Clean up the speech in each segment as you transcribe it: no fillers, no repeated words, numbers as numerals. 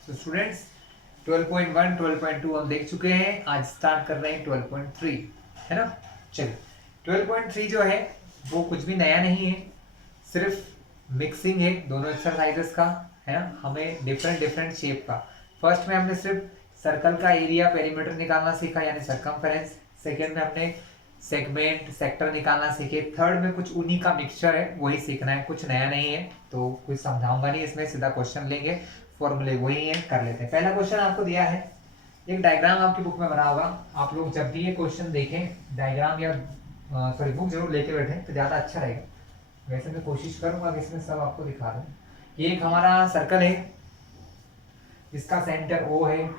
तो स्टूडेंट्स 12.1 12.2 हम देख चुके हैं, आज स्टार्ट कर रहे हैं 12.3, है ना। चलिए 12.3 जो है वो कुछ भी नया नहीं है, सिर्फ मिक्सिंग है दोनों एक्सरसाइजेस का, है ना। हमें डिफरेंट डिफरेंट शेप का, फर्स्ट में हमने सिर्फ सर्कल का एरिया पेरीमीटर निकालना सीखा यानी सर्कमफेरेंस, सेकेंड में हमने सेगमेंट सेक्टर निकालना सीखे, थर्ड में कुछ उन्हीं का मिक्सचर है वही सीखना है, कुछ नया नहीं है। तो कुछ समझाऊंगा नहीं इसमें, सीधा क्वेश्चन लेंगे, फॉर्मूले वही है, कर लेते हैं। पहला क्वेश्चन आपको दिया है, एक डायग्राम आपकी बुक में बना होगा, आप लोग जब भी ये क्वेश्चन देखें डायग्राम या सॉरी बुक जरूर लेके बैठें तो ज़्यादा अच्छा रहेगा। वैसे मैं कोशिश करूंगा कि इसमें सब आपको दिखा दूं। ये एक हमारा सर्कल है, इसका सेंटर ओ है,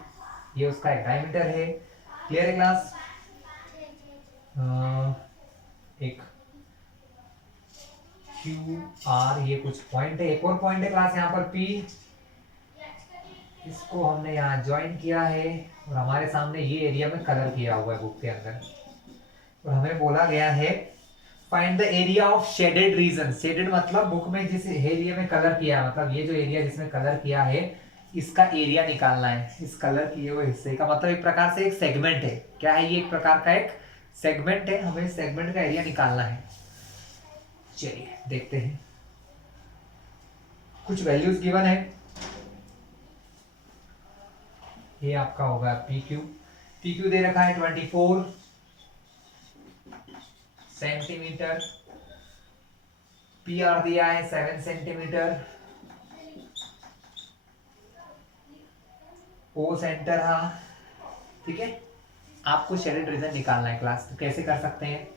ये उसका एक डायमीटर है। क्लियर है क्लास? एक क्यू आर ये कुछ पॉइंट है, एक और पॉइंट है क्लास यहाँ पर पी, इसको हमने यहाँ ज्वाइन किया है और हमारे सामने ये एरिया में कलर किया हुआ है बुक के अंदर। और हमें बोला गया है find the area of shaded reason. Shaded मतलब बुक में जिस एरिया में कलर किया है, मतलब ये जो एरिया जिसमें कलर किया है इसका एरिया निकालना है, इस कलर किए हुए हिस्से का, मतलब एक प्रकार से एक सेगमेंट है। क्या है ये? एक प्रकार का एक सेगमेंट है, हमें सेगमेंट का एरिया निकालना है। चलिए देखते हैं, कुछ वैल्यूज गिवन है, ये आपका होगा पी क्यू। पी क्यू दे रखा है 24 सेंटीमीटर, पी आर दिया है 7 सेंटीमीटर, ओ सेंटर, हाँ ठीक है। आपको शेडेड रीजन निकालना है क्लास, तो कैसे कर सकते हैं?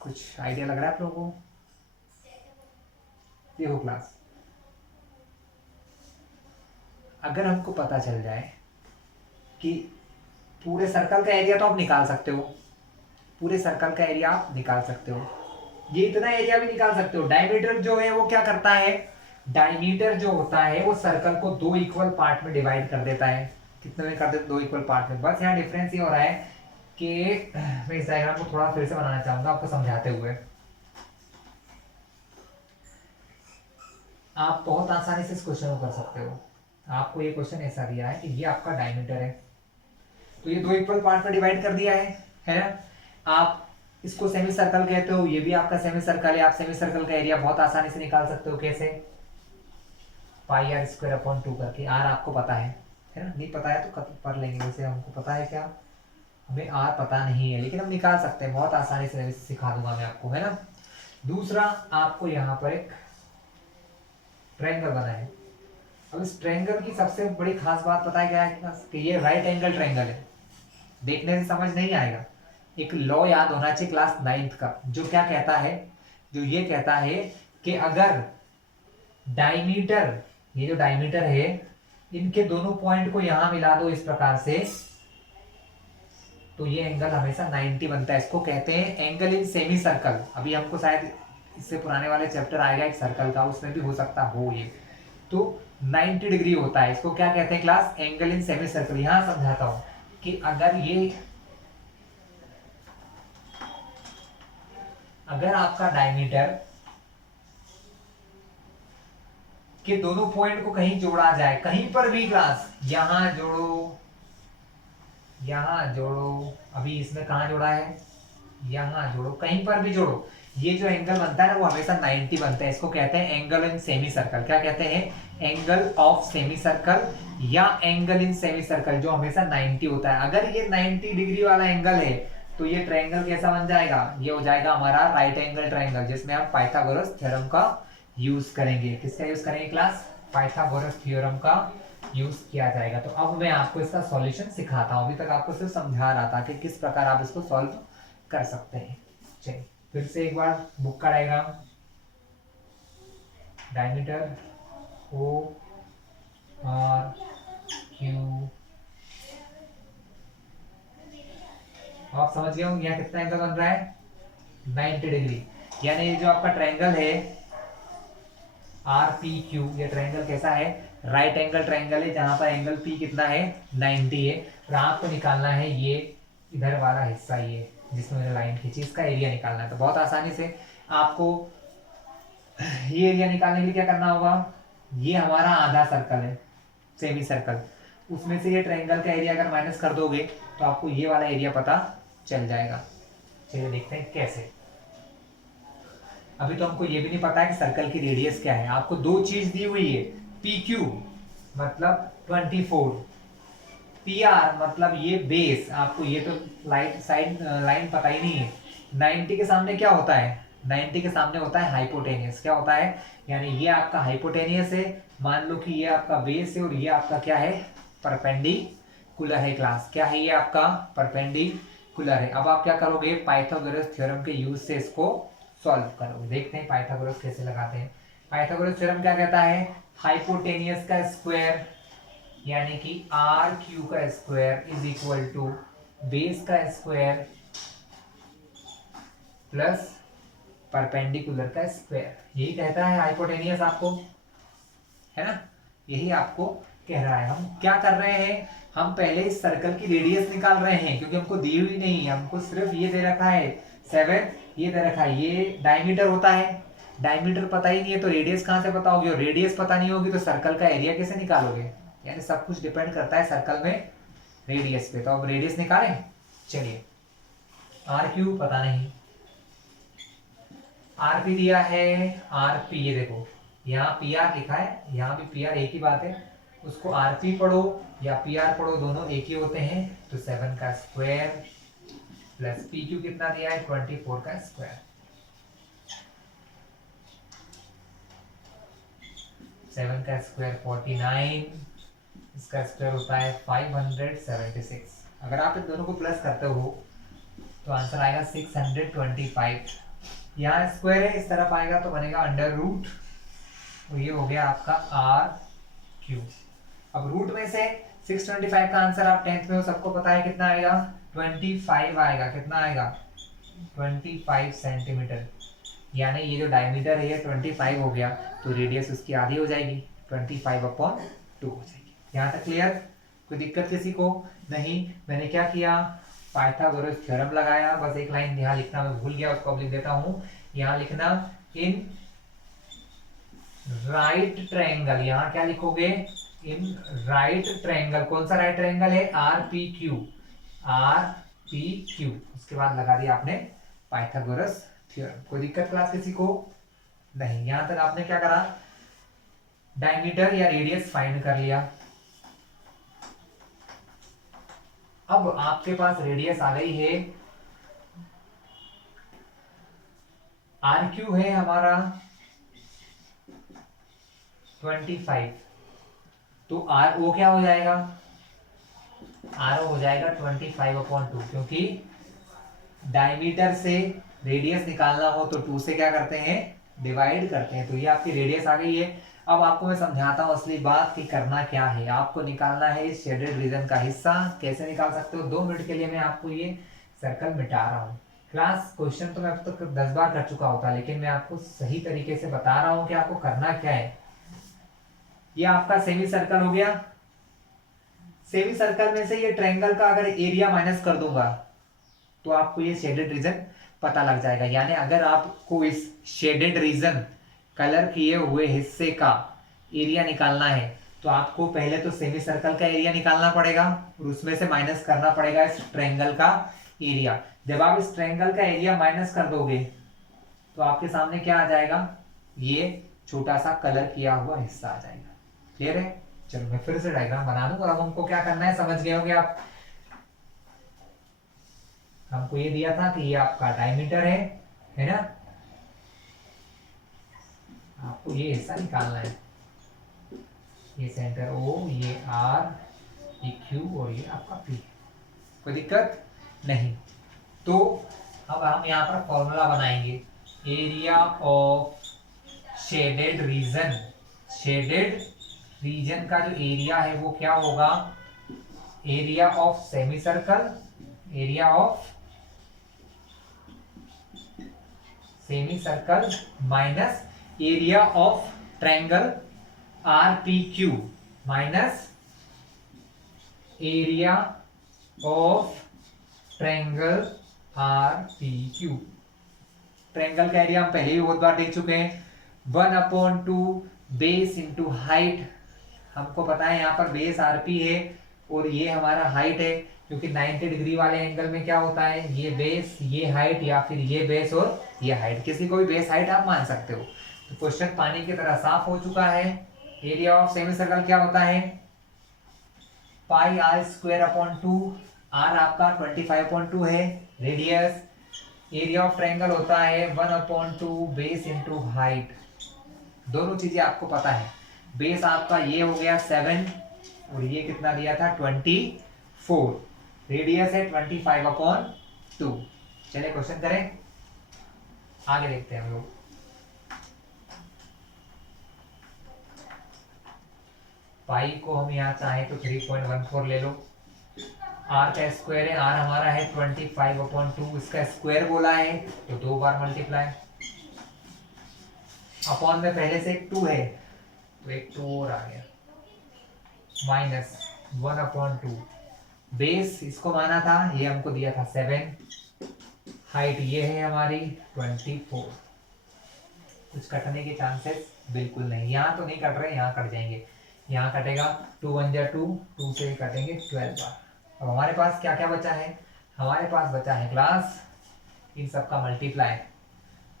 कुछ आइडिया लग रहा है आप लोगों को? देखो क्लास, अगर हमको पता चल जाए कि पूरे सर्कल का एरिया तो आप निकाल सकते हो, पूरे सर्कल का एरिया आप निकाल सकते हो, ये इतना एरिया भी निकाल सकते हो। डायमीटर जो है वो क्या करता है, डायमीटर जो होता है वो सर्कल को दो इक्वल पार्ट में डिवाइड कर देता है। कितने में कर देते? दो इक्वल पार्ट में। बस यहाँ डिफरेंस ये हो रहा है कि मैं इस डायग्राम को थोड़ा फिर से बनाना चाहूंगा आपको समझाते हुए। आप बहुत आसानी से इस क्वेश्चन को कर सकते हो। आपको ये क्वेश्चन ऐसा दिया है कि ये आपका डायमीटर है, तो ये दो इक्वल पार्ट में डिवाइड कर दिया है ना। आप इसको सेमी सर्कल कहते हो, ये भी आपका सेमी सर्कल है। आप सेमी सर्कल का एरिया बहुत आसानी से निकाल सकते हो। कैसे? पाई आर स्क्वायर अपॉन 2 करके। आर आपको पता है ना? नहीं पता है तो कर लेंगे। वैसे हमको पता है क्या? हमें आर पता नहीं है, लेकिन हम निकाल सकते हैं बहुत आसानी से, सिखा दूंगा मैं आपको, है ना। दूसरा, आपको यहाँ पर एक ट्रायंगल बना है। अब इस ट्रायंगल की सबसे बड़ी खास बात पता है क्या है कि ये राइट एंगल ट्रायंगल है। देखने से समझ नहीं आएगा, एक लॉ याद होना चाहिए क्लास 9th का, जो क्या कहता है, जो ये कहता है कि अगर डायमीटर, ये जो डायमीटर है, इनके दोनों पॉइंट को यहां मिला दो इस प्रकार से, तो ये एंगल हमेशा 90 बनता है। इसको कहते हैं एंगल इन सेमी सर्कल। अभी हमको शायद इससे पुराने वाले चैप्टर आएगा एक सर्कल का, उसमें भी हो सकता हो ये, तो 90 डिग्री होता है। इसको क्या कहते हैं class? Angle in semi circle. यहां समझाता हूं कि अगर आपका डायमीटर के दोनों पॉइंट को कहीं जोड़ा जाए, कहीं पर भी क्लास, यहां जोड़ो, यहां जोड़ो, अभी इसमें कहां जोड़ा है, यहां जोड़ो, कहीं पर भी जोड़ो, ये जो एंगल बनता है ना वो हमेशा 90 बनता है। इसको कहते हैं एंगल इन सेमी सर्कल। क्या कहते हैं? एंगल ऑफ सेमी सर्कल या एंगल इन सेमी सर्कल, जो हमेशा 90 होता है। अगर ये 90 डिग्री वाला एंगल है तो ये ट्रायंगल कैसा बन जाएगा? ये हो जाएगा हमारा राइट एंगल ट्रायंगल, जिसमें हम पाइथागोरस थ्योरम का यूज करेंगे। किसका यूज करेंगे क्लास? पाइथागोरस थ्योरम का यूज किया जाएगा। तो अब मैं आपको इसका सॉल्यूशन सिखाता हूं, अभी तक आपको सिर्फ समझा रहा था कि किस प्रकार आप इसको सॉल्व कर सकते हैं। चलिए फिर से एक बार बुक का diagram, diameter O R Q, आप समझ गए होंगे यहाँ कितना एंगल बन रहा है? 90 डिग्री। यानी ये जो आपका ट्रायंगल है आर पी क्यू, ये ट्रायंगल कैसा है? राइट एंगल ट्रायंगल है, जहां पर एंगल पी कितना है? 90 है। और आपको निकालना है ये इधर वाला हिस्सा, ये जिसमें मैंने लाइन खींची, इसका एरिया निकालना है। तो बहुत आसानी से आपको ये एरिया निकालने के लिए क्या करना होगा? ये हमारा आधा सर्कल है, सेमी सर्कल, उसमें से ये ट्रायंगल का एरिया अगर माइनस कर दोगे तो आपको ये वाला एरिया पता चल जाएगा। चलिए देखते हैं कैसे। अभी तो हमको ये भी नहीं पता है कि सर्कल की रेडियस क्या है। आपको दो चीज दी हुई है, पी क्यू मतलब 24, पी आर मतलब ये बेस, आपको ये तो लाइन पता ही नहीं है। 90 के सामने क्या होता है, 90 के सामने होता है हाइपोटेनियस। क्या होता है, यानी ये आपका हाइपोटेनियस है, मान लो कि ये आपका बेस है और ये आपका क्या है, परपेंडिकुलर है। क्लास क्या है, ये आपका परपेंडिकुलर है। अब आप क्या करोगे, पाइथागोरस थ्योरम के यूज से इसको सॉल्व करोगे। देखते हैं पाइथागोरस कैसे लगाते हैं। पाइथागोरस थ्योरम क्या कहता है, हाइपोटेनियस का स्क्वायर यानी कि आर क्यू का square is equal to base का स्क्वायर प्लस परपेंडिकुलर का स्क्वायर। यही कहता है हाइपोटेनियस आपको, है ना, यही आपको कह रहा है। हम क्या कर रहे हैं, हम पहले इस सर्कल की रेडियस निकाल रहे हैं, क्योंकि हमको दी हुई नहीं है, हमको सिर्फ ये दे रखा है 7, ये दे रखा है, ये डायमीटर होता है। डायमीटर पता ही नहीं है तो रेडियस कहाँ से पता होगी, और रेडियस पता नहीं होगी तो सर्कल का एरिया कैसे निकालोगे। यानी सब कुछ डिपेंड करता है सर्कल में रेडियस पे। तो अब रेडियस निकालें, चलिए। आर क्यू पता नहीं, आर पी दिया है, आर पी, ये देखो यहाँ पी आर लिखा है, यहाँ भी पी आर, एक ही बात है। उसको आर पी पढ़ो या पी आर पढ़ो, दोनों एक ही होते हैं। तो 7 का स्क्वायर प्लस पी क्यू कितना दिया है, 24 का स्क्वायर। 7 का स्क्वायर 49, इसका स्क्वायर होता है 576। अगर आप इन दोनों को प्लस करते हो तो आंसर आएगा 625। यहाँ स्क्वायर है, इस तरफ आएगा तो बनेगा अंडर रूट, और ये हो गया आपका आर क्यू। अब रूट में से 625 का आंसर आप 10th में हो, सबको पता है कितना आएगा, 25 आएगा। कितना आएगा, 25 सेंटीमीटर। यानी ये जो डायमीटर है ये 25 हो गया, तो रेडियस उसकी आधी हो जाएगी, 25/2 हो जाएगी। यहाँ तक क्लियर, कोई दिक्कत किसी को नहीं। मैंने क्या किया, पाइथागोरस थ्योरम लगाया। बस एक लाइन यहाँ लिखना मैं भूल गया, उसको अब लिख देता हूँ। यहाँ लिखना इन राइट ट्रायंगल, यहाँ क्या लिखोगे, इन राइट ट्रायंगल। कौन सा राइट ट्रायंगल है, R P Q, R P Q. उसके बाद लगा दिया आपने पाइथागोरस थ्योरम। कोई दिक्कत क्लास किसी को नहीं। यहां तक आपने क्या करा, डायमीटर या रेडियस फाइंड कर लिया। अब आपके पास रेडियस आ गई है, आर क्यू है हमारा 25, तो आर ओ क्या हो जाएगा, आर ओ हो जाएगा 25/2, क्योंकि डायमीटर से रेडियस निकालना हो तो 2 से क्या करते हैं, डिवाइड करते हैं। तो ये आपकी रेडियस आ गई है। अब आपको मैं समझाता हूँ असली बात कि करना क्या है। आपको निकालना है इस शेडेड रीजन का हिस्सा। कैसे निकाल सकते हो, 2 मिनट के लिए मैं आपको ये सर्कल मिटा रहा हूँ। क्लास क्वेश्चन तो मैं अब तक 10 बार कर चुका होता, लेकिन मैं आपको सही तरीके से बता रहा हूँ कि आपको करना क्या है। ये आपका सेमी सर्कल हो गया। सेमी सर्कल में से ये ट्रायंगल का अगर एरिया माइनस कर दूंगा तो आपको ये शेडेड रीजन पता लग जाएगा। यानी अगर आपको इस शेडेड रीजन, कलर किए हुए हिस्से का एरिया निकालना है तो आपको पहले तो सेमी सर्कल का एरिया निकालना पड़ेगा और उसमें से माइनस करना पड़ेगा इस ट्रायंगल का एरिया। जब आप इस ट्रायंगल का एरिया माइनस कर दोगे तो आपके सामने क्या आ जाएगा, ये छोटा सा कलर किया हुआ हिस्सा आ जाएगा। क्लियर है, चलो मैं फिर से डायग्राम बना दूं। और अब हमको क्या करना है, समझ गए होंगे आप। हमको ये दिया था कि ये आपका डायमीटर है ना, आपको ये हिस्सा निकालना है। ये सेंटर ओ, ये आर, ये क्यू और ये आपका पी। कोई दिक्कत नहीं। तो अब हम यहाँ पर फॉर्मूला बनाएंगे, area of shaded reason. Shaded region का जो एरिया है वो क्या होगा, area of semi circle, area of semi circle minus area of triangle R P Q minus area of triangle R P Q. Triangle का area हम पहले भी बहुत बार देख चुके हैं, 1/2 बेस इंटू हाइट, हमको पता है यहाँ पर बेस आरपी है और ये हमारा हाइट है, क्योंकि 90 डिग्री वाले एंगल में क्या होता है, ये बेस ये हाइट या फिर ये बेस और ये हाइट, किसी को भी बेस हाइट आप मान सकते हो। तो क्वेश्चन पानी की तरह साफ हो चुका है। एरिया ऑफ सेमी सर्कल क्या होता है, पाई आर स्क्वायर अपॉन 2, आर आपका 25.2 है रेडियस। एरिया ऑफ ट्रायंगल होता है 1/2 बेस इंटू हाइट। दोनों चीजें आपको पता है, बेस आपका ये हो गया 7 और ये कितना दिया था 24, रेडियस है 25/2। चलिए क्वेश्चन करें, आगे देखते हैं हम लोग। पाई को हम यहाँ चाहें तो 3.14 ले लो। आर का स्क्वायर है, आर हमारा है 25/2, इसका स्क्वायर बोला है तो 2 बार मल्टीप्लाई, अपॉन में पहले से एक 2 है तो एक 2 और आ गया, माइनस 1/2। बेस इसको माना था, ये हमको दिया था 7, हाइट ये है हमारी 24। कुछ कटने के चांसेस बिल्कुल नहीं, यहाँ तो नहीं कट रहे, यहाँ कट जाएंगे, यहाँ कटेगा 2 1 जा 2, 2 से कटेंगे 12 बार। अब हमारे पास क्या क्या बचा है, हमारे पास बचा है क्लास इन सब का मल्टीप्लाई।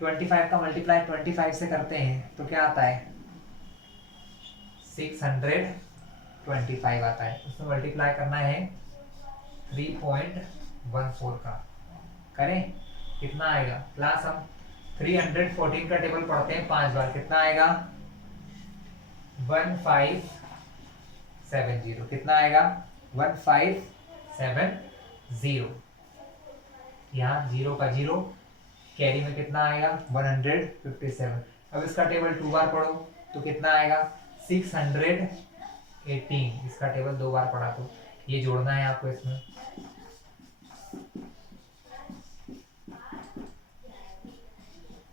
25 का मल्टीप्लाई 25 से करते हैं तो क्या आता है 625 आता है, उसमें मल्टीप्लाई करना है 3.14 का, करें कितना आएगा क्लास, हम 314 का टेबल पढ़ते हैं 5 बार, कितना आएगा 1570, कितना आएगा 1570। यहाँ 0 का 0, कैरी में कितना आएगा 157। अब इसका टेबल 2 बार पढ़ो तो कितना आएगा 618, इसका टेबल 2 बार पढ़ा तो ये जोड़ना है आपको इसमें।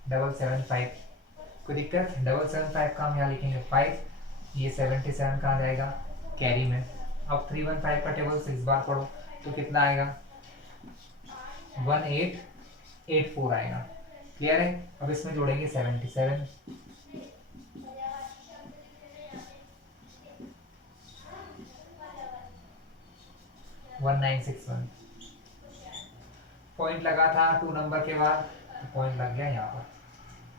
डबल 75, कोई दिक्कत, 775 का हम यहाँ लिखेंगे 5, ये 77 कहाँ जाएगा कैरी में। अब 315 का टेबल 6 बार पढ़ो तो कितना आएगा 1884 आएगा, क्लियर है। अब इसमें जोड़ेंगे 77, पॉइंट लगा था 2 नंबर के बाद तो पॉइंट लग गया यहाँ पर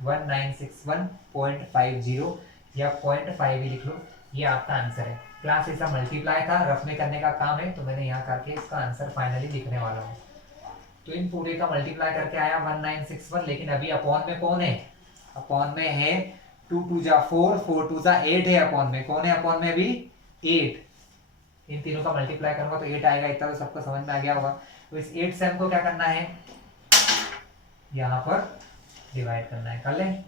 1961.50 या 0.5 ही लिख लो, ये आपका आंसर है। क्लास ऐसा मल्टीप्लाई था, रफ में करने का काम है तो मैंने यहाँ करके इसका आंसर फाइनली लिखने वाला हूँ। तो इन पूरे का मल्टीप्लाई करके आया 1961, लेकिन अभी अपॉन में कौन है, अपॉन में है 2 2 जा 4, 4 2 जा 8 है, अपॉन में कौन है, अपॉन में अभी 8। इन तीनों का मल्टीप्लाई करूंगा तो 8 आएगा, इतना तो सबको समझ में आ गया होगा। तो इस 8 से हमको क्या करना है, यहाँ पर डिवाइड करना है, कर लें।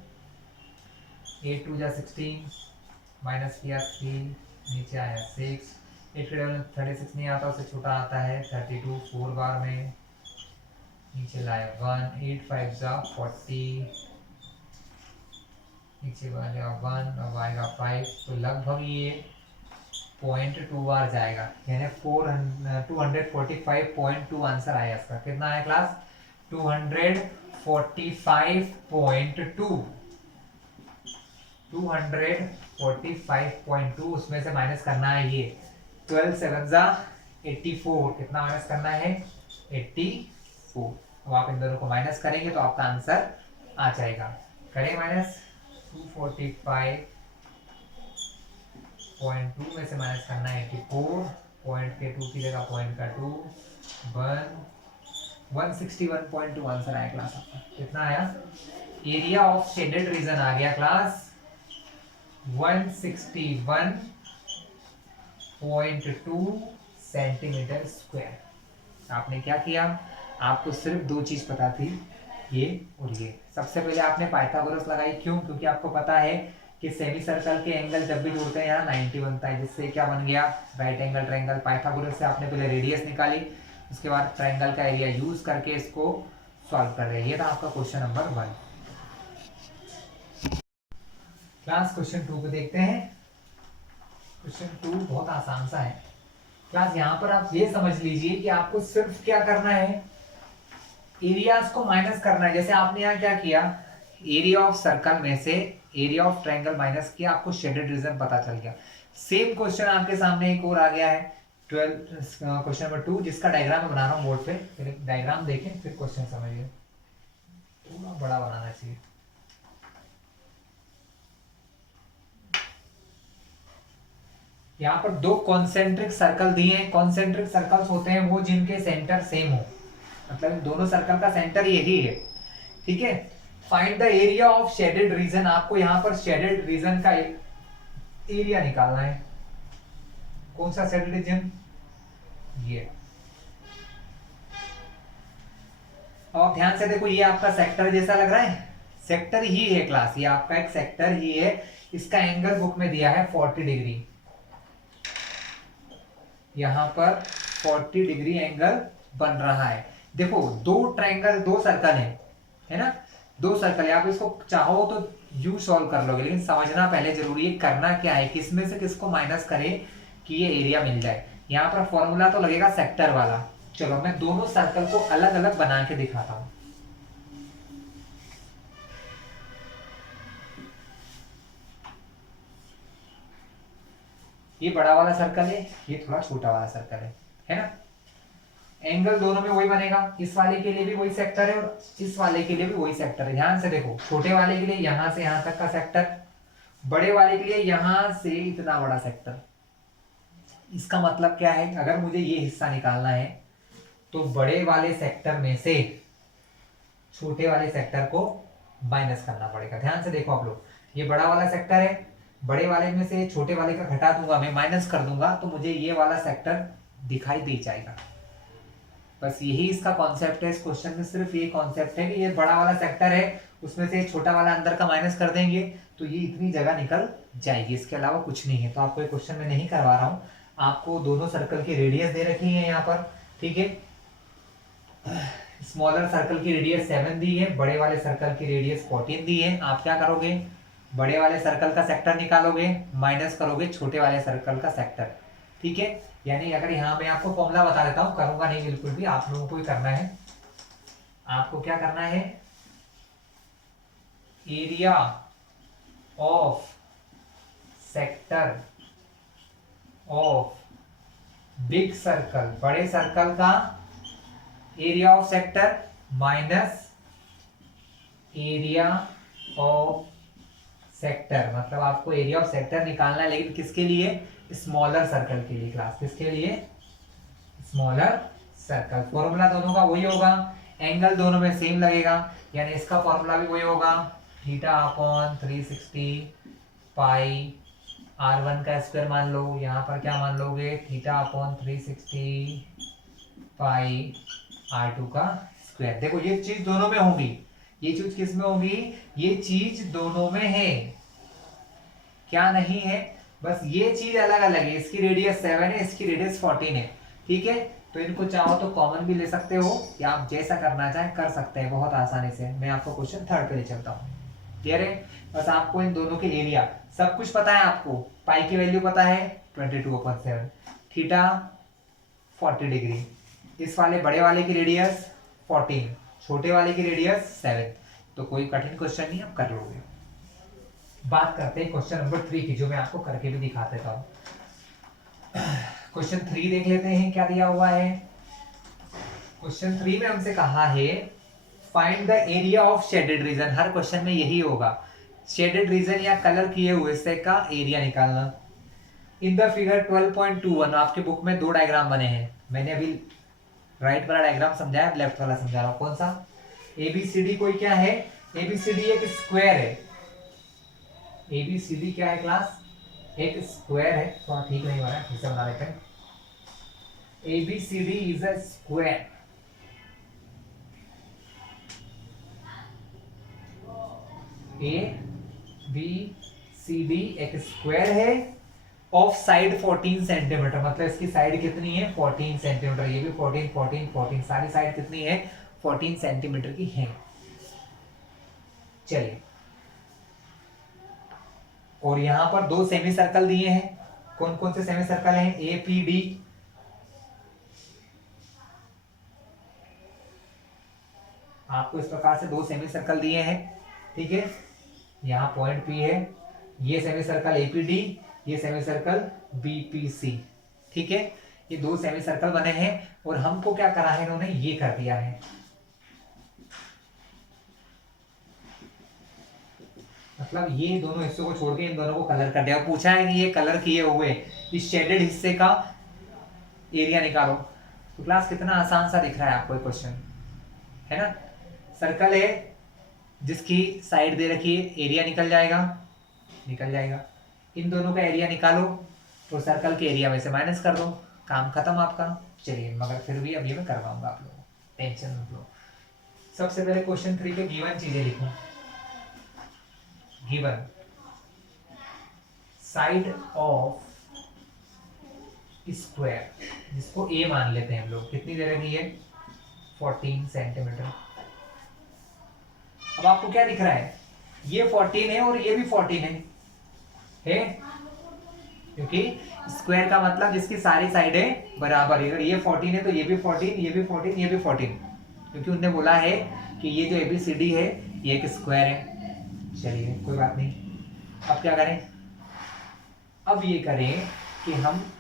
8 2 जा 16, माइनस किया 3, नीचे आया 6, 8 के टेबल में 36 नहीं आता, उससे छोटा आता है 32, 4 बार में नीचे लाया 1, 8 5 जा 40, नीचे आएगा 1, अब आएगा 5, तो लगभग ये 0.2 बार जाएगा, यानी 245.2 आंसर आया इसका। कितना आया क्लास 245.2, 245.2, उसमें से माइनस करना है ये 12 7 जा 84, कितना माइनस करना है 84। अब आप इन दोनों को माइनस करेंगे तो आपका आंसर आ जाएगा, करें माइनस 245.2 में से माइनस करना है 84, पॉइंट के 2 की जगह पॉइंट का 2, 161.2 आंसर आया क्लास आपका। कितना आया, एरिया ऑफ शेडेड रीजन आ गया क्लास 161.2 सेंटीमीटर स्क्वायर। आपने क्या किया, आपको सिर्फ 2 चीज पता थी, ये और ये। सबसे पहले आपने पाइथागोरस लगाई, क्यों, क्योंकि आपको पता है कि सेमी सर्कल के एंगल जब भी जोड़ते हैं यहाँ 90 बनता है, जिससे क्या बन गया राइट एंगल ट्रायंगल। पाइथागोरस से आपने पहले रेडियस निकाली, उसके बाद ट्रायंगल का एरिया यूज करके इसको सॉल्व कर रहे हैं। ये था आपका क्वेश्चन नंबर 1। क्लास क्वेश्चन 2 को देखते हैं। क्वेश्चन 2 बहुत आसान सा है क्लास। यहाँ पर आप ये समझ लीजिए कि आपको सिर्फ क्या करना है, एरियाज को माइनस करना है। जैसे आपने यहाँ क्या किया, एरिया ऑफ सर्कल में से एरिया ऑफ ट्रायंगल माइनस किया, आपको शेडेड रीजन पता चल गया। सेम क्वेश्चन आपके सामने एक और आ गया है 12 क्वेश्चन नंबर 2, जिसका डायग्राम मैं बना रहा हूँ बोर्ड पे। फिर डायग्राम देखें फिर क्वेश्चन समझिए, थोड़ा बड़ा बनाना चाहिए। यहाँ पर दो कॉन्सेंट्रिक सर्कल दिए हैं। कॉन्सेंट्रिक सर्कल्स होते हैं वो जिनके सेंटर सेम हो, मतलब इन दोनों सर्कल का सेंटर यही है, ठीक है। Find the area of shaded reason, आपको यहाँ पर शेडेड रीजन का एरिया निकालना है। कौन सा शेडेड रीजन? ये। और ध्यान से देखो, ये आपका सेक्टर जैसा लग रहा है, सेक्टर ही है क्लास, ये आपका एक सेक्टर ही है। इसका एंगल बुक में दिया है 40 डिग्री, यहां पर 40 डिग्री एंगल बन रहा है। देखो दो ट्रायंगल, दो सर्कल है ना, दो सर्कल है। आप इसको चाहो तो यू सॉल्व कर लोगे, लेकिन समझना पहले जरूरी है करना क्या है, किसमें से किसको माइनस करें कि ये एरिया मिल जाए। यहाँ पर फॉर्मूला तो लगेगा सेक्टर वाला। चलो मैं दोनों सर्कल को अलग अलग बना के दिखाता हूं। ये बड़ा वाला सर्कल है, ये थोड़ा छोटा वाला सर्कल है ना। एंगल दोनों में वही बनेगा, इस वाले के लिए भी वही सेक्टर है और इस वाले के लिए भी वही सेक्टर है। ध्यान से देखो, छोटे वाले के लिए यहां से यहां तक का सेक्टर, बड़े वाले के लिए यहां से इतना बड़ा सेक्टर। इसका मतलब क्या है, अगर मुझे ये हिस्सा निकालना है तो बड़े वाले सेक्टर में से छोटे वाले सेक्टर को माइनस करना पड़ेगा। ध्यान से देखो आप लोग, ये बड़ा वाला सेक्टर है, बड़े वाले में से छोटे वाले का घटा दूंगा मैं, माइनस कर दूंगा, तो मुझे ये वाला सेक्टर दिखाई दे जाएगा। बस यही इसका कॉन्सेप्ट है। इस क्वेश्चन में सिर्फ ये कॉन्सेप्ट है कि ये बड़ा वाला सेक्टर है, उसमें से छोटा वाला अंदर का माइनस कर देंगे तो ये इतनी जगह निकल जाएगी, इसके अलावा कुछ नहीं है। तो आपको ये क्वेश्चन में नहीं करवा रहा हूँ। आपको दोनों सर्कल की रेडियस दे रखी है यहाँ पर, ठीक है। स्मॉलर सर्कल की रेडियस 7 दी है, बड़े वाले सर्कल की रेडियस 14 दी है। आप क्या करोगे, बड़े वाले सर्कल का सेक्टर निकालोगे, माइनस करोगे छोटे वाले सर्कल का सेक्टर, ठीक है। यानी अगर यहाँ मैं आपको फॉर्मूला बता देता हूँ, करूंगा नहीं बिल्कुल भी, आप लोगों को ही करना है। आपको क्या करना है, area of sector of big circle, बड़े सर्कल का area of sector minus area of sector, मतलब आपको एरिया ऑफ सेक्टर निकालना है, लेकिन किसके लिए, स्मॉलर सर्कल के लिए। क्लास किसके लिए, स्मॉलर सर्कल। फॉर्मूला दोनों का वही होगा, एंगल दोनों में सेम लगेगा, यानी इसका फॉर्मूला भी वही होगा, थीटा अपॉन 360 पाई r1 का स्क्वायर मान लो, यहाँ पर क्या मान लोगे, थीटा अपॉन 360 पाई r2 का स्क्वायर। देखो ये चीज दोनों में होगी, ये चीज किस में होगी, ये चीज दोनों में है, क्या नहीं है, बस ये चीज अलग अलग है। इसकी रेडियस 7 है, इसकी रेडियस 14 है, ठीक है। तो इनको चाहो तो कॉमन भी ले सकते हो, या आप जैसा करना चाहें कर सकते हैं बहुत आसानी से। मैं आपको क्वेश्चन 3 पे ले चलता हूँ, क्लियर है। बस आपको इन दोनों के एरिया सब कुछ पता है, आपको पाई की वैल्यू पता है 22/7, थीटा 40 डिग्री, इस वाले बड़े वाले की रेडियस 14, छोटे वाले की रेडियस 7। तो कोई कठिन क्वेश्चन नहीं, आप कर लोगे। बात करते हैं क्वेश्चन नंबर 3 की, जो मैं आपको करके भी दिखा देता हूं। क्वेश्चन 3 देख लेते हैं क्या दिया हुआ है। क्वेश्चन 3 में हमसे कहा है find the area of shaded reason. Her question में यही होगा, शेडेड रीजन या कलर किए हुए से का एरिया निकालना। इन द फिगर 12.21 आपके बुक में दो डायग्राम बने हैं, मैंने अभी राइट वाला डायग्राम समझाया, लेफ्ट वाला समझा रहा हूं। कौन सा, एबीसीडी कोई क्या है, एबीसीडी एक स्क्वायर है। एबीसीडी क्या है क्लास, एक स्क्वायर है। थोड़ा ठीक नहीं हो रहा है, फिर से बना लेते हैं। ABCD is a square, A B C D एक स्क्वायर है, ऑफ साइड 14 सेंटीमीटर, मतलब इसकी साइड कितनी है 14 सेंटीमीटर, ये भी 14 14 14, सारी साइड कितनी है 14 सेंटीमीटर की है। चलिए, और यहां पर दो सेमी सर्कल दिए हैं। कौन कौन से सेमी सर्कल हैं, ए पी डी, आपको इस प्रकार से दो सेमी सर्कल दिए हैं, ठीक है। यहाँ पॉइंट पी है, ये सेमी सर्कल एपीडी, ये सेमी सर्कल बीपीसी। ठीक है, ये दो सेमी सर्कल बने हैं और हमको क्या करा है इन्होंने, ये कर दिया है। मतलब ये दोनों हिस्सों को छोड़ के इन दोनों को कलर कर दिया। पूछा है कि ये कलर किए हुए इस शेडेड हिस्से का एरिया निकालो। तो क्लास कितना आसान सा दिख रहा है आपको ये क्वेश्चन, है ना। सर्कल है जिसकी साइड दे रखी है, एरिया निकल जाएगा, निकल जाएगा। इन दोनों का एरिया निकालो तो सर्कल के एरिया में से माइनस कर दो, काम खत्म आपका। चलिए, मगर फिर भी अभी मैं करवाऊंगा आप लोगों को, टेंशन मत लो। सबसे पहले क्वेश्चन 3 के गिवन चीजें लिखो। गिवन साइड ऑफ स्क्वायर, जिसको ए मान लेते हैं हम लोग, कितनी दे रखी है, 14 सेंटीमीटर। अब आपको क्या दिख रहा है, ये 14 है और ये भी 14 है? क्योंकि स्क्वायर का मतलब जिसकी सारी साइडें बराबर है। अगर ये 14 है तो ये भी 14, ये भी 14, ये भी 14, क्योंकि उन्होंने बोला है कि ये जो ABCD है ये एक स्क्वायर है। चलिए कोई बात नहीं, अब क्या करें, अब ये करें कि हम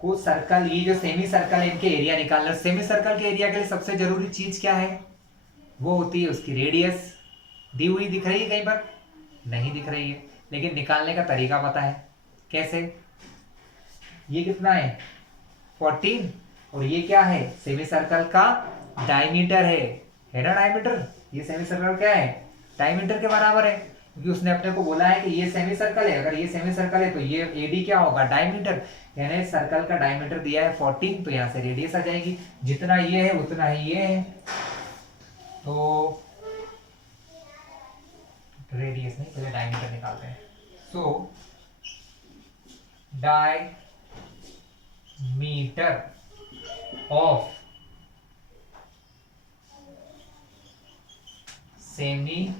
को सर्कल, ये जो सेमी सर्कल है इनके एरिया निकालना। सेमी सर्कल के एरिया के लिए सबसे जरूरी चीज क्या है, वो होती है उसकी रेडियस। दी हुई दिख रही है कहीं पर, नहीं दिख रही है, लेकिन निकालने का तरीका पता है। कैसे, ये कितना है 14 और ये क्या है, सेमी सर्कल का डायमीटर है ना, डायमीटर। ये सेमी सर्कल क्या है, डायमीटर के बराबर है, क्योंकि उसने अपने को बोला है कि ये सेमी सर्कल है। अगर ये सेमी सर्कल है तो ये AD क्या होगा, डायमीटर। यानी सर्कल का डायमीटर दिया है 14, तो यहाँ से रेडियस आ जाएगी, जितना ये है उतना ही ये है। तो रेडियस नहीं, पहले डायमीटर निकालते हैं। So diameter of semi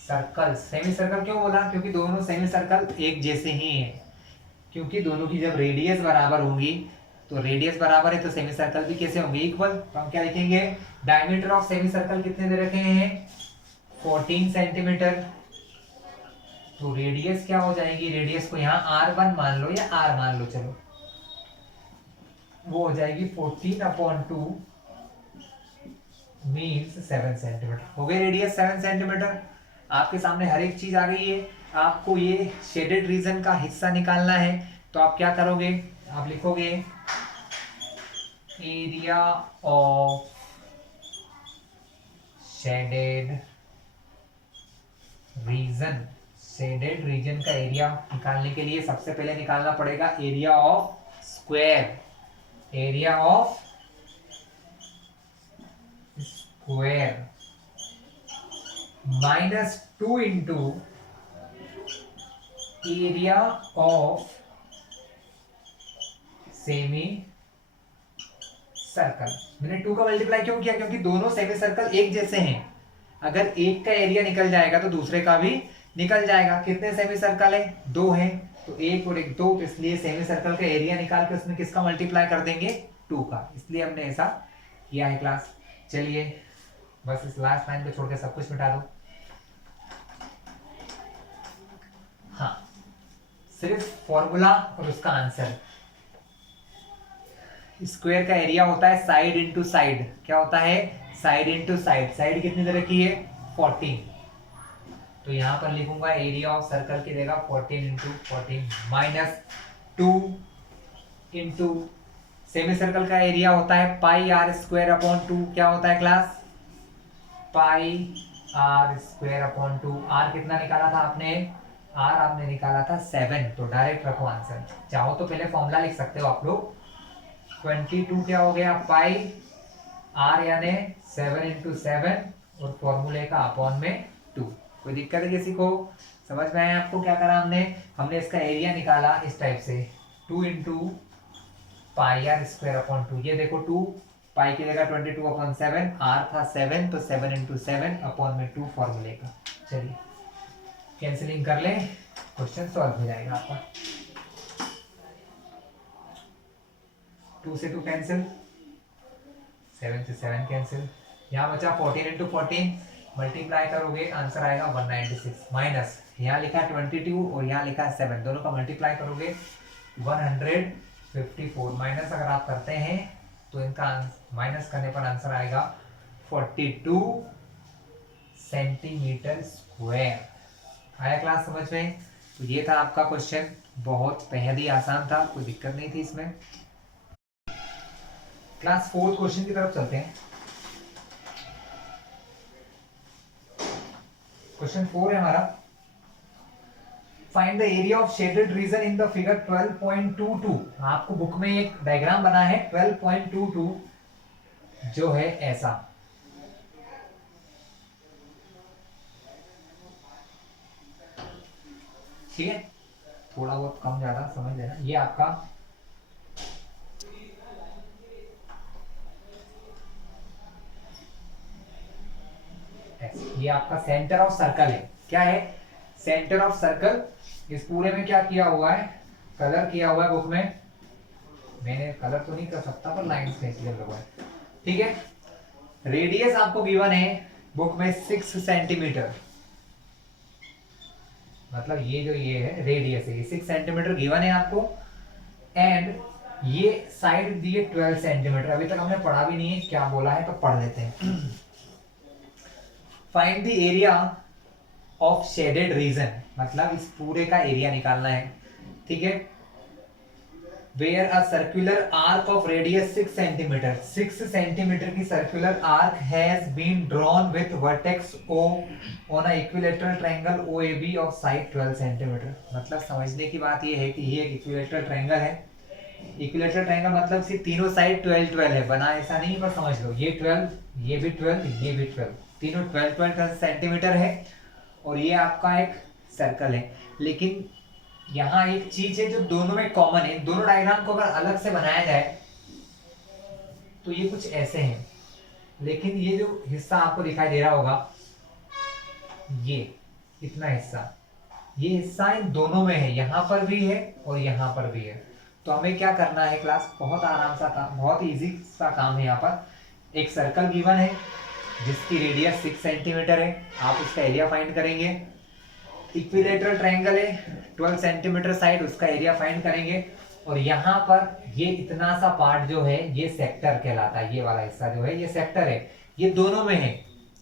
circle, semi circle क्यों बोला, क्योंकि दोनों सेमी सर्कल एक जैसे ही हैं। क्योंकि दोनों की जब रेडियस बराबर होंगी, तो रेडियस बराबर है तो सेमी सर्कल भी कैसे होंगे, इक्वल। तो हम क्या लिखेंगे, डायमीटर ऑफ सेमी सर्कल कितने दे रखे हैं, 14 सेंटीमीटर। तो रेडियस क्या हो जाएगी, रेडियस को यहाँ R1 मान लो या R मान लो, चलो वो हो जाएगी 14/2 मीन्स 7 सेंटीमीटर। हो गई रेडियस 7 सेंटीमीटर। आपके सामने हर एक चीज आ गई है। आपको ये शेडेड रीजन का हिस्सा निकालना है, तो आप क्या करोगे, आप लिखोगे area of shaded reason. Shaded region का एरिया निकालने के लिए सबसे पहले निकालना पड़ेगा area of square. Area of square -2 into area of semi circle. मैंने 2 का मल्टीप्लाई क्यों किया, क्योंकि दोनों सेमी सर्कल एक जैसे हैं। अगर एक का एरिया निकल जाएगा तो दूसरे का भी निकल जाएगा। कितने सेमी सर्कल है, 2 हैं, तो 1 और 1 2, इसलिए सेमी सर्कल का एरिया निकाल के उसमें किसका मल्टीप्लाई कर देंगे, 2 का। इसलिए हमने ऐसा किया है क्लास। चलिए बस इस लास्ट लाइन को छोड़ के सब कुछ मिटा दो। हाँ, सिर्फ फॉर्मूला और उसका आंसर। स्क्वायर का एरिया होता है साइड इंटू साइड। क्या होता है, साइड इंटू साइड। साइड कितनी दे रखी है, 14। तो यहां पर लिखूंगा एरिया ऑफ सर्कल की देगा 14 इंटू 14 -2 इंटू सेमी सर्कल का एरिया होता है πr²/2। क्या होता है क्लास, πr²/2। r कितना निकाला था आपने, r आपने निकाला था 7। तो डायरेक्ट रखो आंसर। चाहो तो पहले फॉर्मूला लिख सकते हो आप लोग। 22 क्या हो गया, पाई r यानी 7 इंटू 7 और फॉर्मूले का अपॉन में 2। कोई दिक्कत है किसी को, समझ में आया आपको क्या करा हमने, हमने इसका एरिया निकाला इस टाइप से 2 इंटू πr²/2। ये देखो 2 पाई की जगह 22/7, r था 7 तो 7 इंटू 7 अपॉन में 2 फॉर्मूले का। चलिए कैंसिलिंग कर ले, क्वेश्चन सॉल्व हो जाएगा आपका। 2 से 2 कैंसिल, 7 से 7 कैंसिल। यहाँ बचा 14 इंटू 14, मल्टीप्लाई करोगे आंसर आएगा 196 माइनस यहाँ लिखा है 22 और यहाँ लिखा है 7, दोनों का मल्टीप्लाई करोगे 154 माइनस अगर आप करते हैं तो इनका माइनस करने पर आंसर आएगा 42 सेंटीमीटर स्क्वायर। आया क्लास समझ में? तो ये था आपका क्वेश्चन, बहुत बेहद ही आसान था, कोई दिक्कत नहीं थी इसमें। क्लास 4 क्वेश्चन की तरफ चलते हैं। क्वेश्चन 4 है हमारा, find the area of shaded reason in the figure 12.22। आपको बुक में एक डायग्राम बना है 12.22 जो है ऐसा। ठीक है, थोड़ा बहुत कम ज्यादा समझ लेना। ये आपका ये आपका सेंटर ऑफ सर्कल है। क्या है? Centre of circle. इस पूरे में क्या किया हुआ है? कलर किया हुआ है बुक में, मैंने कलर तो नहीं कर सकता पर लाइंस खींच लिया हुआ है। ठीक है, रेडियस आपको गिवन है बुक में 6 सेंटीमीटर, मतलब ये जो ये है रेडियस है, ये 6 सेंटीमीटर गिवन है आपको। एंड ये साइड दिए 12 सेंटीमीटर। अभी तक हमने पढ़ा भी नहीं है क्या बोला है, तो पढ़ लेते हैं। Find the area of shaded region, मतलब इस पूरे का एरिया निकालना है। ठीक है, where a circular arc of radius 6 centimetre, 6 centimetre की circular arc has been drawn with vertex O on a equilateral triangle OAB of side 12 centimetre. मतलब समझने की बात ये है कि ये एक इक्विलेटरल ट्रायंगल है। इक्विलेटरल ट्रायंगल मतलब सिर्फ तीनों साइड 12 12 है, बना ऐसा नहीं, पर समझ लो ये 12, ये भी 12, ये भी 12, तीनों 12 12 सेंटीमीटर है। और ये आपका एक सर्कल है। लेकिन यहाँ एक चीज है जो दोनों में कॉमन है, दोनों डायग्राम को अगर अलग से बनाया जाए तो ये कुछ ऐसे हैं, लेकिन ये जो हिस्सा आपको दिखाई दे रहा होगा, ये इतना हिस्सा, ये हिस्सा इन दोनों में है, यहाँ पर भी है और यहाँ पर भी है। तो हमें क्या करना है क्लास, बहुत आराम सा काम, बहुत इजी सा काम है। यहाँ पर एक सर्कल गिवन है जिसकी रेडियस 6 सेंटीमीटर है, आप उसका एरिया फाइंड करेंगे। इक्विलेटरल ट्रायंगल है 12 सेंटीमीटर साइड, उसका एरिया फाइंड करेंगे। और यहाँ पर ये इतना सा पार्ट जो है ये सेक्टर कहलाता है, ये वाला हिस्सा जो है ये सेक्टर है, ये दोनों में है,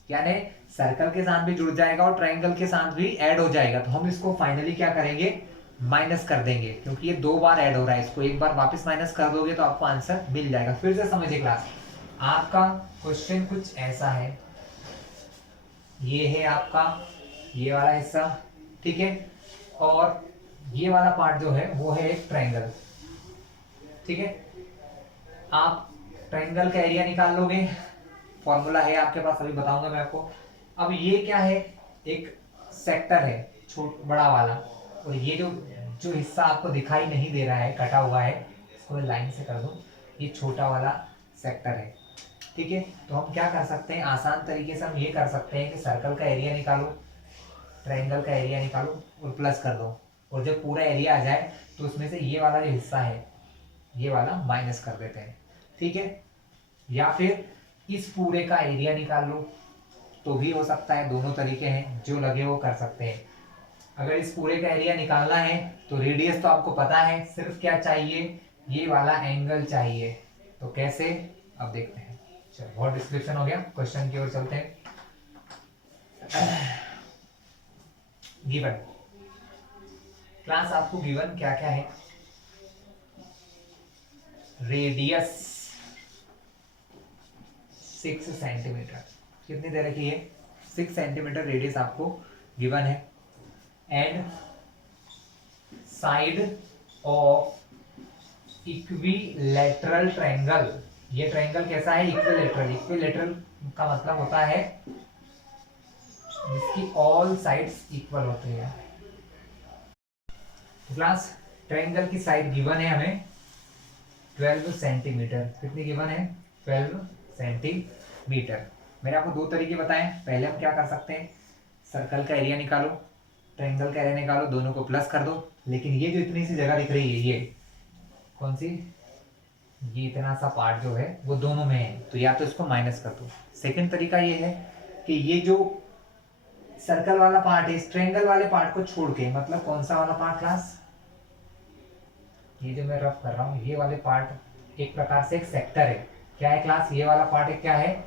यानी सर्कल के साथ भी जुड़ जाएगा और ट्रायंगल के साथ भी ऐड हो जाएगा। तो हम इसको फाइनली क्या करेंगे, माइनस कर देंगे, क्योंकि ये 2 बार ऐड हो रहा है, इसको एक बार वापस माइनस कर दोगे तो आपको आंसर मिल जाएगा। फिर से समझिए क्लास, आपका क्वेश्चन कुछ ऐसा है, ये है आपका ये वाला हिस्सा, ठीक है, और ये वाला पार्ट जो है वो है एक ट्रायंगल। ठीक है, आप ट्रायंगल का एरिया निकाल लोगे, फॉर्मूला है आपके पास, अभी बताऊंगा मैं आपको। अब ये क्या है, एक सेक्टर है बड़ा वाला, और ये जो जो हिस्सा आपको दिखाई नहीं दे रहा है कटा हुआ है, इसको मैं लाइन से कर दूं, ये छोटा वाला सेक्टर है। ठीक है, तो हम क्या कर सकते हैं, आसान तरीके से हम ये कर सकते हैं कि सर्कल का एरिया निकालो, ट्रायंगल का एरिया निकालो और प्लस कर दो, और जब पूरा एरिया आ जाए तो उसमें से ये वाला जो हिस्सा है ये वाला माइनस कर देते हैं। ठीक है, या फिर इस पूरे का एरिया निकाल लो तो भी हो सकता है, दोनों तरीके हैं, जो लगे वो कर सकते हैं। अगर इस पूरे का एरिया निकालना है तो रेडियस तो आपको पता है, सिर्फ क्या चाहिए, ये वाला एंगल चाहिए। तो कैसे, अब देखते हैं। चलो, बहुत डिस्क्रिप्शन हो गया, क्वेश्चन की ओर चलते हैं। गिवन क्लास आपको गिवन क्या क्या है, रेडियस 6 सेंटीमीटर, कितनी दे रखी है, 6 सेंटीमीटर रेडियस आपको गिवन है। And side of equilateral triangle, ये ट्रायंगल कैसा है, इक्विलैटरल। इक्विलैटरल का मतलब होता है जिसकी ऑल साइड्स इक्वल होती है। क्लास ट्रायंगल की साइड गिवन है हमें 12 सेंटीमीटर, कितनी गिवन है, 12 सेंटीमीटर। मैंने आपको 2 तरीके बताए, पहले हम क्या कर सकते हैं, सर्कल का एरिया निकालो, ट्रायंगल का एरिया निकालो, दोनों को प्लस कर दो। लेकिन ये जो इतनी सी जगह दिख रही है, ये कौन सी, ये इतना सा पार्ट जो है वो दोनों में है, तो या तो इसको माइनस कर दो। सेकंड तरीका ये है कि ये जो सर्कल वाला पार्ट है इस ट्रायंगल वाले पार्ट को छोड़ के, मतलब कौन सा वाला पार्ट क्लास, ये जो मैं रफ कर रहा हूं ये वाले पार्ट एक प्रकार से एक सेक्टर है। क्या है क्लास, ये वाला पार्ट एक क्या है,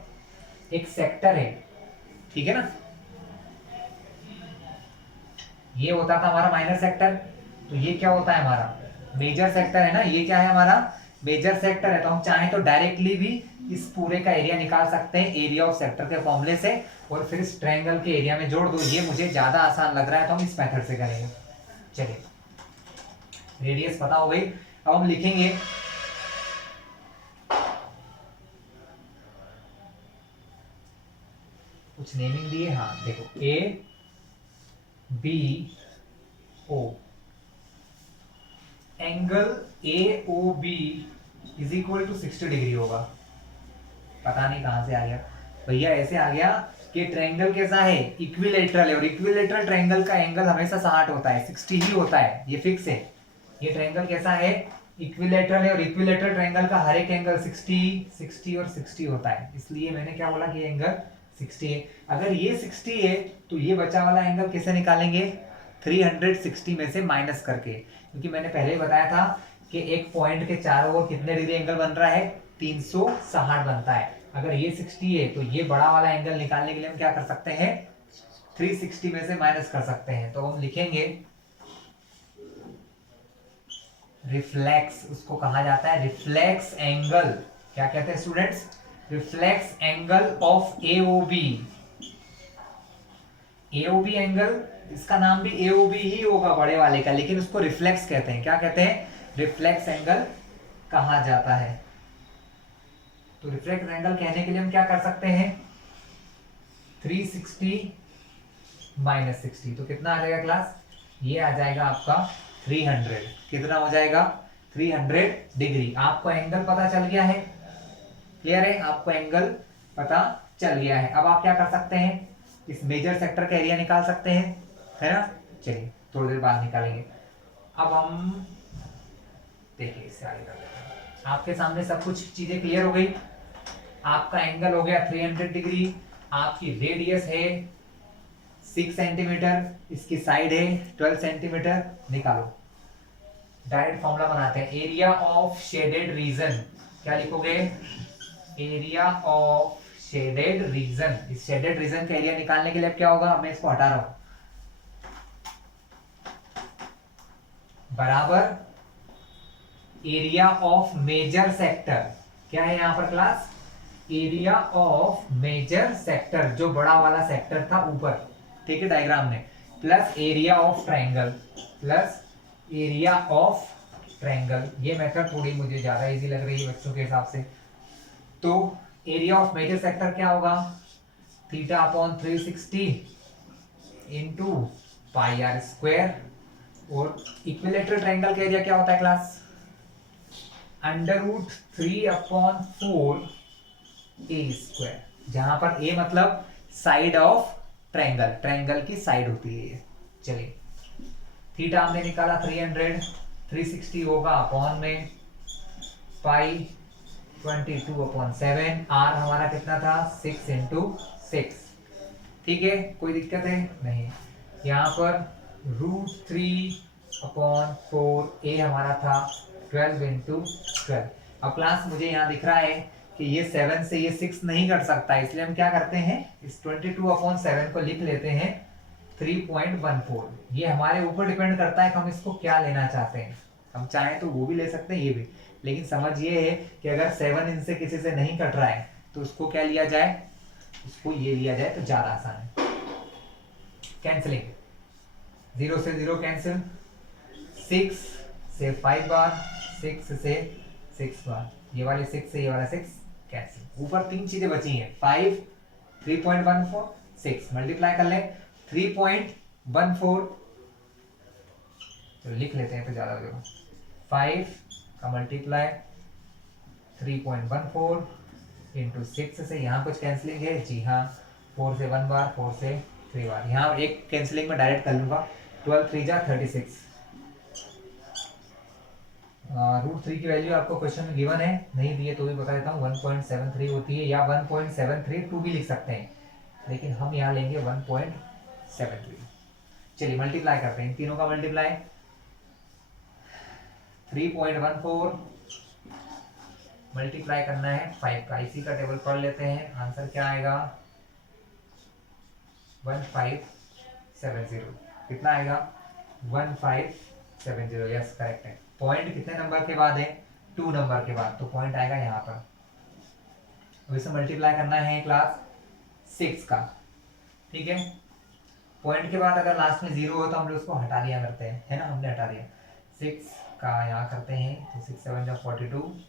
एक सेक्टर है, ठीक है ना। ये होता था हमारा माइनर सेक्टर, तो ये क्या होता है हमारा मेजर सेक्टर है ना। ये क्या है हमारा मेजर सेक्टर है। तो हम चाहें तो डायरेक्टली भी इस पूरे का एरिया निकाल सकते हैं एरिया ऑफ सेक्टर के फॉर्मूले से, और फिर इस ट्रायंगल के एरिया में जोड़ दो। ये मुझे ज्यादा आसान लग रहा है तो हम इस मेथड से करेंगे। चलिए रेडियस पता हो गई। अब हम लिखेंगे कुछ नेमिंग दिए, हाँ देखो A B O, angle A O B is equal to 60 degree होगा। पता नहीं कहां से आ गया भैया, ऐसे आ गया कि ट्रायंगल कैसा है, इक्विलेटरल है, और इक्विलेटरल ट्रायंगल का एंगल हमेशा 60 होता है, 60 ही होता है, ये फिक्स है। ये ट्रायंगल कैसा है, इक्विलेटरल है, और इक्विलेटरल ट्रायंगल का हर एक एंगल 60, 60 और 60 होता है। इसलिए मैंने क्या बोला कि एंगल 60 है। अगर ये 60 है तो ये बचा वाला एंगल कैसे निकालेंगे, 360 में से माइनस करके, क्योंकि मैंने पहले ही बताया था कि एक पॉइंट के चारों ओर कितने डिग्री एंगल बन रहा है, 360 बनता है। अगर ये 60 है तो ये बड़ा वाला एंगल निकालने के लिए हम क्या कर सकते हैं, 360 में से माइनस कर सकते हैं। तो हम लिखेंगे रिफ्लेक्स, उसको कहा जाता है रिफ्लेक्स एंगल। क्या कहते हैं students, reflex angle of AOB. AOB angle, इसका नाम भी एओबी ही होगा बड़े वाले का, लेकिन उसको रिफ्लेक्स कहते हैं। क्या कहते हैं, रिफ्लेक्स एंगल कहा जाता है। तो रिफ्लेक्स एंगल कहने के लिए हम क्या कर सकते हैं, 360 माइनस 60, तो कितना आ जाएगा क्लास, ये आ जाएगा आपका 300। कितना हो जाएगा, 300 डिग्री। आपको एंगल पता चल गया है, क्लियर है, आपको एंगल पता चल गया है। अब आप क्या कर सकते हैं, इस मेजर सेक्टर का एरिया निकाल सकते हैं, है ना। चलिए थोड़ी देर बाद निकालेंगे। अब हम देखिए इससे आगे कर लेते हैं। आपके सामने सब कुछ चीजें क्लियर हो गई। आपका एंगल हो गया 300 डिग्री, आपकी रेडियस है 6 सेंटीमीटर, इसकी साइड है 12 सेंटीमीटर। निकालो, डायरेक्ट फॉर्मूला बनाते हैं, एरिया ऑफ शेडेड रीजन। क्या लिखोगे, एरिया ऑफ शेडेड रीजन। इस शेडेड रीजन का एरिया निकालने के लिए क्या होगा, मैं इसको हटा रहा हूं, बराबर एरिया ऑफ मेजर सेक्टर। क्या है यहां पर class, area of major sector, जो बड़ा वाला सेक्टर था ऊपर, ठीक है डायग्राम में, plus area of triangle, plus area of triangle. ये मेथड थोड़ी मुझे ज्यादा इजी लग रही है बच्चों के हिसाब से। तो एरिया ऑफ मेजर सेक्टर क्या होगा, theta upon 360 into pi R square, और इक्विलेटरल ट्रायंगल का एरिया क्या होता है क्लास, √3 अपॉन 4 ए स्क्वायर, जहां पर ए मतलब साइड ऑफ ट्रायंगल, ट्रायंगल की साइड होती है ये। चलिए थीटा हमने निकाला 300, 360 होगा अपॉन में पाई 22/7, आर हमारा कितना था 6 इंटू 6, ठीक है, कोई दिक्कत है नहीं। यहाँ पर √3/4 ए हमारा था 12 इंटू 12। अब क्लास मुझे यहाँ दिख रहा है कि ये 7 से ये 6 नहीं कट सकता, इसलिए हम क्या करते हैं, इस 22/7 को लिख लेते हैं 3.14। ये हमारे ऊपर डिपेंड करता है कि हम इसको क्या लेना चाहते हैं। हम चाहें तो वो भी ले सकते हैं, ये भी, लेकिन समझ ये है कि अगर 7 इनसे किसी से नहीं कट रहा है तो उसको क्या लिया जाए, उसको ये लिया जाए तो ज्यादा आसान है। कैंसिलिंग, 0 से 0 कैंसिल, 6 से 5 बार, 6 से 6 बार, ये वाले 6 से ये वाला 6 कैंसिल। ऊपर 3 चीजें बची हैं, 5, 3.14, 6, मल्टीप्लाई कर ले 3.14, तो लिख लेते हैं तो ज्यादा हो जाएगा, 5 का मल्टीप्लाई 3.14 इंटू 6 से, यहाँ कुछ कैंसिलिंग है जी हाँ, 4 से 1 बार, 4 से 3 बार, यहाँ एक कैंसिलिंग में डायरेक्ट कर लूंगा, 12 3 जा 36। √3 की वैल्यू आपको क्वेश्चन में गिवन है, नहीं दिए तो भी बता देता हूँ, 1.73 होती है, या 1.732 भी लिख सकते हैं, लेकिन हम यहाँ लेंगे 1.73। चलिए मल्टीप्लाई करते हैं, इन तीनों का मल्टीप्लाई 3.14 मल्टीप्लाई करना है 5 का, इसी का टेबल पढ़ लेते हैं। आंसर क्या आएगा 1570। कितना आएगा 1570। यस करेक्ट है। पॉइंट कितने नंबर के बाद है 2 नंबर के बाद, तो पॉइंट आएगा यहाँ पर। अब इसे मल्टीप्लाई करना है क्लास 6 का, ठीक है। पॉइंट के बाद अगर लास्ट में 0 हो तो हम लोग उसको हटा दिया करते हैं, है ना, हमने हटा दिया। 6 का यहाँ करते हैं तो 6 7 जा 42,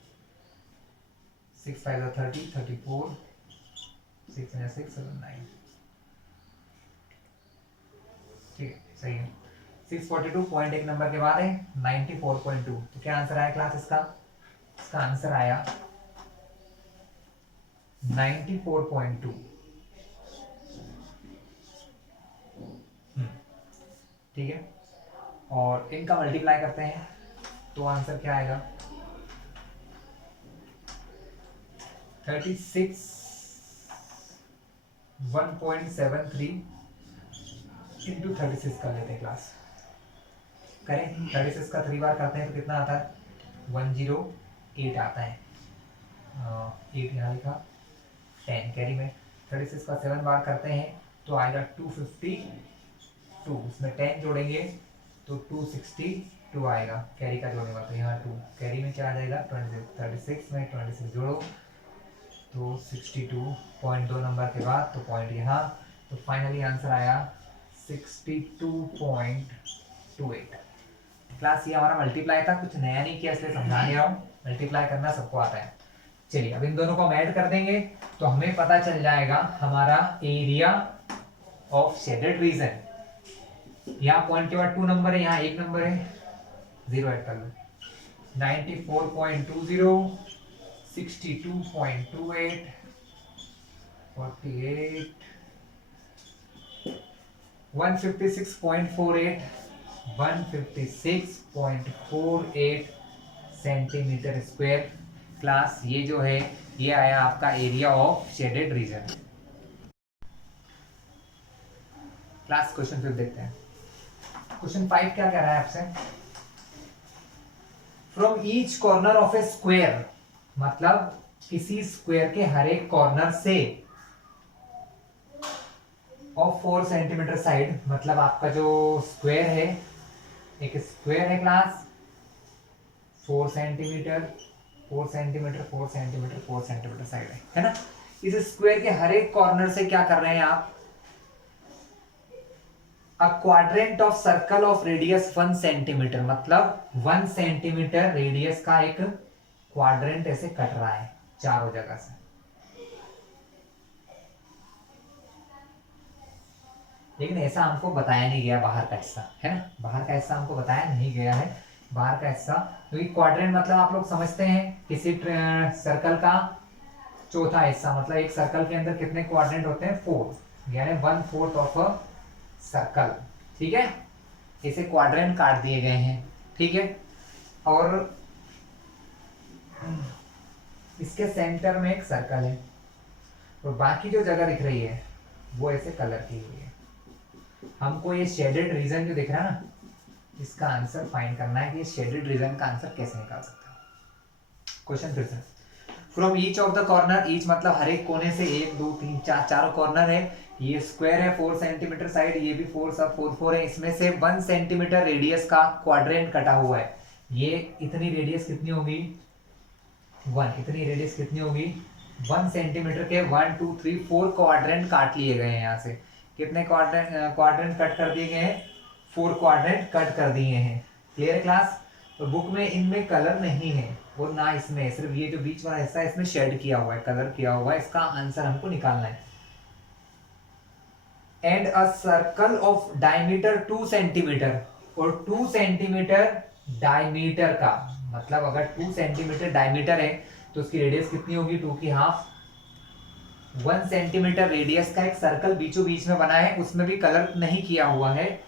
6 5 जा 30, 34, 6 6 7 9, ठीक है सही है। 642 पॉइंट एक नंबर के बाद है 94.2। तो क्या आंसर आया क्लास इसका? इसका आंसर आया 94.2। ठीक है, और इनका मल्टीप्लाई करते हैं तो आंसर क्या आएगा 36 1.73 इंटू 36 कर लेते हैं क्लास। करें 36 का 3 बार करते हैं तो कितना आता है 108 आता है। 8 यहाँ लिखा, 10 कैरी में। 36 का 7 बार करते हैं तो आएगा 252, उसमें 10 जोड़ेंगे तो 262 आएगा, कैरी का जोड़ने वाला, तो यहाँ 2 कैरी में क्या आ जाएगा 26। 36 में 26 जोड़ो तो 62, पॉइंट 2 नंबर के बाद तो पॉइंट यहाँ, तो फाइनली आंसर आया 62.28। क्लास ये हमारा मल्टीप्लाई था, कुछ नया नहीं किया इसलिए समझा नहीं रहा हूँ, मल्टीप्लाई करना सबको आता है। चलिए अब इन दोनों को हम ऐड कर देंगे तो हमें पता चल जाएगा हमारा एरिया ऑफ शेडेड रीजन। यहाँ पॉइंट के बाद 2 नंबर है, यहाँ 1 नंबर है, 0 ऐड कर लो। 94.20, 62.28, 48, 156.48, 156.48 सेंटीमीटर स्क्वायर। क्लास ये जो है ये आया आपका area of shaded reason. Class question 5 देखते हैं। क्वेश्चन 5 क्या कह रहा है आपसे, from each corner of A square, मतलब किसी स्क्वायर के हर एक कॉर्नर से, ऑफ 4 सेंटीमीटर साइड, मतलब आपका जो स्क्वायर है, एक स्क्वायर है class 4 centimetre 4 centimetre 4 centimetre 4 centimetre side है ना। इस स्क्वायर के हर एक कॉर्नर से क्या कर रहे हैं आप, अ quadrant of circle of radius 1 centimetre, मतलब 1 सेंटीमीटर रेडियस का एक क्वाड्रेंट ऐसे कट रहा है चारों जगह से। लेकिन ऐसा हमको बताया नहीं गया बाहर का हिस्सा, है ना, बाहर का हिस्सा हमको बताया नहीं गया है, बाहर का हिस्सा। क्योंकि क्वाड्रेंट मतलब आप लोग समझते हैं किसी सर्कल का चौथा हिस्सा, मतलब एक सर्कल के अंदर कितने क्वाड्रेंट होते हैं 4, यानी 1/4 ऑफ अ सर्कल, ठीक है। इसे क्वाड्रेंट काट दिए गए हैं, ठीक है। और इसके सेंटर में एक सर्कल है और बाकी जो जगह दिख रही है वो ऐसे कलर की हुई है। हमको ये शेडेड रीजन जो दिख रहा है ना, इसका आंसर फाइंड करना है कि ये शेडेड रीजन का आंसर कैसे निकाल सकते हो। क्वेश्चन फिर से, from each of the corner, each मतलब हर एक कोने से, 1 2 3 4 चारों कॉर्नर है। ये स्क्वायर है 4 सेंटीमीटर साइड, ये भी 4 सब 4 4 है। इसमें से 1 सेंटीमीटर रेडियस का क्वाड्रेंट कटा हुआ है। ये इतनी रेडियस कितनी होगी 1, इतनी रेडियस कितनी होगी 1 सेंटीमीटर के 1 2 3 4 क्वाड्रेंट काट लिए गए हैं। यहाँ से कितने क्वाड्रेंट कट कर दिए गए हैं 4 क्वाड्रेंट कट कर दिए हैं। क्लियर है क्लास। तो बुक में इनमें कलर नहीं है और ना इसमें, सिर्फ ये जो बीच वाला हिस्सा है इसमें शेड किया हुआ है, कलर किया हुआ है। इसका आंसर हमको निकालना है। And a circle of diameter 2 centimetre, और 2 सेंटीमीटर डायमीटर का मतलब अगर 2 सेंटीमीटर डायमीटर है तो उसकी रेडियस कितनी होगी 2 की हाफ। 1 सेंटीमीटर रेडियस का एक सर्कल बीचों बीच में बना है, उसमें भी कलर नहीं किया हुआ है।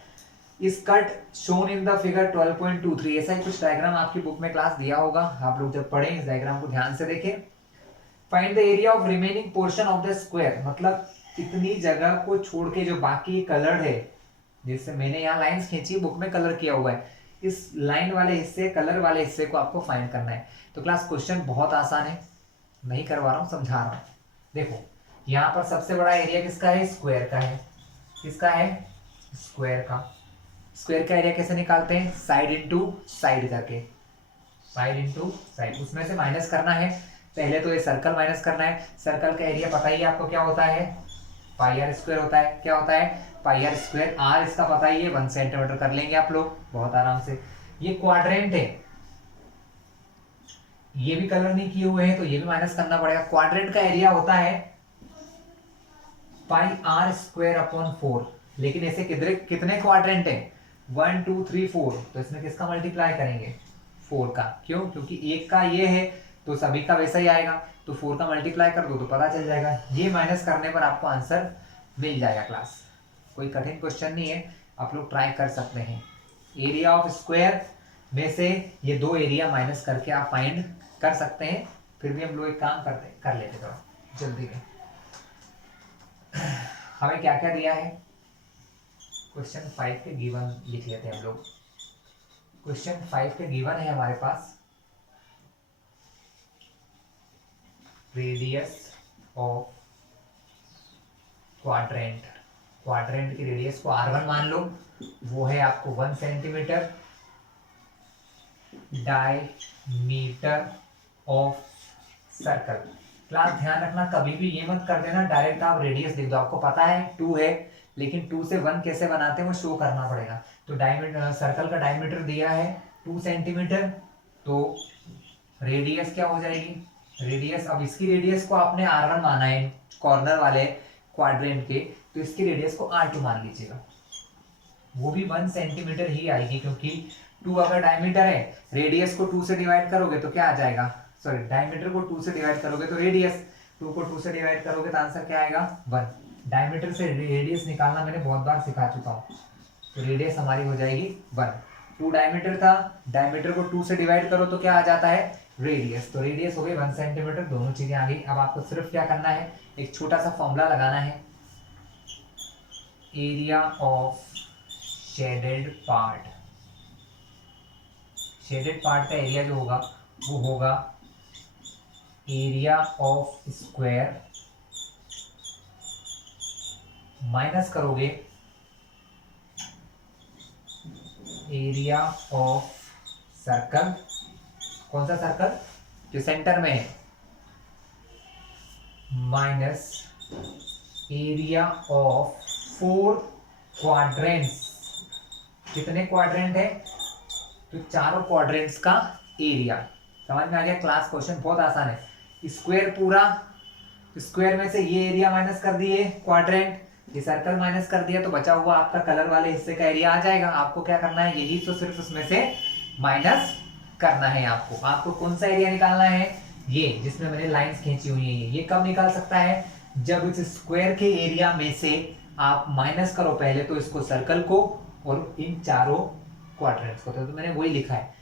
इस cut shown in the figure 12.23, ऐसा ही कुछ डायग्राम आपकी बुक में क्लास दिया होगा, आप लोग जब पढ़ें इस डायग्राम को ध्यान से देखें। Find the area of remaining portion of the square, मतलब इतनी जगह को छोड़ के जो बाकी कलर्ड है, जैसे मैंने यहाँ लाइंस खींची, बुक में कलर किया हुआ है, इस लाइन वाले हिस्से, कलर वाले हिस्से को आपको फाइंड करना है। तो क्लास क्वेश्चन बहुत आसान है, नहीं करवा रहा हूँ, समझा रहा हूँ। देखो यहाँ पर सबसे बड़ा एरिया किसका है? स्क्वायर का है। किसका है? स्क्वायर का। स्क्वायर का एरिया कैसे निकालते हैं? साइड इंटू साइड करके, साइड इंटू साइड। उसमें से माइनस करना है, पहले तो ये सर्कल माइनस करना है। सर्कल का एरिया पता ही है आपको क्या होता है? पाई आर स्क्वायर होता है। क्या होता है? पाई आर स्क्वायर। आर इसका पता ही है, 1 सेंटीमीटर कर लेंगे आप लोग बहुत आराम से। ये क्वाड्रेंट है, ये भी कलर नहीं किए हुए हैं तो ये भी माइनस करना पड़ेगा। क्वाड्रेंट का एरिया होता है पाई आर स्क्वायर अपॉन 4, लेकिन ऐसे कितने क्वाड्रेंट है? 1 2 3 4, तो इसमें किसका मल्टीप्लाई करेंगे? 4 का। क्यों? क्योंकि एक का ये है तो सभी का वैसा ही आएगा, तो 4 का मल्टीप्लाई कर दो तो पता चल जाएगा। ये माइनस करने पर आपको आंसर मिल जाएगा क्लास। कोई कठिन क्वेश्चन नहीं है, आप लोग ट्राई कर सकते हैं। एरिया ऑफ स्क्वायर में से ये दो एरिया माइनस करके आप फाइंड कर सकते हैं। फिर भी हम लोग एक काम कर लेते थोड़ा जल्दी में। हमें क्या क्या दिया है? क्वेश्चन 5 के गिवन लिख लेते हैं हम लोग। क्वेश्चन 5 के गिवन है हमारे पास, रेडियस ऑफ क्वाड्रेंट। क्वाड्रेंट की रेडियस को r1 मान लो, वो है आपको 1 centimetre. Diameter of circle. Class ध्यान रखना, कभी भी ये मत कर देना डायरेक्ट आप रेडियस लिख दो। आपको पता है 2 है, लेकिन 2 से 1 कैसे बनाते हैं वो शो करना पड़ेगा। तो डायमीटर, सर्कल का डायमीटर दिया है 2 सेंटीमीटर, तो रेडियस क्या हो जाएगी? रेडियस, अब इसकी रेडियस को आपने r1 माना है कॉर्नर वाले क्वाड्रेंट के, तो इसकी रेडियस को r2 मान लीजिएगा। वो भी 1 सेंटीमीटर ही आएगी, क्योंकि 2 अगर डायमीटर है, रेडियस को 2 से डिवाइड करोगे तो क्या आ जाएगा? सॉरी, डायमीटर को 2 से डिवाइड करोगे तो रेडियस, 2 को 2 से डिवाइड करोगे तो आंसर क्या आएगा? 1। डायमीटर से रेडियस निकालना मैंने बहुत बार सिखा चुका हूँ, तो रेडियस हमारी हो जाएगी 1। 2 डायमीटर था, डायमीटर को 2 से डिवाइड करो तो क्या आ जाता है? रेडियस। तो रेडियस हो गई 1 सेंटीमीटर, दोनों चीजें आ गई। अब आपको सिर्फ क्या करना है? एक छोटा सा फॉर्मूला लगाना है, area of shaded part. Shaded part का एरिया जो होगा वो होगा एरिया ऑफ स्क्वायर माइनस करोगे एरिया ऑफ सर्कल। कौन सा सर्कल? जो सेंटर में है, माइनस एरिया ऑफ 4 क्वाड्रेंट्स। कितने क्वाड्रेंट है? तो चारों क्वाड्रेंट्स का एरिया। समझ में आ गया? क्लास क्वेश्चन बहुत आसान है। स्क्वायर पूरा, स्क्वायर में से ये एरिया माइनस कर दिए क्वाड्रेंट, ये सर्कल माइनस कर दिया, तो बचा हुआ आपका कलर वाले हिस्से का एरिया आ जाएगा। आपको क्या करना है? यही तो सिर्फ उसमें से माइनस करना है आपको। आपको कौन सा एरिया निकालना है? ये जिसमें मैंने लाइंस खींची हुई है। ये कब निकाल सकता है? जब इस स्क्वायर के एरिया में से आप माइनस करो पहले तो इसको, सर्कल को, और इन चारों क्वाड्रेंट्स को। तो मैंने वही लिखा है,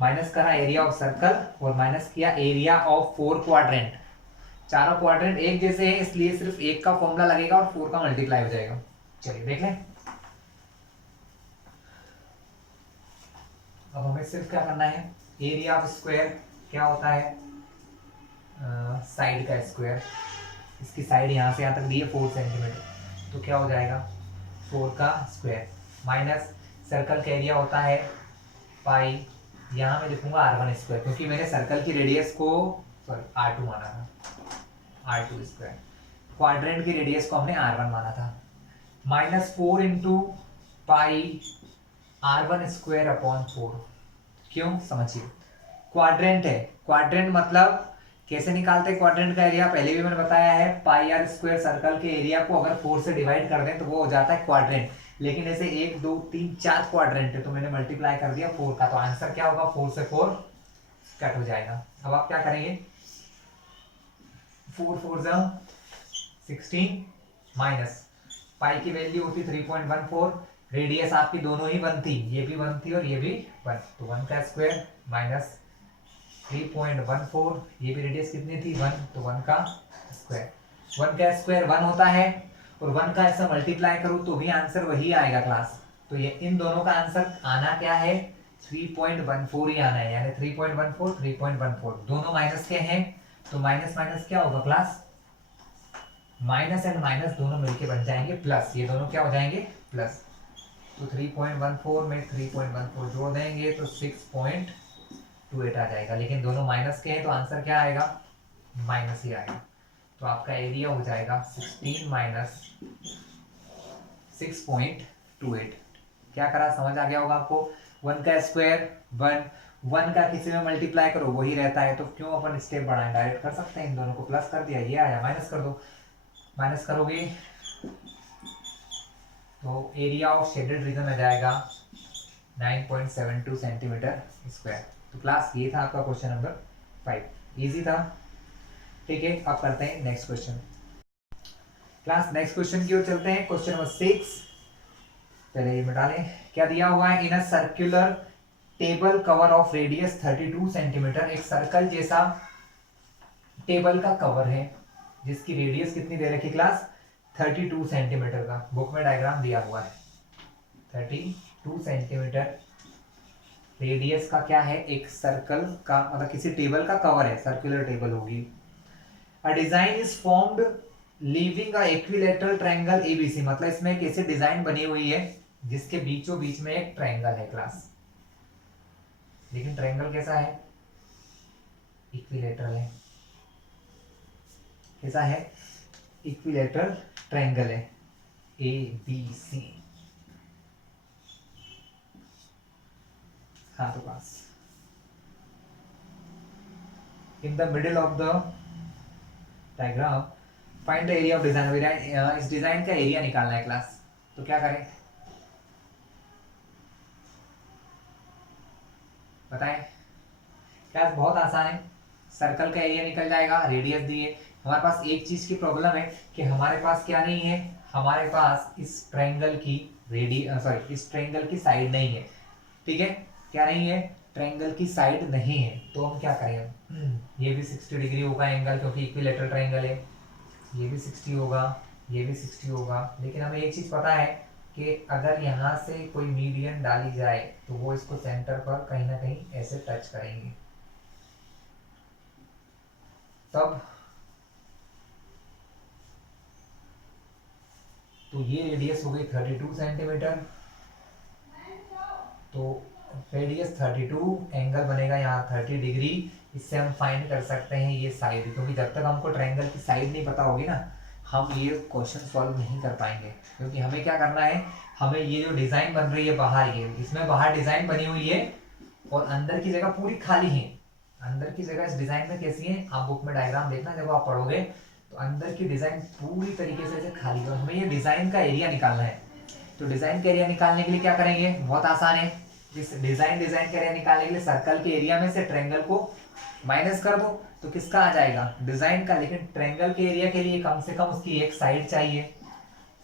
माइनस करा एरिया ऑफ सर्कल और माइनस किया एरिया ऑफ 4 क्वाड्रेंट। चारों क्वाड्रेंट एक जैसे हैं, इसलिए सिर्फ एक का फॉर्मूला लगेगा और 4 का मल्टीप्लाई हो जाएगा। चलिए देख लें। अब हमें सिर्फ क्या करना है? एरिया ऑफ स्क्वायर क्या होता है? साइड का स्क्वायर। इसकी साइड यहाँ से यहाँ तक दी है 4 सेंटीमीटर, तो क्या हो जाएगा? 4 का स्क्वायर माइनस सर्कल का एरिया होता है पाई, यहाँ मैं लिखूंगा r1 स्क्वायर, क्योंकि मैंने सर्कल की रेडियस को सॉरी r2 माना था, r2 स्क्वायर। क्वाड्रेंट की रेडियस को हमने r1 माना था, minus 4 into pi r1 square upon 4। क्यों? समझिए, क्वाड्रेंट है। क्वाड्रेंट मतलब कैसे निकालते हैं क्वाड्रेंट का एरिया? पहले भी मैंने बताया है, पाई आर स्क्वायर सर्कल के एरिया को अगर 4 से डिवाइड कर दें तो वो हो जाता है क्वाड्रेंट। लेकिन ऐसे 1 2 3 4 क्वाड्रेंट है, तो मैंने मल्टीप्लाई कर दिया 4 का, तो आंसर क्या होगा? 4 से 4 कट हो जाएगा। अब आप क्या करेंगे? 4 4 16 माइनस पाई की वैल्यू होती 3.14, रेडियस आपकी दोनों ही 1 थी, ये भी 1 थी और ये भी 1, तो 1 का स्क्वायर माइनस 3.14, ये भी रेडियस कितनी थी? 1, तो 1 का स्क्वायर। 1 का स्क्वायर 1 होता है, और 1 का ऐसा मल्टीप्लाई करूं तो भी आंसर वही आएगा क्लास। तो ये इन दोनों का आंसर आना क्या है, 3.14 ही आना है, यानी 3.14 3.14 दोनों माइनस के हैं, तो माइनस माइनस क्या होगा क्लास, माइनस एंड माइनस दोनों मिलके बन जाएंगे प्लस, ये दोनों क्या हो जाएंगे प्लस। तो 3.14 में 3.14 जोड़ देंगे तो 6.28 आ जाएगा, लेकिन दोनों माइनस के हैं तो आंसर क्या आएगा, माइनस ही आएगा। तो आपका एरिया हो जाएगा 16 माइनस 6.28। क्या करा, समझ आ गया होगा आपको। 1 का स्क्वायर 1, 1 का किसी में मल्टीप्लाई करो वही रहता है, तो क्यों अपन स्टेप बढ़ाएं, डायरेक्ट कर सकते हैं, इन दोनों को प्लस कर दिया, ये आया, माइनस कर दो, माइनस करोगे तो एरिया ऑफ शेडेड रीजन आ जाएगा 9.72 सेंटीमीटर स्क्वायर। तो क्लास ये था आपका क्वेश्चन नंबर 5, इजी था। ठीक है, अब करते हैं next question. Class next question की ओर चलते हैं, क्वेश्चन नंबर 6। पहले ये मिटा लें, क्या दिया हुआ है, in a circular table cover of radius 32 centimetre, एक सर्कल जैसा टेबल का कवर है जिसकी रेडियस कितनी दे रखी क्लास, 32 सेंटीमीटर का, बुक में डायग्राम दिया हुआ है। 32 सेंटीमीटर रेडियस का क्या है, एक सर्कल का, मतलब किसी टेबल का कवर है, सर्कुलर टेबल होगी। अ design is formed leaving a equilateral triangle ABC, मतलब इसमें एक ऐसी डिजाइन बनी हुई है जिसके बीचों बीच में एक ट्रायंगल है क्लास, लेकिन ट्रायंगल कैसा है, इक्विलैटरल है। कैसा है, इक्विलैटरल ट्रायंगल है, ए बी सी। हाँ तो पास in the middle of the diagram find the area of design, इस डिजाइन का एरिया निकालना है क्लास। तो क्या करें बताएं, क्लास बहुत आसान है, सर्कल का एरिया निकल जाएगा, रेडियस दिए। हमारे पास एक चीज की प्रॉब्लम है कि हमारे पास क्या नहीं है, हमारे पास इस ट्रायंगल की सॉरी इस ट्रायंगल की साइड नहीं है। ठीक है, क्या नहीं है, ट्रायंगल की साइड नहीं है, तो हम क्या करें, ये भी 60 डिग्री होगा एंगल, क्योंकि इक्विलैटरल ट्रायंगल है, ये भी 60 होगा, ये भी 60 होगा, लेकिन हमें एक चीज पता है कि अगर यहाँ से कोई मीडियन डाली जाए तो वो इसको सेंटर पर कहीं ना कहीं ऐसे टच करेंगे, तब तो ये रेडियस हो गई 32 सेंटीमीटर, तो रेडियस 32, एंगल बनेगा यहाँ 30 डिग्री। इससे हम फाइंड कर सकते हैं ये साइड, क्योंकि जब तक हमको ट्रायंगल की साइड नहीं पता होगी ना, हम ये क्वेश्चन सॉल्व नहीं कर पाएंगे। क्योंकि हमें क्या करना है, हमें ये जो डिजाइन बन रही है बाहर, ये इसमें बाहर डिजाइन बनी हुई है और अंदर की जगह पूरी खाली है। अंदर की जगह इस डिजाइन में कैसी है, आप बुक में डायग्राम देखना जब आप पढ़ोगे, तो अंदर की डिजाइन पूरी तरीके से खाली है, हमें ये डिजाइन का एरिया निकालना है। तो डिजाइन का एरिया निकालने के लिए क्या करेंगे, बहुत आसान है, इस डिजाइन का एरिया निकालने के लिए सर्कल के एरिया में से ट्रायंगल को माइनस कर दो, तो किसका आ जाएगा, डिजाइन का। लेकिन ट्रायंगल के एरिया के लिए कम से कम उसकी एक साइड चाहिए।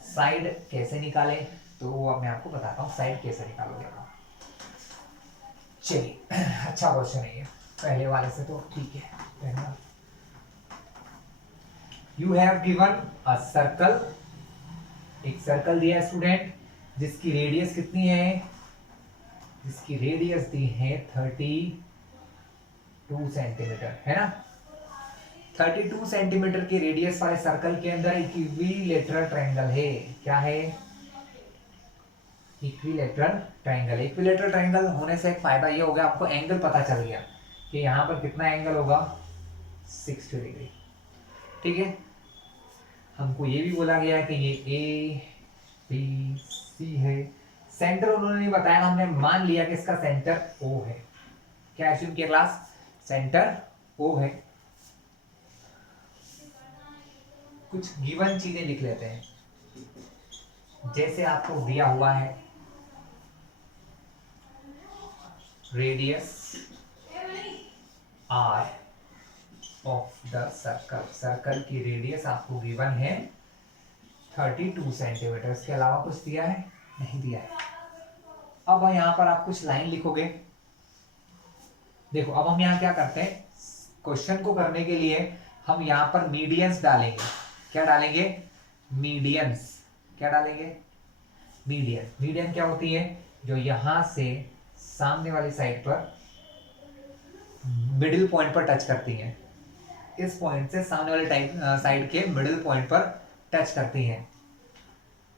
साइड कैसे निकाले, तो वो अब मैं आपको बताता हूँ साइड कैसे निकालोगे आप। चलिए, अच्छा क्वेश्चन है ये, पहले वाले से तो ठीक है। You have given a circle, एक सर्कल दिया स्टूडेंट जिसकी रेडियस कितनी है, जिसकी रेडियस दी है 32 सेंटीमीटर, है ना। 32 सेंटीमीटर के रेडियस वाले सर्कल के अंदर इक्विलैटरल ट्रायंगल है। क्या है, इक्विलैटरल ट्रायंगल। इक्विलैटरल ट्रायंगल होने से एक फायदा ये हो गया, आपको एंगल पता चल गया कि यहाँ पर कितना एंगल होगा, 60 डिग्री। ठीक है, हमको ये भी बोला गया है कि ये ए बी सी है। सेंटर उन्होंने नहीं बताया, हमने मान लिया कि इसका सेंटर ओ है। क्या एज्यूम किया क्लास, सेंटर ओ है। कुछ गिवन चीजें लिख लेते हैं, जैसे आपको दिया हुआ है radius R of the circle, circle की रेडियस आपको गिवन है 32 सेंटीमीटर, इसके अलावा कुछ दिया है, नहीं दिया है। अब यहाँ पर आप कुछ लाइन लिखोगे। देखो अब हम यहाँ क्या करते हैं, क्वेश्चन को करने के लिए हम यहाँ पर मीडियंस डालेंगे। क्या डालेंगे, मीडियंस, क्या डालेंगे, मीडियन। मीडियन क्या होती है, जो यहां से सामने वाली साइड पर मिडिल पॉइंट पर टच करती हैं, इस पॉइंट से सामने वाले साइड के मिडिल पॉइंट पर टच करती हैं,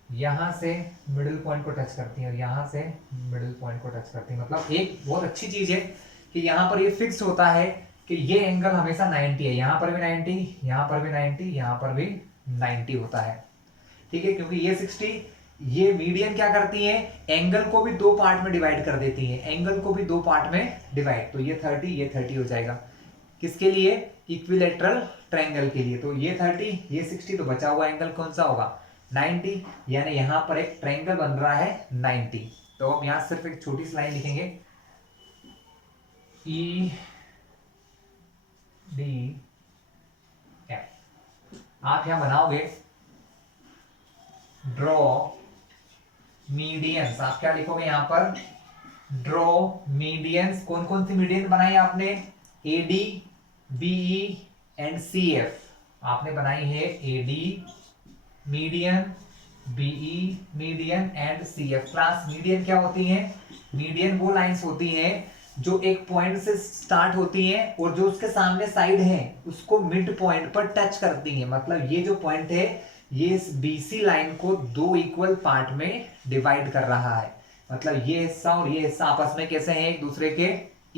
यहां से मिडिल पॉइंट को टच करती है और यहां से मिडिल पॉइंट को टच करती है। मतलब एक बहुत अच्छी चीज है कि यहां पर ये फिक्स होता है कि ये एंगल हमेशा 90 है, यहां पर भी 90, यहां पर भी 90, यहां पर भी 90 होता है, ठीक है। क्योंकि ये 60, ये मीडियन क्या करती है, एंगल को भी दो पार्ट में डिवाइड कर देती है, एंगल को भी दो पार्ट में डिवाइड, तो ये 30, ये 30 हो जाएगा। किसके लिए, इक्विलेटरल ट्रायंगल के लिए। तो ये 30, ये 60, तो बचा हुआ एंगल कौन सा होगा, 90, यानी यहां पर एक ट्रायंगल बन रहा है 90। तो हम यहां सिर्फ एक छोटी सी लाइन लिखेंगे, ई डी एफ। आप यहां बनाओगे ड्रॉ मीडियंस, आप क्या लिखोगे यहां पर, ड्रॉ मीडियंस। कौन कौन सी मीडियन बनाई आपने, A D, BE and C F. आपने बनाई है A D median, BE median and C F. Class median क्या होती है, मीडियन वो लाइंस होती हैं जो एक पॉइंट से स्टार्ट होती हैं और जो उसके सामने साइड है उसको मिड पॉइंट पर टच करती हैं। मतलब ये जो पॉइंट है ये इस बीसी लाइन को दो इक्वल पार्ट में डिवाइड कर रहा है। मतलब ये हिस्सा और ये हिस्सा आपस में कैसे हैं, एक दूसरे के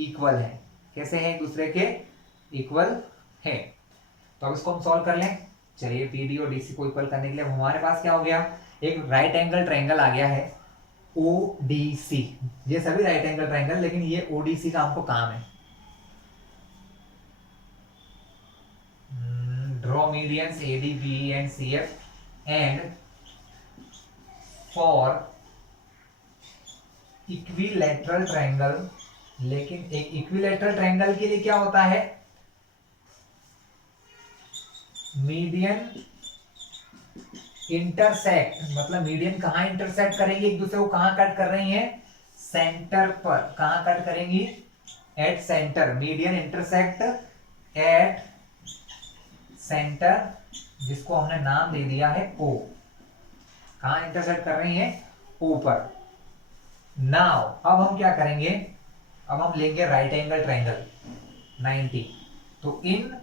इक्वल हैं। कैसे हैं, एक दूसरे के इक्वल है। तो अब इसको हम सॉल्व कर लें। चलिए पीडी और डीसी को इक्वल करने के लिए हमारे पास क्या हो गया, एक राइट एंगल ट्रायंगल आ गया है ओडीसी। ये सभी राइट एंगल ट्रायंगल, लेकिन ये ओडीसी का हमको काम है। Draw medians AD, B and C F and for equilateral triangle. लेकिन एक इक्विलैटरल ट्रायंगल के लिए क्या होता है, मीडियन इंटरसेक्ट। मतलब मीडियन कहां इंटरसेक्ट करेंगे, एक दूसरे को कहां कट कर रही है, सेंटर पर। कहां कट करेंगी, at centre. Median intersect at centre, जिसको हमने नाम दे दिया है ओ। कहां इंटरसेक्ट कर रही है, ओ पर। नाउ अब हम क्या करेंगे, अब हम लेंगे राइट एंगल ट्रायंगल 90। तो इन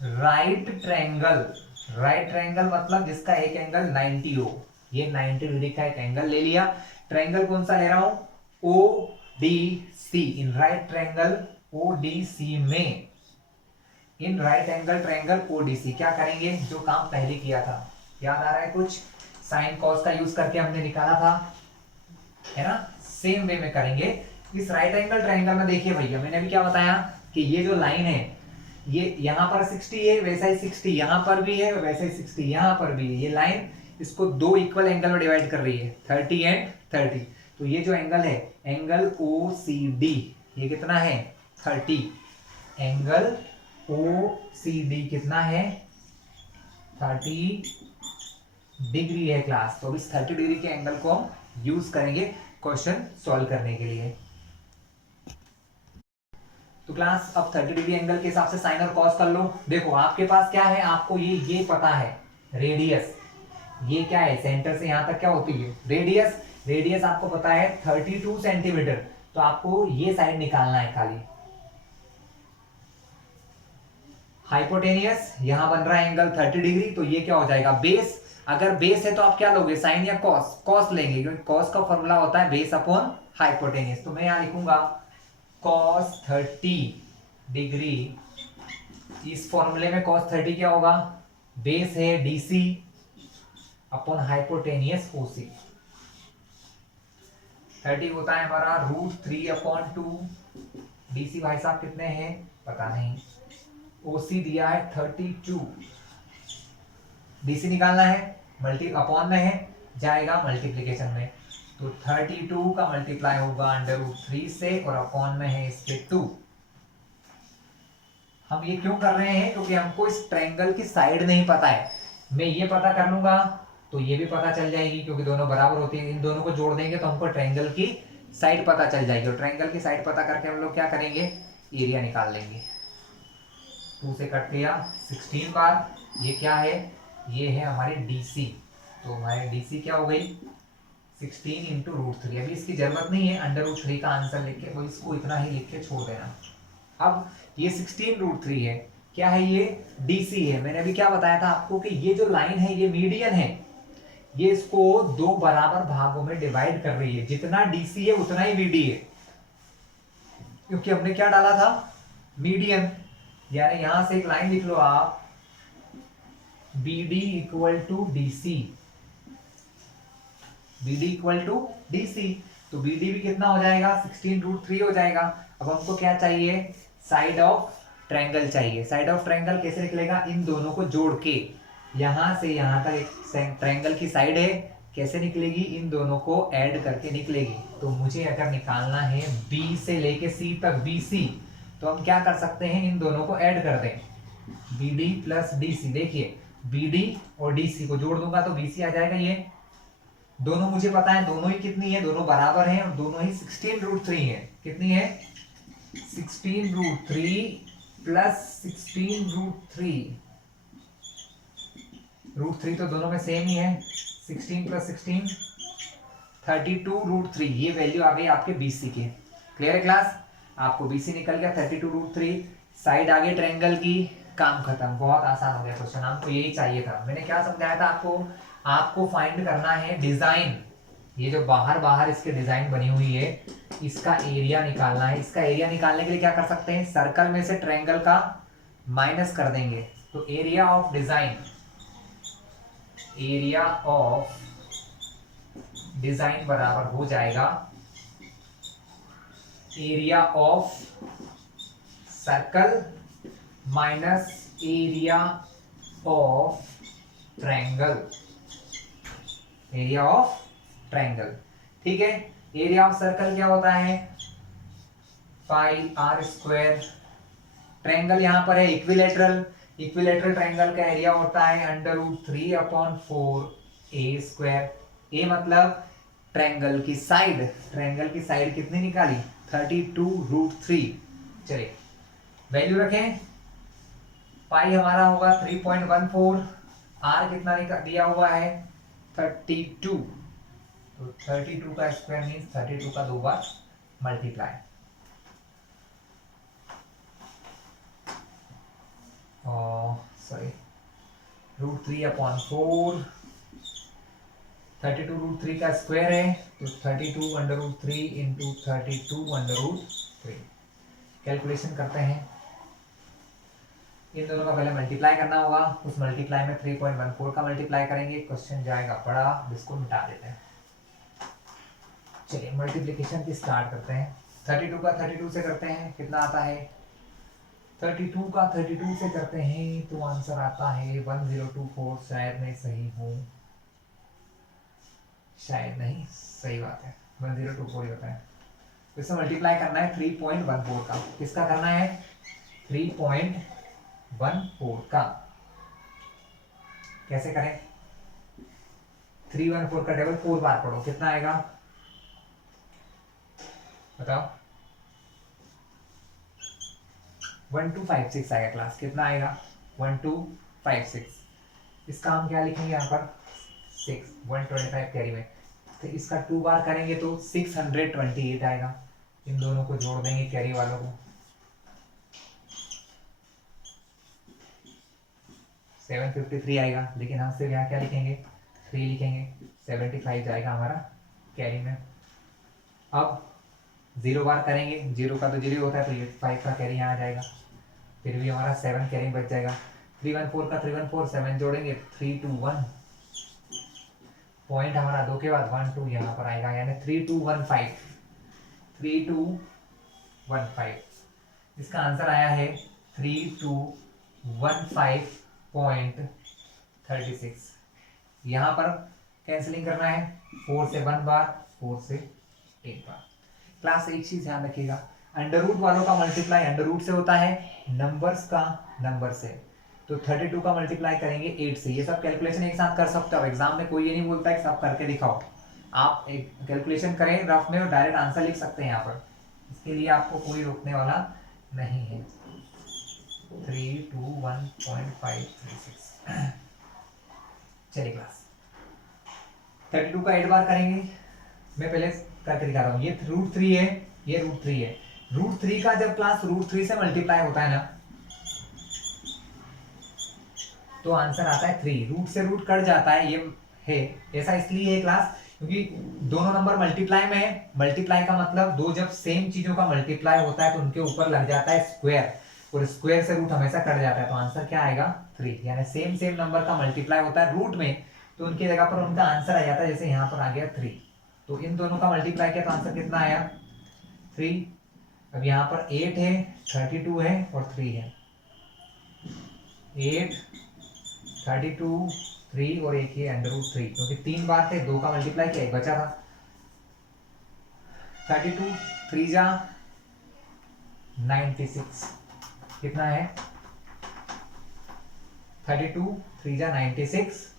राइट ट्रायंगल, राइट ट्रायंगल मतलब जिसका एक एंगल 90 हो, ये 90 डिग्री का एक एंगल ले लिया। ट्रायंगल कौन सा ले रहा हूं, O D C. In right triangle O D C में, in right angle triangle ODC क्या करेंगे, जो काम पहले किया था, याद आ रहा है कुछ, साइन कॉस का यूज करके हमने निकाला था, है ना। सेम वे में करेंगे इस राइट एंगल ट्रायंगल में। देखिए भैया मैंने अभी क्या बताया कि ये जो लाइन है ये यहां पर 60 है, वैसा ही 60 यहां पर भी है, वैसा ही 60 यहां पर भी है। ये लाइन इसको दो इक्वल एंगल में डिवाइड कर रही है, 30 एंड 30। तो ये जो एंगल है, एंगल ओ सी डी, ये कितना है, 30। एंगल ओ सी डी कितना है, 30 डिग्री है क्लास। तो इस 30 डिग्री के एंगल को हम यूज करेंगे क्वेश्चन सॉल्व करने के लिए। तो क्लास अब 30 डिग्री एंगल के हिसाब से साइन और कॉस कर लो। देखो आपके पास क्या है, आपको ये पता है रेडियस, ये क्या है, सेंटर से यहां तक क्या होती है रेडियस। रेडियस आपको पता है 32 सेंटीमीटर। तो आपको ये साइड निकालना है खाली। हाइपोटेनियस यहां बन रहा है एंगल 30 डिग्री, तो ये क्या हो जाएगा, बेस। अगर बेस है तो आप क्या लोगे, साइन या कॉस, कॉस लेंगे, क्योंकि कॉस का फॉर्मूला होता है बेस अपॉन हाइपोटेनियस। तो मैं यहां लिखूंगा cos 30 डिग्री। इस फॉर्मूले में cos 30 क्या होगा, बेस है DC अपॉन हाइपोटेनियस OC। 30 होता है हमारा √3/2। DC भाई साहब कितने हैं पता नहीं, OC दिया है 32। DC निकालना है, मल्टी अपॉन में है, जाएगा मल्टीप्लीकेशन में। तो 32 का मल्टीप्लाई होगा √3 से और अपॉन में है इसके 2। हम ये क्यों कर रहे हैं, क्योंकि हमको इस ट्रायंगल की साइड नहीं पता है। मैं ये पता कर लूंगा तो ये भी पता चल जाएगी, क्योंकि दोनों बराबर होती है। इन दोनों को जोड़ देंगे तो हमको ट्रायंगल की साइड पता चल जाएगी। और ट्रायंगल की साइड पता करके हम लोग क्या करेंगे, एरिया निकाल लेंगे। 2 से कट किया 16 बार। ये क्या है ये है हमारी DC। तो हमारी DC क्या हो गई 16 इंटू रूट थ्री। अभी इसकी जरूरत नहीं है अंडर रूट 3 का आंसर लिख के, वो इसको इतना ही लिख के छोड़ देना। अब ये 16 रूट 3 है, क्या है ये DC है। मैंने अभी क्या बताया था आपको कि ये जो लाइन है ये मीडियन है, ये इसको दो बराबर भागों में डिवाइड कर रही है, जितना DC है उतना ही BD है, क्योंकि हमने क्या डाला था मीडियन। यानी यहां से एक लाइन लिख लो आप, BD equal to DC, BD equal to DC। तो BD भी कितना हो जाएगा 16 रूट 3 हो जाएगा। अब हमको क्या चाहिए साइड ऑफ ट्रायंगल चाहिए। साइड ऑफ ट्रायंगल कैसे निकलेगा, इन दोनों को जोड़ के यहां से यहां तक एक ट्रायंगल की साइड है, कैसे निकलेगी इन दोनों को ऐड करके निकलेगी। तो मुझे अगर निकालना है B से लेके C तक BC, तो हम क्या कर सकते हैं इन दोनों को ऐड कर दें, BD प्लस DC। देखिए BD और DC को जोड़ दूंगा तो BC आ जाएगा। ये दोनों मुझे पता है दोनों ही कितनी है, दोनों बराबर हैं और दोनों ही 16 रूट 3 है। कितनी है 16 रूट 3 प्लस 16 रूट 3। रूट 3 तो दोनों में सेम ही है, 16 प्लस 16 32 रूट 3। ये वैल्यू आ गई आपके BC की। क्लियर है क्लास, आपको BC निकल गया 32 रूट 3। साइड आगे ट्रायंगल की, काम खत्म। बहुत आसान हो गया क्वेश्चन, आपको यही चाहिए था। मैंने क्या समझाया था आपको, आपको फाइंड करना है डिजाइन। ये जो बाहर बाहर इसके डिजाइन बनी हुई है, इसका एरिया निकालना है। इसका एरिया निकालने के लिए क्या कर सकते हैं, सर्कल में से ट्रायंगल का माइनस कर देंगे, तो area of design, area of design बराबर हो जाएगा area of circle minus area of triangle, area of triangle. ठीक है, एरिया ऑफ सर्कल क्या होता है पाई आर स्क्वायर। ट्रायंगल यहां पर है इक्विलेटरल, इक्विलेटरल ट्रायंगल का एरिया होता है √3/4 a²। ए मतलब ट्रायंगल की साइड, ट्रायंगल की साइड कितनी निकाली 32 रूट 3। चलिए वैल्यू रखें, पाई हमारा होगा 3.14, आर कितना दिया हुआ है 32। तो 32 का स्क्वायर मीन्स 32 का 2 बार मल्टीप्लाई, सॉरी √3/4, 32 रूट 3 का स्क्वायर है तो 32 √3 इंटू 32 √3। कैलकुलेशन करते हैं, इन दोनों का पहले मल्टीप्लाई करना होगा, उस मल्टीप्लाई में 3.14 का मल्टीप्लाई करेंगे, क्वेश्चन जाएगा बड़ा, जिसको मिटा देते हैं। चलिए मल्टीप्लिकेशन की स्टार्ट करते हैं। 32 का 32 से करते हैं, कितना आता है 32 का 32 से करते हैं तो आंसर आता है 1024। शायद मैं सही हूँ, शायद नहीं, सही बात है 1024 ही होता है। तो इससे मल्टीप्लाई करना है 3.14 का, किसका करना है 3.14 का। कैसे करें, 314 का टेबल 4 बार पढ़ो, कितना आएगा बताओ 1256 आएगा क्लास, कितना आएगा 1256। इसका हम क्या लिखेंगे यहाँ पर 6, 125 कैरी में, तो इसका 2 बार करेंगे तो 628 आएगा। इन दोनों को जोड़ देंगे कैरी वालों को, 753 आएगा, लेकिन हम सिर्फ यहाँ क्या लिखेंगे 3 लिखेंगे, 75 जाएगा हमारा कैरी में। अब 0 बार करेंगे, 0 का तो 0 होता है, तो ये 5 का कैरी यहाँ आ जाएगा, फिर भी हमारा 7 कैरी बच जाएगा। 314 का 314, 7 जोड़ेंगे 321, पॉइंट हमारा 2 के बाद 12 यहाँ पर आएगा, यानी 3215, 3215। इसका आंसर आया है 3215.36। यहाँ पर कैंसिलिंग करना है, 4 से 1 बार, 4 से 1 बार। क्लास एक चीज ध्यान रखिएगा, अंडर रूट वालों का मल्टीप्लाई अंडर रूट से होता है, नंबर्स का नंबर से। तो 32 का मल्टीप्लाई करेंगे 8 से। ये सब कैलकुलेशन एक साथ कर सकते हो, एग्जाम में कोई ये नहीं बोलता है कि सब करके दिखाओ, आप एक कैलकुलेशन करें रफ में और डायरेक्ट आंसर लिख सकते हैं यहाँ पर, इसके लिए आपको कोई रोकने वाला नहीं है। 321.536 चलिए क्लास 32 का 8 बार करेंगे। मैं पहले करके दिखा रहा हूँ। ये √3 है, ये √3 है। √3 का जब क्लास √3 से मल्टीप्लाई होता है ना तो आंसर आता है 3। रूट से रूट कट जाता है, ये है ऐसा इसलिए है क्लास क्योंकि दोनों नंबर मल्टीप्लाई में है। मल्टीप्लाई का मतलब दो जब सेम चीजों का मल्टीप्लाई होता है तो उनके ऊपर लग जाता है स्क्वायर, और स्क्वायर से रूट हमेशा कट जाता है, तो आंसर क्या आएगा 3। यानी सेम सेम नंबर का मल्टीप्लाई होता है रूट में तो उनकी जगह पर उनका आंसर आ जाता है, जैसे यहाँ पर आ गया 3। तो इन दोनों का मल्टीप्लाई किया तो आंसर कितना आया 3। अब यहाँ पर 8 है, 32 है और 3 है। 8 32 3 और एक ही √3, क्योंकि 3 बार थे, 2 का मल्टीप्लाई किया, एक बचा था। 32 3 जा 96 कितना है 32 3 जा 96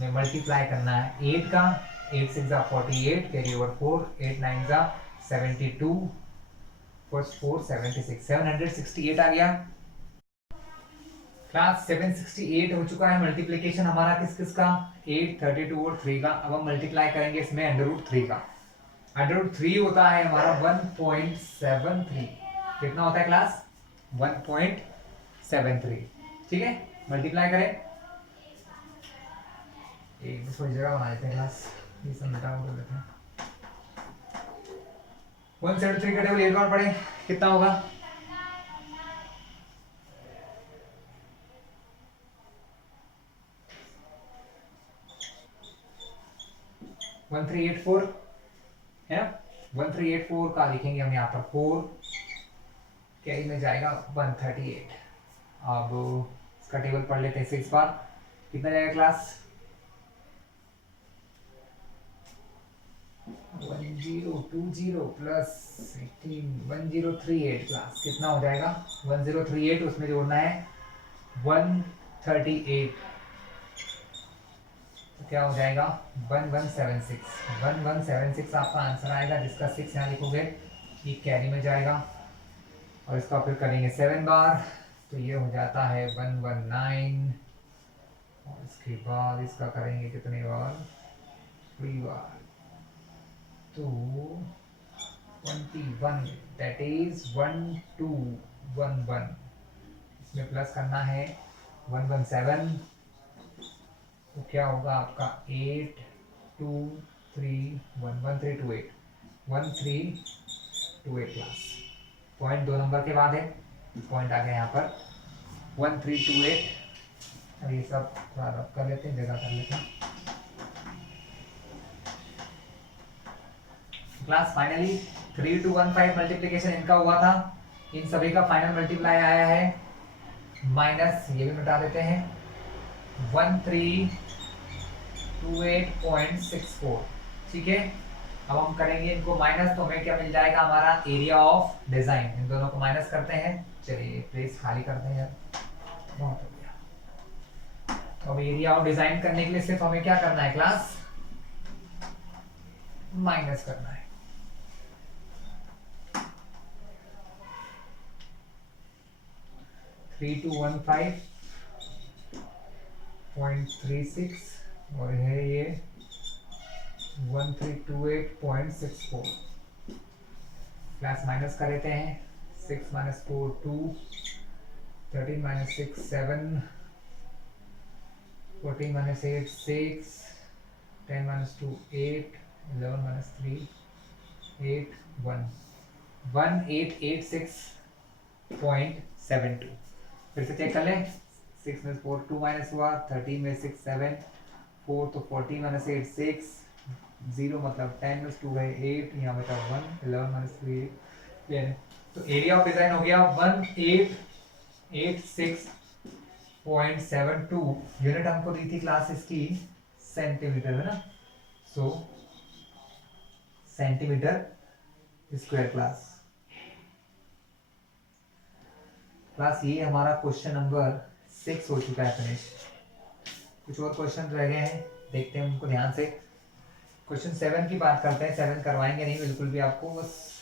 में मल्टीप्लाई करना है 8 का। 8 6 जा 48 कैरी ओवर 4, 8 9 जा 72 फर्स्ट 4 76 768 आ गया क्लास। 768 हो चुका है मल्टीप्लीकेशन हमारा किस किस का 8 32 और 3 का। अब हम मल्टीप्लाई करेंगे इसमें √3 का। √3 होता है हमारा 1.73। कितना होता है क्लास 1.73। ठीक है, मल्टीप्लाई करें, एक दूसरी जगह बना देते हैं क्लास, ये समझा कर देते हैं। 173 का टेबल एक बार पढ़े, कितना होगा 1384 है ना। 1384 का लिखेंगे हम यहाँ पर 4 कैरी में जाएगा 138। अब इसका टेबल पढ़ लेते हैं 6 बार, कितना जाएगा क्लास 1020 प्लस 18 1038 क्लास कितना हो जाएगा 1038। उसमें जोड़ना है 138 तो क्या हो जाएगा 1176। 1176 आपका आंसर आएगा, जिसका 6 यहाँ लिखोगे ये कैरी में जाएगा और इसका फिर करेंगे 7 बार तो ये हो जाता है 119 और इसके बाद इसका करेंगे कितने बार 3 बार तो 21 दैट इज 1211। इसमें प्लस करना है 117 तो क्या होगा आपका 8 2 3 1 1328 1328 क्लास। पॉइंट 2 नंबर के बाद है, पॉइंट आ गया यहाँ पर 1328। अब ये सब थोड़ा रब कर लेते हैं, जगह कर लेते हैं क्लास। फाइनली 3215 मल्टीप्लीकेशन इनका हुआ था, इन सभी का फाइनल मल्टीप्लाई आया है माइनस, ये भी मिटा देते हैं 1328.64। ठीक है, अब हम करेंगे इनको माइनस तो हमें क्या मिल जाएगा हमारा एरिया ऑफ डिजाइन। इन दोनों को माइनस करते हैं, चलिए प्लेस खाली करते हैं यार, बहुत हो गया। तो अब एरिया ऑफ डिजाइन करने के लिए सिर्फ हमें क्या करना है क्लास माइनस करना है। थ्री टू 15.36 और है ये 1328.64। क्लास माइनस कर लेते हैं 6 - 4 2 13 - 6 7 14 - 8 6 10 - 2 8 11 - 3 8 1 1886.72। फिर से चेक कर लें 6 में 4 2 माइनस हुआ, 13 में 6 7 4 तो 14 - 8 6 0 मतलब 10 में 2 गए 8, यहाँ बचा 1 11 - 3 8। तो एरिया ऑफ डिजाइन हो गया 1886.72। यूनिट हमको दी थी क्लास इसकी सेंटीमीटर है ना, सो सेंटीमीटर स्क्वायर क्लास। क्लास ये हमारा क्वेश्चन नंबर 6 हो चुका है फिनिश। कुछ और क्वेश्चन रह गए हैं, देखते हैं उनको ध्यान से। क्वेश्चन 7 की बात करते हैं, 7 करवाएंगे नहीं बिल्कुल भी, आपको बस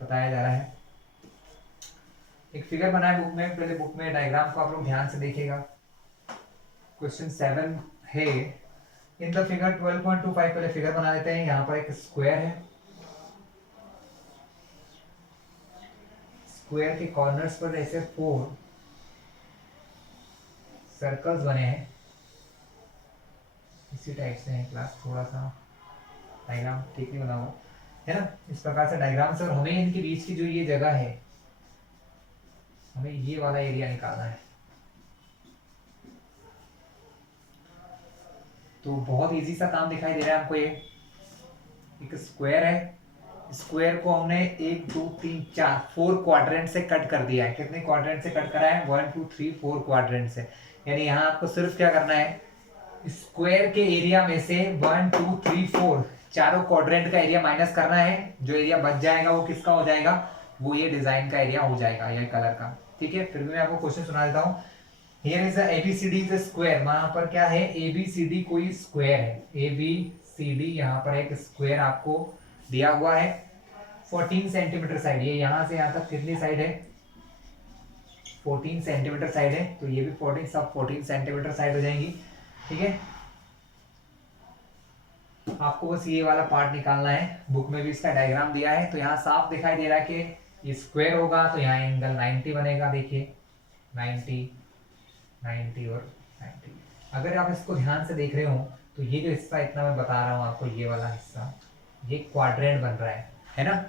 बताया जा रहा है। एक फिगर बना है बुक में, पहले बुक में डायग्राम को आप लोग ध्यान से देखिएगा। क्वेश्चन 7 है, इन द फिगर 12.25, पहले फिगर बना लेते हैं। यहाँ पर एक स्क्वायर है, स्क्वायर के कॉर्नर्स पर ऐसे 4 सर्कल्स बने हैं, इसी टाइप से है क्लास, थोड़ा सा डायग्राम ठीक नहीं बना हुआ है ना, इस प्रकार से डायग्राम से। और हमें इनके बीच की जो ये जगह है, हमें ये वाला एरिया निकालना है। तो बहुत इजी सा काम दिखाई दे रहा है आपको। ये एक स्क्वायर है, स्क्वायर को हमने 1 2 3 4 4 क्वाड्रेंट से कट कर दिया है। कितने क्वाड्रेंट से कट करा है? 1 2 3 4 क्वाड्रेंट से। यानी यहाँ आपको सिर्फ क्या करना है, स्क्वायर के एरिया में से 1 2 3 4 चारों क्वाड्रेंट का एरिया माइनस करना है। जो एरिया बच जाएगा वो किसका हो जाएगा? वो ये डिजाइन का एरिया हो जाएगा, ये कलर का। ठीक है, फिर भी मैं आपको क्वेश्चन सुना देता हूँ। Here is ABCD is square. वहां पर क्या है? ABCD कोई स्क्वायर है। ABCD यहाँ पर एक स्क्वायर आपको दिया हुआ है। 14 सेंटीमीटर साइड, ये यहाँ से यहाँ तक कितनी साइड है? 14 सेंटीमीटर साइड है। तो ये भी 14 सब 14 सेंटीमीटर साइड हो जाएंगी। ठीक है, आपको बस ये वाला पार्ट निकालना है। बुक में भी इसका डायग्राम दिया है। तो यहाँ साफ दिखाई दे रहा है कि ये स्क्वायर होगा, तो यहाँ एंगल 90 बनेगा। देखिए 90 90 और 90। अगर आप इसको ध्यान से देख रहे हो तो ये जो हिस्सा इतना मैं बता रहा हूँ आपको, ये वाला हिस्सा, ये क्वाड्रेंट बन रहा है ना।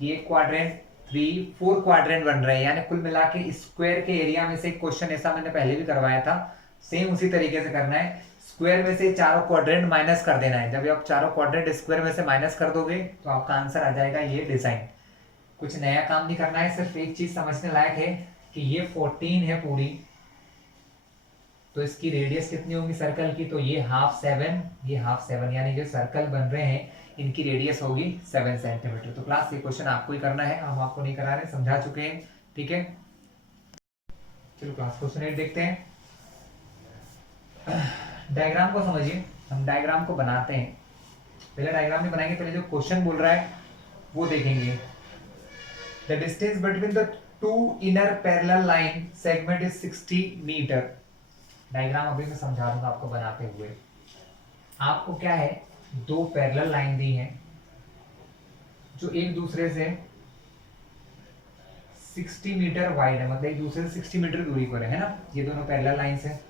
ये क्वाड्रेंट 3 4 क्वाड्रेंट बन रहे हैं। यानी कुल मिला के स्क्वायर के एरिया में से क्वेश्चन ऐसा मैंने पहले भी करवाया था, सेम उसी तरीके से करना है। स्क्वायर में से चारों क्वाड्रेंट माइनस कर देना है। जब आप चारों क्वाड्रेंट स्क्वायर में से माइनस कर दोगे तो आपका आंसर आ जाएगा ये डिजाइन। कुछ नया काम नहीं करना है, सिर्फ एक चीज समझने लायक है कि ये 14 है पूरी, तो इसकी रेडियस कितनी होगी सर्कल की? तो ये हाफ 7, ये हाफ 7, यानी जो सर्कल बन रहे हैं इनकी रेडियस होगी 7 सेंटीमीटर। तो क्लास ये क्वेश्चन आपको ही करना है, हम आपको नहीं करा रहे, समझा चुके हैं। ठीक है, चलो क्लास क्वेश्चन 8 देखते हैं। डायग्राम को समझिए, हम डायग्राम को बनाते हैं। पहले डायग्राम नहीं बनाएंगे, पहले जो क्वेश्चन बोल रहा है वो देखेंगे। The distance between the two inner parallel line segment is 60 metre. Diagram अभी मैं समझा दूंगा आपको बनाते हुए। आपको क्या है, 2 पैरेलल लाइन दी हैं जो एक दूसरे से 60 मीटर वाइड है, मतलब एक दूसरे से 60 मीटर दूरी पर है ना। ये दोनों पैरेलल लाइंस हैं।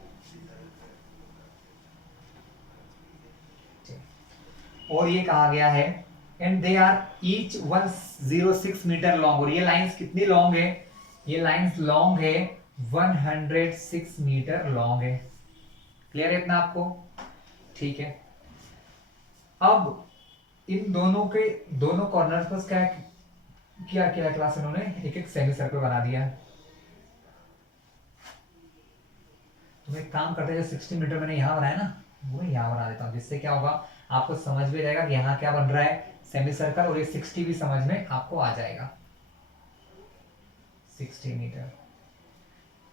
और ये कहा गया है and they are each 106 metre long. और ये लाइंस कितनी लॉन्ग है? ये लाइंस लॉन्ग है 106 मीटर लॉन्ग है। क्लियर है इतना आपको? ठीक है, अब इन दोनों के दोनों कॉर्नर्स पर क्या किया किया क्लास, इन्होंने एक एक सेमी सर्कल बना दिया है। तो मैं एक काम करते हैं, जो 60 मीटर मैंने यहाँ बनाया ना, वो मैं यहाँ बना देता हूँ, जिससे क्या होगा आपको समझ भी रहेगा कि यहाँ क्या बन रहा है, सेमी सर्कल, और ये 60 भी समझ में आपको आ जाएगा। 60 मीटर।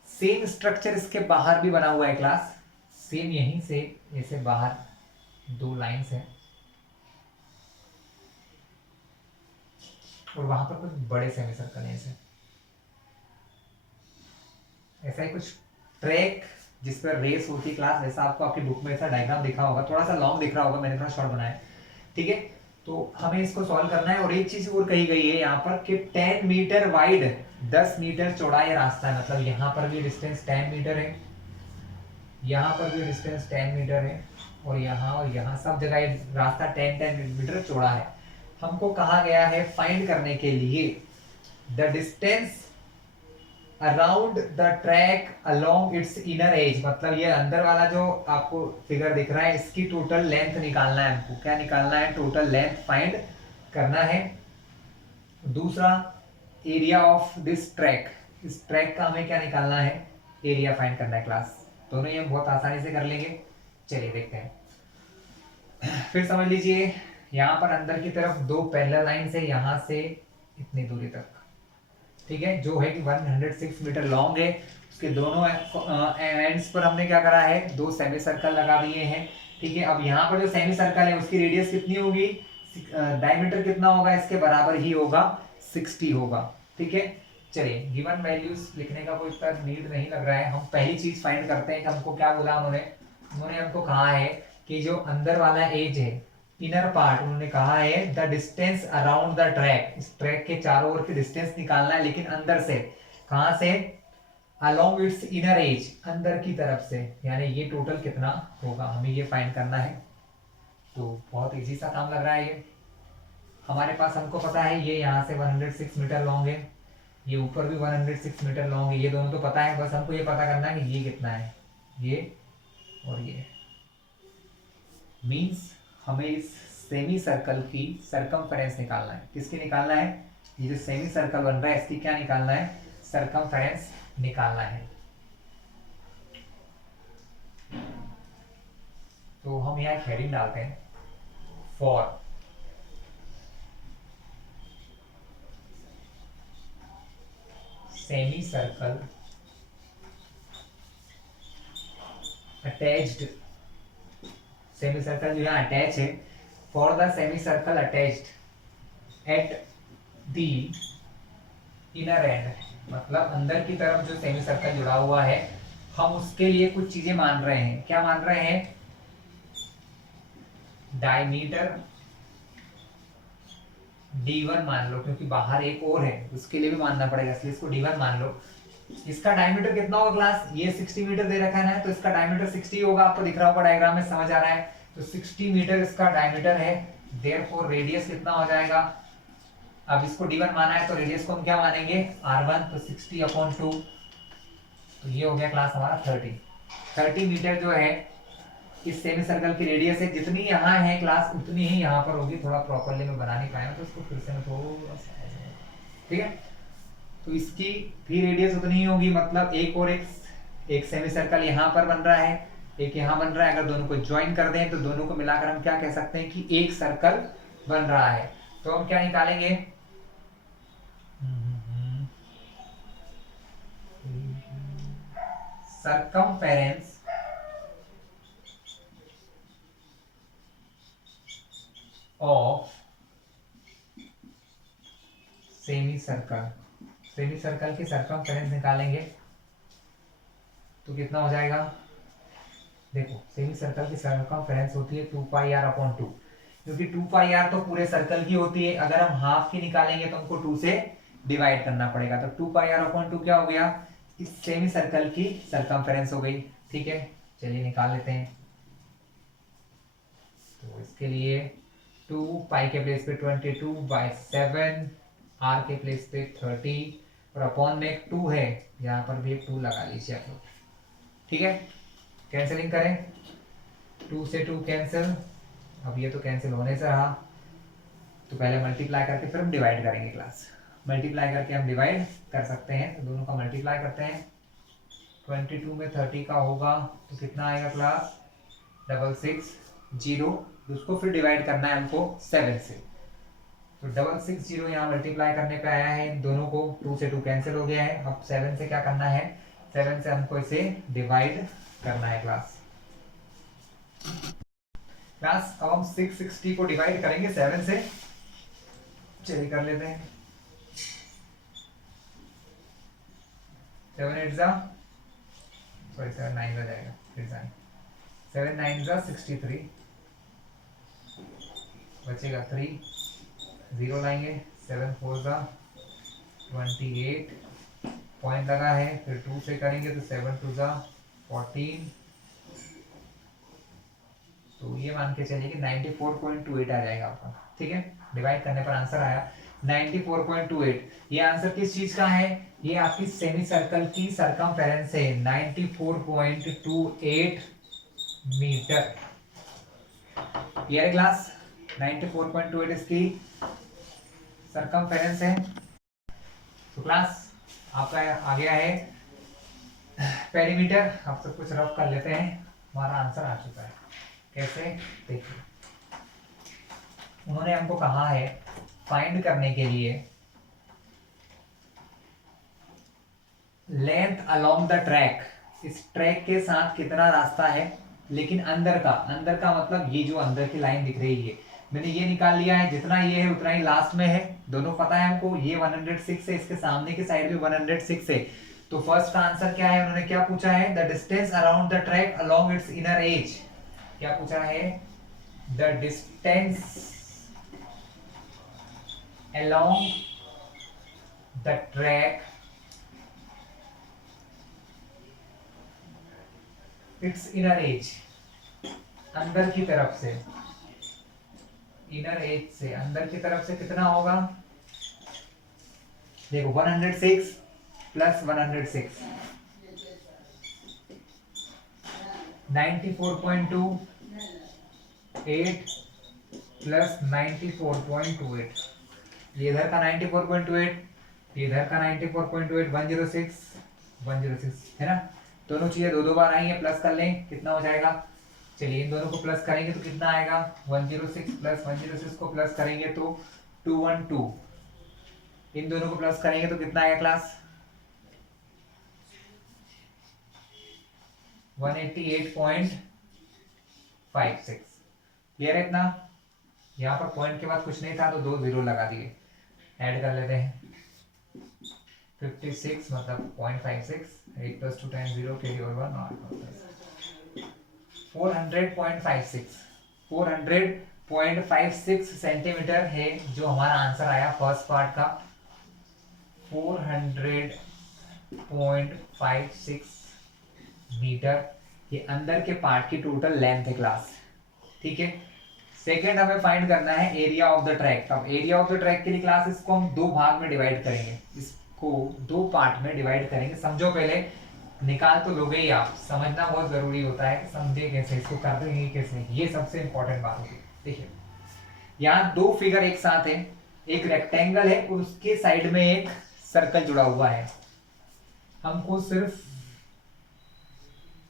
सेम स्ट्रक्चर इसके बाहर भी बना हुआ है क्लास, सेम यहीं से ऐसे बाहर 2 लाइंस हैं, और वहां पर कुछ बड़े सेमी सर्कल हैं ऐसे। ऐसा ही कुछ ट्रैक जिस पर रेस होती है क्लास, वैसा आपको आपकी बुक में ऐसा डायग्राम दिखा होगा, थोड़ा सा लॉन्ग दिख रहा होगा, मैंने थोड़ा शॉर्ट बनाया। ठीक है, तो हमें इसको सॉल्व करना है। और एक चीज और कही गई है यहाँ पर कि 10 मीटर वाइड 10 मीटर चौड़ा ये रास्ता है। मतलब यहाँ पर भी डिस्टेंस 10 मीटर है, यहाँ पर भी डिस्टेंस 10 मीटर है, और यहाँ सब जगह ये रास्ता 10 मीटर चौड़ा है। हमको कहा गया है फाइंड करने के लिए the distance around the track along it's inner as. मतलब ये अंदर वाला जो आपको फिगर दिख रहा है, इसकी टोटल लेंथ निकालना है हमको। क्या निकालना है? टोटल लेंथ फाइंड करना है। दूसरा, एरिया ऑफ दिस ट्रैक, इस ट्रैक का हमें क्या निकालना है? एरिया फाइंड करना है क्लास। दोनों ये बहुत आसानी से कर लेंगे। चलिए देखते हैं। फिर समझ लीजिए, यहाँ पर अंदर की तरफ 2 पैरेलल लाइन है, यहाँ से इतनी दूरी तक। ठीक है, जो है कि 106 मीटर लॉन्ग है। उसके दोनों एंड्स पर हमने क्या करा है? 2 सेमी सर्कल लगा दिए हैं। ठीक है, अब यहाँ पर जो सेमी सर्कल है उसकी रेडियस कितनी होगी? डायमीटर कितना होगा? इसके बराबर ही होगा, 60 होगा। ठीक है, चलिए गिवन वैल्यूज लिखने का कोई इतना नीड नहीं लग रहा है। हम पहली चीज फाइंड करते हैं कि हमको क्या बोला उन्होंने, उन्होंने हमको कहा है कि जो अंदर वाला एज है, इनर पार्ट, उन्होंने कहा है the distance around the track, इस ट्रैक के चारों ओर की डिस्टेंस निकालना है, लेकिन अंदर से, कहां से, अलोंग इट्स इनर एज, अंदर की तरफ से, यानी ये टोटल कितना होगा, हमें ये फाइंड करना है। तो बहुत इजी सा काम लग रहा है ये। हमारे पास, हमको पता है ये यहाँ से 106 मीटर लॉन्ग है, ये ऊपर भी 106 मीटर लॉन्ग है, ये दोनों तो पता है, बस हमको ये पता करना है कि ये कितना है, ये और ये। मीन्स हमें इस सेमी सर्कल की सरकमफेरेंस निकालना है। किसकी निकालना है? ये जो सेमी सर्कल बन रहा है इसकी क्या निकालना है? सरकमफेरेंस निकालना है। तो हम यहाँ एक हेडिंग डालते हैं, for semi circle attached, semi circle जो यहाँ अटैच है, for the semi circle attached at the inner and, मतलब अंदर की तरफ जो सेमी सर्कल जुड़ा हुआ है, हम उसके लिए कुछ चीजें मान रहे हैं। क्या मान रहे हैं? डायमीटर D1 मान लो, क्योंकि बाहर एक और है उसके लिए भी मानना पड़ेगा, इसलिए इसको D1 मान लो। इसका डायमीटर कितना होगा क्लास? ये 60 मीटर दे रखा है ना, तो इसका डायमीटर 60 होगा, आपको दिख रहा होगा डायग्राम में, समझ आ रहा है? तो 60 मीटर इसका डायमीटर है, देयरफॉर रेडियस कितना हो जाएगा? अब इसको D1 माना है तो रेडियस को हम क्या मानेंगे? R1, तो 60/2, तो ये हो गया क्लास हमारा 30 मीटर जो है इस सेमी सर्कल की रेडियस है। जितनी यहाँ है क्लास उतनी ही यहाँ पर होगी। थोड़ा प्रॉपरली मैं बना नहीं पाया तो इसको फिर से मैं थोड़ा सा, ठीक है। तो इसकी भी रेडियस उतनी ही होगी, मतलब एक सेमी सर्कल यहाँ पर बन रहा है, एक यहाँ बन रहा है। अगर दोनों को ज्वाइन कर दें तो दोनों को मिलाकर हम क्या कह सकते हैं कि एक सर्कल बन रहा है। तो हम क्या निकालेंगे? Circumference of semi circle, semi circle की सरकमफेरेंस निकालेंगे तो कितना हो जाएगा? देखो, सेमी सर्कल की सरकमफेरेंस होती है 2πr/2, क्योंकि 2πr तो पूरे सर्कल की होती है। अगर हम हाफ की निकालेंगे तो हमको 2 से डिवाइड करना पड़ेगा, तो 2πr/2 क्या हो गया? इस सेमी सर्कल की सरकमफेरेंस हो गई। ठीक है, चलिए निकाल लेते हैं। तो इसके लिए 2 पाई के प्लेस पे 22/7, r के प्लेस पे 30 और अपॉन में एक 2 है, यहाँ पर भी एक 2 लगा लीजिए आप लोग। ठीक है, कैंसिलिंग करें, 2 से 2 कैंसिल, अब ये तो कैंसिल होने से रहा, तो पहले मल्टीप्लाई करके फिर हम डिवाइड करेंगे क्लास। मल्टीप्लाई करके हम डिवाइड कर सकते हैं, तो दोनों का मल्टीप्लाई करते हैं। 22 में 30 का होगा तो कितना आएगा क्लास? 660, उसको फिर डिवाइड करना है हमको 7 से, तो 660 यहाँ मल्टीप्लाई करने पे आया है। इन दोनों को 2 से 2 कैंसिल हो गया है। अब 7 से क्या करना है? 7 से हमको इसे डिवाइड करना है क्लास। अब हम 660 को डिवाइड करेंगे 7 से, चलिए कर लेते हैं। 7 8 जा, सॉरी 7 9 जा जाएगा, फिर 7 9 जा 63, बचेगा 3, 0 लाएंगे, 7 4 जा 28, पॉइंट लगा है, फिर 2 से करेंगे तो 7 2 जा 14, तो ये मान के चलिए कि 94.28 आ जाएगा आपका। ठीक है, डिवाइड करने पर आंसर आया 94.28। ये आंसर किस चीज का है? ये आपकी सेमी सर्कल की सरकमफेरेंस है, 94.28 मीटर। ये क्लास 94.28 इसकी सरकमफेरेंस है। तो क्लास आपका आ गया है पेरीमीटर। आप सब कुछ रफ कर लेते हैं, हमारा आंसर आ चुका है। कैसे? देखिए, उन्होंने हमको कहा है फाइंड करने के लिए लेंथ अलोंग द ट्रैक, इस ट्रैक के साथ कितना रास्ता है, लेकिन अंदर का मतलब ये जो अंदर की लाइन दिख रही है, मैंने ये निकाल लिया है, जितना ये है उतना ही लास्ट में है। दोनों पता है हमको, ये 106 है, इसके सामने की साइड भी 106 है, तो फर्स्ट का आंसर क्या है, उन्होंने क्या पूछा है, the distance around the track along it's inner as. क्या पूछा है, the distance along the track it's inner as, अंदर की तरफ से, इनर एज से अंदर की तरफ से कितना होगा, देखो 106 प्लस 106 94.2 8 प्लस 94.28, ये इधर का 94.28, ये इधर का 94.28, 106 है ना। दोनों चीजें दो दो बार आई है, प्लस कर लें कितना हो जाएगा, चलिए इन दोनों को प्लस करेंगे तो कितना आएगा, 106 प्लस 106 को प्लस करेंगे तो 212, इन दोनों को प्लस करेंगे तो कितना आएगा क्लास, 188.56। क्लियर है इतना। यहाँ पर पॉइंट के बाद कुछ नहीं था तो 2 0 लगा दिए, ऐड कर लेते हैं 56 मतलब 0.56, 8 + 2 10 0 के लिए और 1 400.56 400.56 सेंटीमीटर है जो हमारा आंसर आया फर्स्ट पार्ट का। 400.56 मीटर ये अंदर के पार्ट की टोटल लेंथ है क्लास, ठीक है। सेकेंड हमें फाइंड करना है एरिया ऑफ द ट्रैक। अब एरिया ऑफ द ट्रैक के लिए क्लास इसको हम दो भाग में डिवाइड करेंगे, इसको दो पार्ट में डिवाइड करेंगे। समझो पहले, निकाल तो लोगे ही आप, समझना बहुत जरूरी होता है, समझे कैसे इसको कर देंगे कैसे, ये सबसे इंपॉर्टेंट बात होगी। देखिए यहाँ दो फिगर एक साथ है, एक रेक्टेंगल है और उसके साइड में एक सर्कल जुड़ा हुआ है। हमको सिर्फ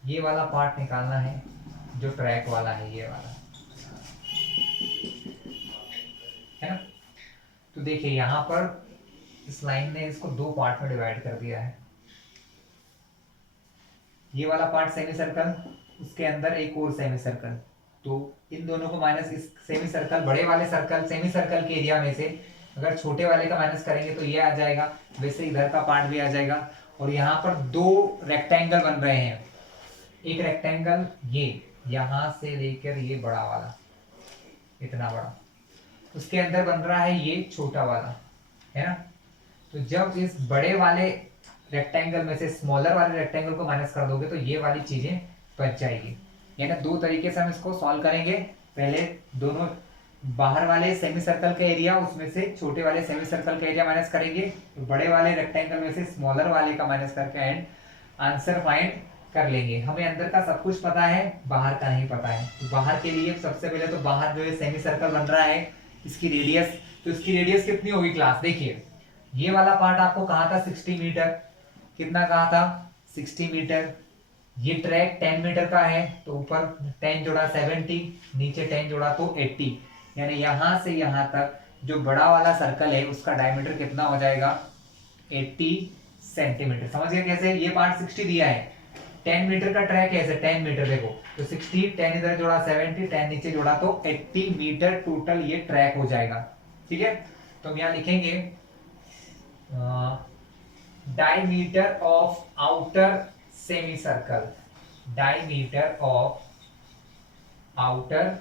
ये वाला पार्ट निकालना है जो ट्रैक वाला है, ये वाला है ना। तो देखिए यहां पर इस लाइन ने इसको दो पार्ट में डिवाइड कर दिया है। ये वाला पार्ट सेमी सर्कल, उसके अंदर एक और सेमी सर्कल, तो इन दोनों को माइनस, इस सेमी सर्कल बड़े वाले सर्कल सेमी सर्कल के एरिया में से अगर छोटे वाले का माइनस करेंगे तो ये आ जाएगा, वैसे इधर का पार्ट भी आ जाएगा। और यहाँ पर दो रेक्टेंगल बन रहे हैं, एक रेक्टेंगल ये यहां से लेकर ये बड़ा वाला इतना बड़ा, उसके अंदर बन रहा है ये छोटा वाला, है ना। तो जब इस बड़े वाले रेक्टेंगल में से स्मॉलर वाले रेक्टेंगल को माइनस कर दोगे तो ये वाली चीजें बच जाएगी। यानी दो तरीके से हम इसको सॉल्व करेंगे। पहले दोनों बाहर वाले सेमी सर्कल का एरिया, उसमें से छोटे वाले सेमी सर्कल का एरिया माइनस करेंगे, बड़े वाले रेक्टेंगल में से स्मॉलर वाले का माइनस करके एंड आंसर फाइंड कर लेंगे। हमें अंदर का सब कुछ पता है, बाहर का नहीं पता है। तो बाहर के लिए सबसे पहले तो बाहर जो है सेमी सर्कल बन रहा है, इसकी रेडियस, तो इसकी रेडियस कितनी होगी क्लास, देखिए ये वाला पार्ट आपको कहा था 60 मीटर, कितना कहा था 60 मीटर। ये ट्रैक 10 मीटर का है तो ऊपर 10 जोड़ा 70, नीचे 10 जोड़ा तो 80, यानी यहां से यहां तक जो बड़ा वाला सर्कल है उसका डायमीटर कितना हो जाएगा 80 सेंटीमीटर। समझ गए कैसे, ये पार्ट 60 दिया है, 10 मीटर का ट्रैक है ऐसे 10 मीटर, देखो तो 60, 10 इधर जोड़ा 70, 10 नीचे जोड़ा तो 80 मीटर टोटल ये ट्रैक हो जाएगा, ठीक है। तो हम यहाँ लिखेंगे diameter of outer semi circle, diameter of outer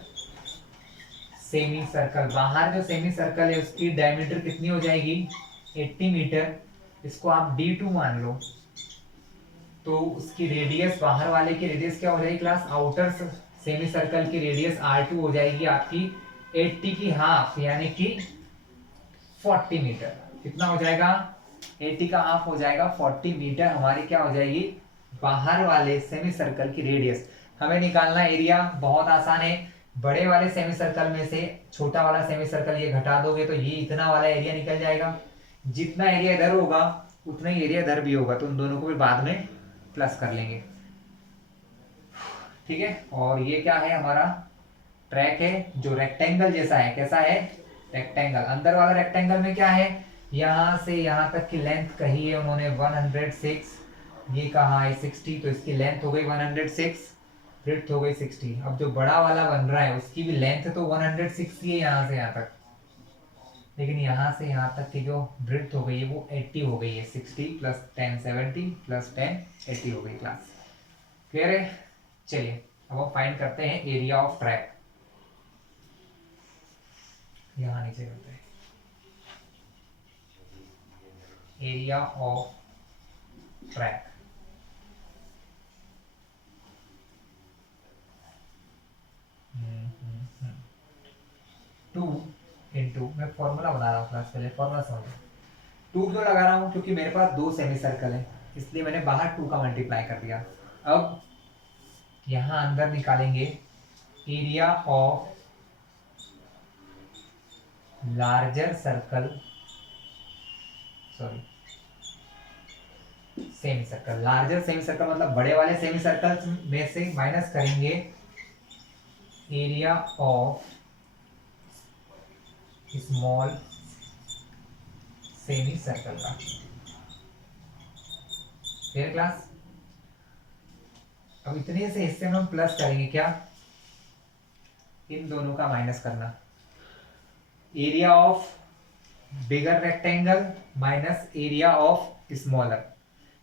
semi circle, बाहर जो सेमी सर्कल है उसकी डायमीटर कितनी हो जाएगी 80 मीटर, इसको आप D2 मान लो। तो उसकी रेडियस, बाहर वाले की रेडियस क्या हो जाएगी क्लास, आउटर सेमी सर्कल की रेडियस R2 हो जाएगी आपकी 80 की हाफ, यानी कि 40 मीटर। कितना हो जाएगा 80 का हाफ हो जाएगा 40 मीटर हमारी क्या हो जाएगी बाहर वाले सेमी सर्कल की रेडियस। हमें निकालना एरिया, बहुत आसान है, बड़े वाले सेमी सर्कल में से छोटा वाला सेमी सर्कल ये घटा दोगे तो ये इतना वाला एरिया निकल जाएगा। जितना एरिया इधर होगा उतना ही एरिया इधर भी होगा, तो उन दोनों को भी बाद में प्लस कर लेंगे, ठीक है। और ये क्या है हमारा ट्रैक है जो रेक्टेंगल जैसा है, कैसा है रेक्टेंगल। अंदर वाला रेक्टेंगल में क्या है, यहां से यहां तक की लेंथ कही है उन्होंने 106, ये कहा है 60, तो इसकी लेंथ हो गई 106, ब्रेड्थ हो गई 60। अब जो बड़ा वाला बन रहा है उसकी भी लेंथ तो 160 ही है यहाँ से यहाँ तक, लेकिन यहाँ से यहाँ तक की जो ब्रेड्थ हो गई है वो 80 हो गई है, 60 प्लस 10 70 प्लस 10 80 हो गई क्लास। क्लियर है? चलिए अब हम फाइंड करते हैं एरिया ऑफ ट्रैक। यहाँ नीचे करते हैं area of track. Two into, मैं फॉर्मूला बना रहा हूँ क्लास, पहले फॉर्मूला समझो। टू क्यों लगा रहा हूँ? क्योंकि मेरे पास दो सेमी सर्कल है, इसलिए मैंने बाहर टू का मल्टीप्लाई कर दिया। अब यहाँ अंदर निकालेंगे area of larger circle, sorry semi circle. Larger semi circle मतलब बड़े वाले सेमी सर्कल में से माइनस करेंगे area of small semi circle का। Clear class? अब इतने से हिस्से में हम प्लस करेंगे क्या? इन दोनों का माइनस करना। Area of bigger rectangle minus area of smaller.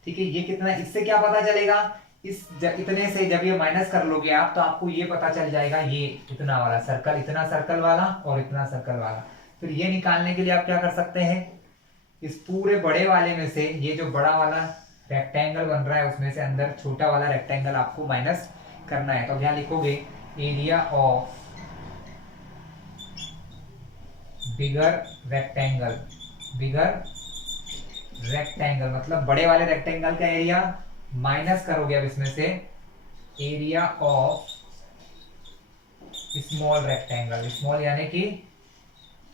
ठीक है, ये कितना, इससे क्या पता चलेगा? इतने से जब ये माइनस कर लोगे आप तो आपको ये पता चल जाएगा, ये इतना वाला सर्कल, इतना सर्कल वाला और इतना सर्कल वाला। फिर ये निकालने के लिए आप क्या कर सकते हैं, इस पूरे बड़े वाले में से ये जो बड़ा वाला रेक्टेंगल बन रहा है उसमें से अंदर छोटा वाला रेक्टेंगल आपको माइनस करना है। तो यहाँ लिखोगे area of bigger rectangle. Bigger rectangle मतलब बड़े वाले रेक्टेंगल का एरिया माइनस करोगे अब इसमें से area of small rectangle. Small यानी कि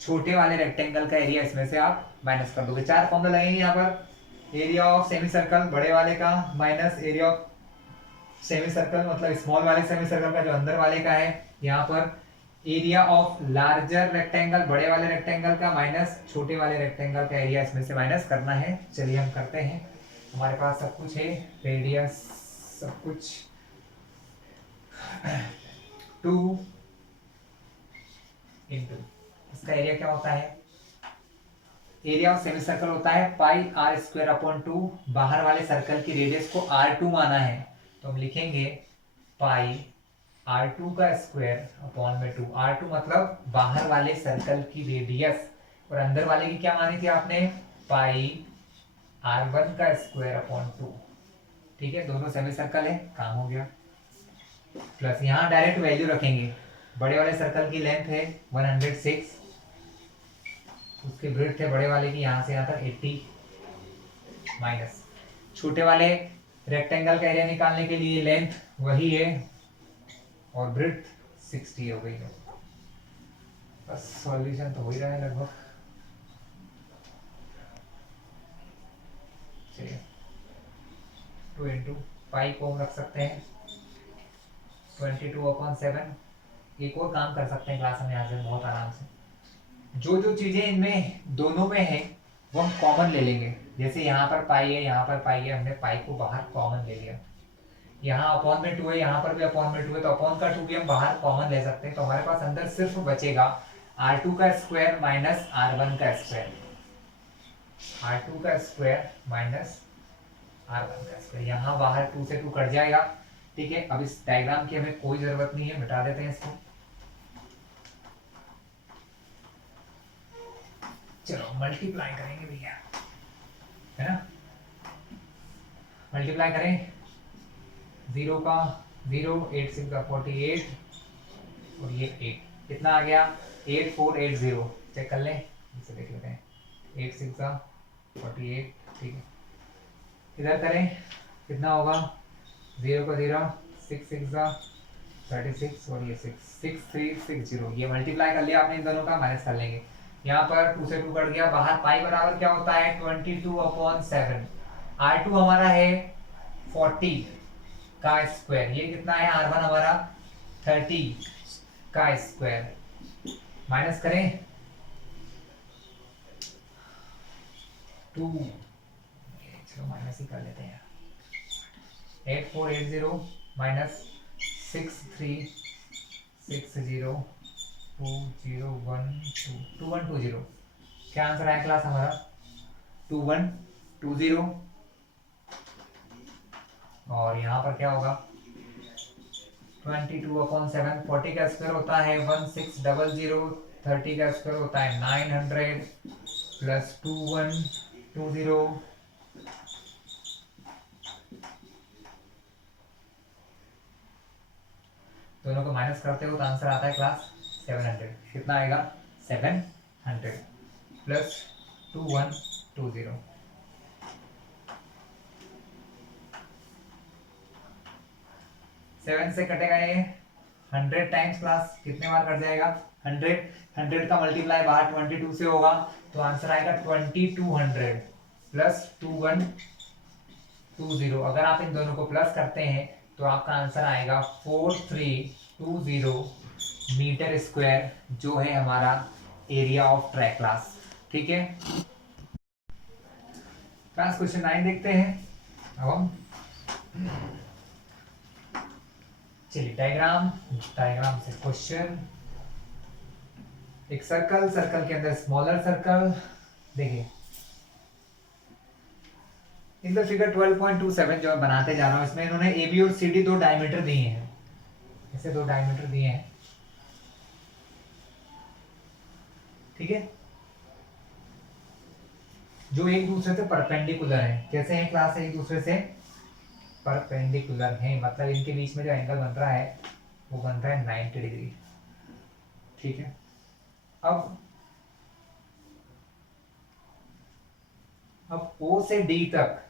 छोटे वाले रेक्टेंगल का एरिया इसमें से आप माइनस कर दोगे। चार फॉर्मूला लगेंगे यहाँ पर। एरिया ऑफ सेमी सर्कल बड़े वाले का minus area of semi circle मतलब स्मॉल वाले सेमी सर्कल का जो अंदर वाले का है। यहाँ पर एरिया ऑफ लार्जर रेक्टेंगल बड़े वाले रेक्टेंगल का माइनस छोटे वाले रेक्टेंगल का एरिया इसमें से माइनस करना है। चलिए हम करते हैं। हमारे पास सब कुछ है, रेडियस सब कुछ। 2 इंटू इसका एरिया क्या होता है? एरिया ऑफ सेमी सर्कल होता है पाई आर स्क्वायर अपॉन 2। बाहर वाले सर्कल की रेडियस को R2 माना है तो हम लिखेंगे पाई R2 का स्क्वायर अपॉन में 2। R2 मतलब बाहर वाले सर्कल की रेडियस और अंदर वाले की क्या मानी थी आपने? पाई R1 का स्क्वायर अपॉन 2। ठीक है, दोनों सेमी सर्कल है, काम हो गया। प्लस यहाँ डायरेक्ट वैल्यू रखेंगे। बड़े वाले सर्कल की लेंथ है 106, उसकी ब्रेड्थ है बड़े वाले की यहाँ से यहाँ तक 80 माइनस छोटे वाले रेक्टेंगल का एरिया निकालने के लिए लेंथ वही है और ब्रेड्थ 60 हो गई है। बस सॉल्यूशन तो हो ही रहा है लगभग। चलिए 2 इंटू पाई को हम रख सकते हैं 22/7। एक और काम कर सकते हैं क्लास में यहाँ से बहुत आराम से। जो जो चीजें इनमें दोनों में है वो हम कॉमन ले लेंगे। जैसे यहाँ पर पाई है, यहाँ पर पाई है, हमने पाई को बाहर कॉमन ले लिया। यहाँ अपॉन में 2 है, यहाँ पर भी अपॉन में 2 है, तो अपॉन का 2 भी हम बाहर कॉमन ले सकते हैं। तो हमारे पास अंदर सिर्फ बचेगा R2 का स्क्वायर माइनस R1 का स्क्वायर। R2 का स्क्वायर माइनस R1 का स्क्वायर। यहाँ बाहर 2 से 2 कट जाएगा। ठीक है, अब इस डायग्राम की हमें कोई जरूरत नहीं है, मिटा देते हैं इसको। चलो मल्टीप्लाई करेंगे भैया, है ना? मल्टीप्लाई करें 0 का 0, 8 6 का 48 और ये 8 कितना आ गया? 8480। चेक कर लें, इसे देख लेते हैं। 8 6 का 48, ठीक है। इधर करें कितना होगा? 0 का 0, 6 6 का 36 और ये 6360। ये मल्टीप्लाई कर लिया आपने इन दोनों का, माइनस कर लेंगे। यहाँ पर 2 से 2 कट गया, बाहर पाई बराबर क्या होता है? 22/7। R2 हमारा है 40 का स्क्वायर, ये कितना है? R1 हमारा 30 का स्क्वायर। माइनस करें 2, चलो माइनस ही कर लेते हैं। 8480 माइनस 6360 2120 क्या आंसर आया क्लास हमारा? 2120। और यहाँ पर क्या होगा? 22/7। 40 का स्क्वायर होता है 1600। 30 का स्क्वायर होता है 900 प्लस 2120। दोनों को माइनस करते हो तो आंसर आता है क्लास 700। कितना आएगा? 700 प्लस 2120। 7 से कटेगा ये 100 टाइम्स क्लास, कितने बार कट जाएगा? 100। 100 का मल्टीप्लाई बाहर 22 से होगा तो आंसर आएगा 2200 प्लस 2120। अगर आप इन दोनों को प्लस करते हैं तो आपका आंसर आएगा 4320 मीटर स्क्वायर, जो है हमारा एरिया ऑफ ट्रैक क्लास। ठीक है क्लास, क्वेश्चन 9 देखते हैं अब हम। चलिए डायग्राम से क्वेश्चन। एक सर्कल, सर्कल के अंदर स्मॉलर सर्कल। देखिए इन द फिगर 12.27 जो मैं बनाते जा रहा हूं, इसमें इन्होंने ए बी और सी डी 2 डायमीटर दिए हैं। ऐसे 2 डायमीटर दिए हैं। ठीक है, जो एक दूसरे से परपेंडिकुलर है। कैसे हैं क्लास? एक दूसरे से परपेंडिकुलर है, मतलब इनके बीच में जो एंगल बन रहा है वो बन रहा है 90 डिग्री। ठीक है, अब O से D तक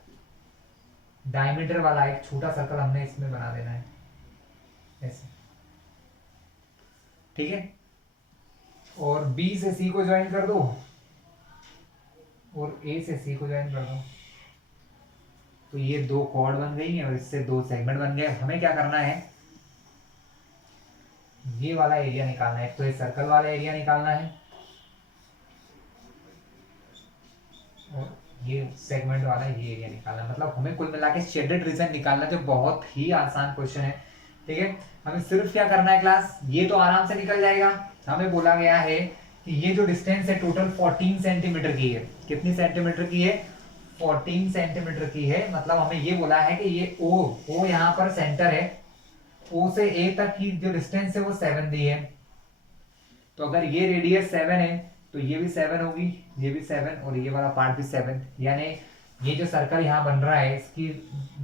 डायमीटर वाला एक छोटा सर्कल हमने इसमें बना देना है ऐसे। ठीक है, और B से C को ज्वाइन कर दो और A से C को ज्वाइन कर दो, तो ये 2 कॉर्ड बन गई हैं और इससे 2 सेगमेंट बन गए। हमें क्या करना है? ये वाला एरिया निकालना है। तो ये सर्कल वाला एरिया निकालना है और ये सेगमेंट वाला ये एरिया निकालना है। मतलब हमें कुल मिला के शेडेड रीजन निकालना, जो बहुत ही आसान क्वेश्चन है। ठीक है, हमें सिर्फ क्या करना है क्लास? ये तो आराम से निकल जाएगा। हमें बोला गया है कि ये जो डिस्टेंस है टोटल 14 सेंटीमीटर की है। कितनी सेंटीमीटर की है? 14 सेंटीमीटर की है। मतलब हमें ये बोला है कि ये ओ यहाँ पर सेंटर है, O से A तक की जो डिस्टेंस है वो 7 दी है। तो अगर ये रेडियस 7 है तो ये भी 7 होगी, ये भी 7 और ये वाला पार्ट भी 7। यानी ये जो सर्कल यहाँ बन रहा है इसकी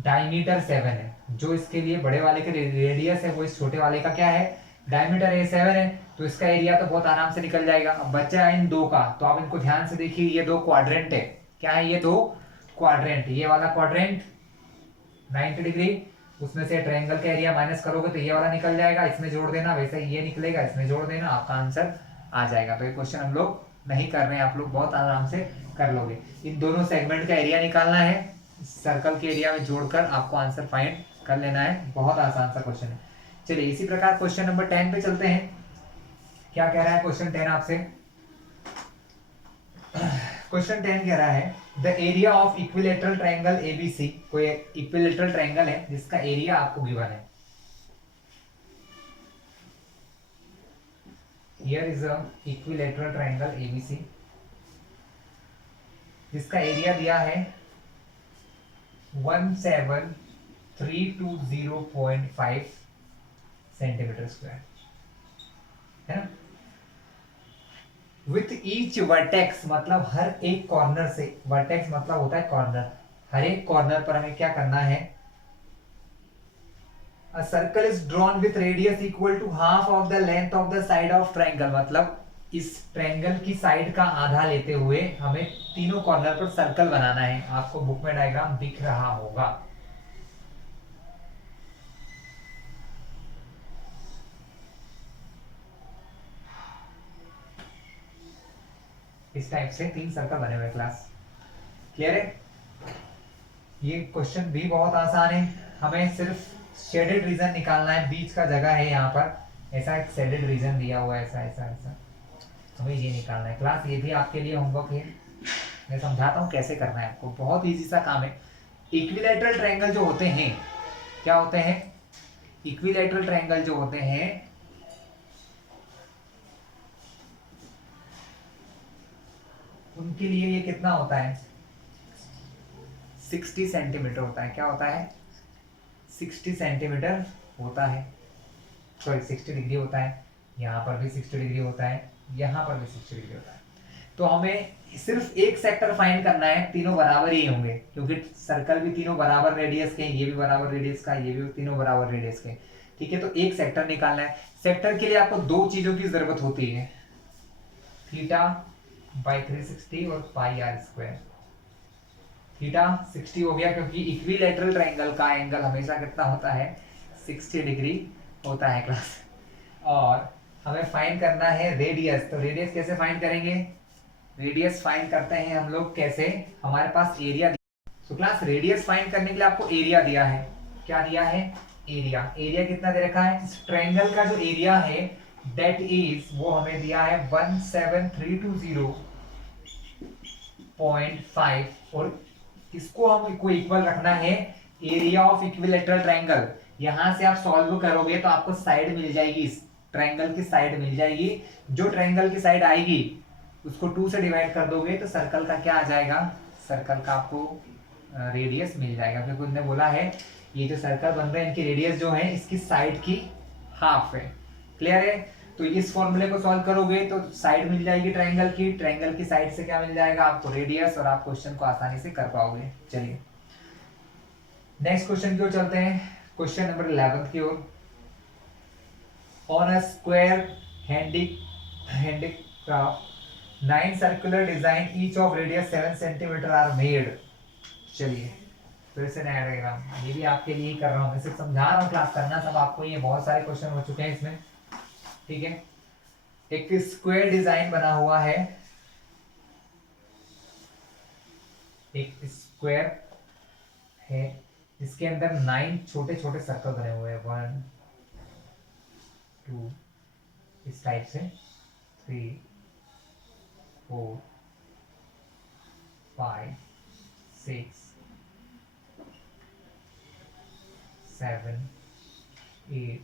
डायमीटर 7 है। जो इसके लिए बड़े वाले के रेडियस है वो इस छोटे वाले का क्या है? डायमीटर है, 7 है। तो इसका एरिया तो बहुत आराम से निकल जाएगा। अब बचा है इन 2 का, तो आप इनको ध्यान से देखिए। ये 2 क्वाड्रेंट है। क्या है ये? 2 क्वाड्रेंट। ये वाला क्वाड्रेंट 90 डिग्री, उसमें से ट्रायंगल का एरिया माइनस करोगे तो ये वाला निकल जाएगा, इसमें जोड़ देना। वैसे ये निकलेगा, इसमें जोड़ देना, आपका आंसर आ जाएगा। तो ये क्वेश्चन हम लोग नहीं कर रहे हैं, आप लोग बहुत आराम से कर लोगे। इन दोनों सेगमेंट का एरिया निकालना है, सर्कल के एरिया में जोड़कर आपको आंसर फाइंड कर लेना है। बहुत आसान सा क्वेश्चन है। चलिए इसी प्रकार क्वेश्चन नंबर 10 पे चलते हैं। क्या कह रहा है क्वेश्चन 10 आपसे? क्वेश्चन 10 कह रहा है the area of equilateral triangle ABC. कोई इक्विलेटरल ट्रायंगल है जिसका एरिया आपको गिवन है। Here is a equilateral triangle ABC जिसका एरिया दिया है 17320.5 सेंटीमीटर स्क्वायर है ना। विथ ईच वर्टेक्स, मतलब हर एक कॉर्नर से, वर्टेक्स मतलब होता है कॉर्नर, हर एक कॉर्नर पर हमें क्या करना है? A circle is drawn with radius equal to half of the length of the side of triangle. मतलब इस ट्रायंगल की साइड का आधा लेते हुए हमें तीनों कॉर्नर पर सर्कल बनाना है। आपको बुक में डायग्राम दिख रहा होगा। इस टाइप से 3 सर्कल बने हुए क्लास। क्लियर है? ये क्वेश्चन भी बहुत आसान है। हमें सिर्फ शेडेड रीजन निकालना है। बीच का जगह है यहाँ पर, ऐसा एक शेडेड रीजन दिया हुआ है, ऐसा ऐसा ऐसा, हमें ये निकालना है क्लास। ये भी आपके लिए होमवर्क है, मैं समझाता हूँ कैसे करना है आपको। बहुत इजी सा काम है। इक्विलैटरल ट्रायंगल जो होते हैं, क्या होते हैं? इक्विलैटरल ट्रायंगल जो होते हैं उनके लिए ये कितना होता है, 60 सेंटीमीटर होता है। क्या होता है, 60 सेंटीमीटर होता है, सॉरी 60 डिग्री होता है। यहाँ पर भी 60 डिग्री होता है, यहाँ पर भी 60 डिग्री होता है। तो हमें सिर्फ एक सेक्टर फाइंड करना है, तीनों बराबर ही होंगे क्योंकि सर्कल भी तीनों बराबर रेडियस के, ये भी बराबर रेडियस का, ये भी तीनों बराबर रेडियस के। ठीक है, तो एक सेक्टर निकालना है। सेक्टर के लिए आपको दो चीजों की जरूरत होती है, थीटा बाई 360 और पाई आर स्क्वायर। थीटा 60 हो गया क्योंकि इक्विलैटरल ट्रायंगल का एंगल हमेशा कितना होता है, 60 डिग्री होता है क्लास। और हमें फाइंड करना है रेडियस। तो रेडियस कैसे फाइंड करेंगे, रेडियस फाइंड करते हैं हम लोग कैसे, हमारे पास एरिया। तो क्लास रेडियस फाइंड करने के लिए आपको एरिया दिया है। क्या दिया है, एरिया। एरिया कितना दे रखा है, इस ट्रायंगल का जो एरिया है दैट इज, वो हमें दिया है 17320.5 और इसको हमको इक्वल रखना है एरिया ऑफ इक्विलैटरल ट्रायंगल। यहां से आप सॉल्व करोगे तो आपको साइड मिल जाएगी, इस ट्रायंगल की साइड मिल जाएगी। जो ट्रायंगल की साइड आएगी उसको 2 से डिवाइड कर दोगे तो सर्कल का क्या आ जाएगा, सर्कल का आपको रेडियस मिल जाएगा। क्योंकि उन्होंने बोला है ये जो सर्कल बन रहे हैं इनकी रेडियस जो है इसकी साइड की हाफ है। क्लियर है, तो इस फॉर्मूले को सॉल्व करोगे तो साइड मिल जाएगी ट्रायंगल की, ट्रायंगल की साइड से क्या मिल जाएगा आपको, रेडियस, और आप क्वेश्चन को आसानी से कर पाओगे। चलिए नेक्स्ट क्वेश्चन की ओर चलते हैं, क्वेश्चन नंबर 11 की ओर। On a square handicraft 9 circular design each of radius 7 centimetre are made. चलिए फिर से नया डायग्राम, ये भी आपके लिए ही कर रहा हूँ, मैं सिर्फ समझा रहा हूँ, क्लास करना सब आपको, ये बहुत सारे क्वेश्चन हो चुके हैं इसमें। ठीक है, एक स्क्वायर डिजाइन बना हुआ है, एक स्क्वायर है इसके अंदर 9 छोटे छोटे सर्कल बने हुए हैं, 1 2 इस टाइप से, 3 4 5 6 7 8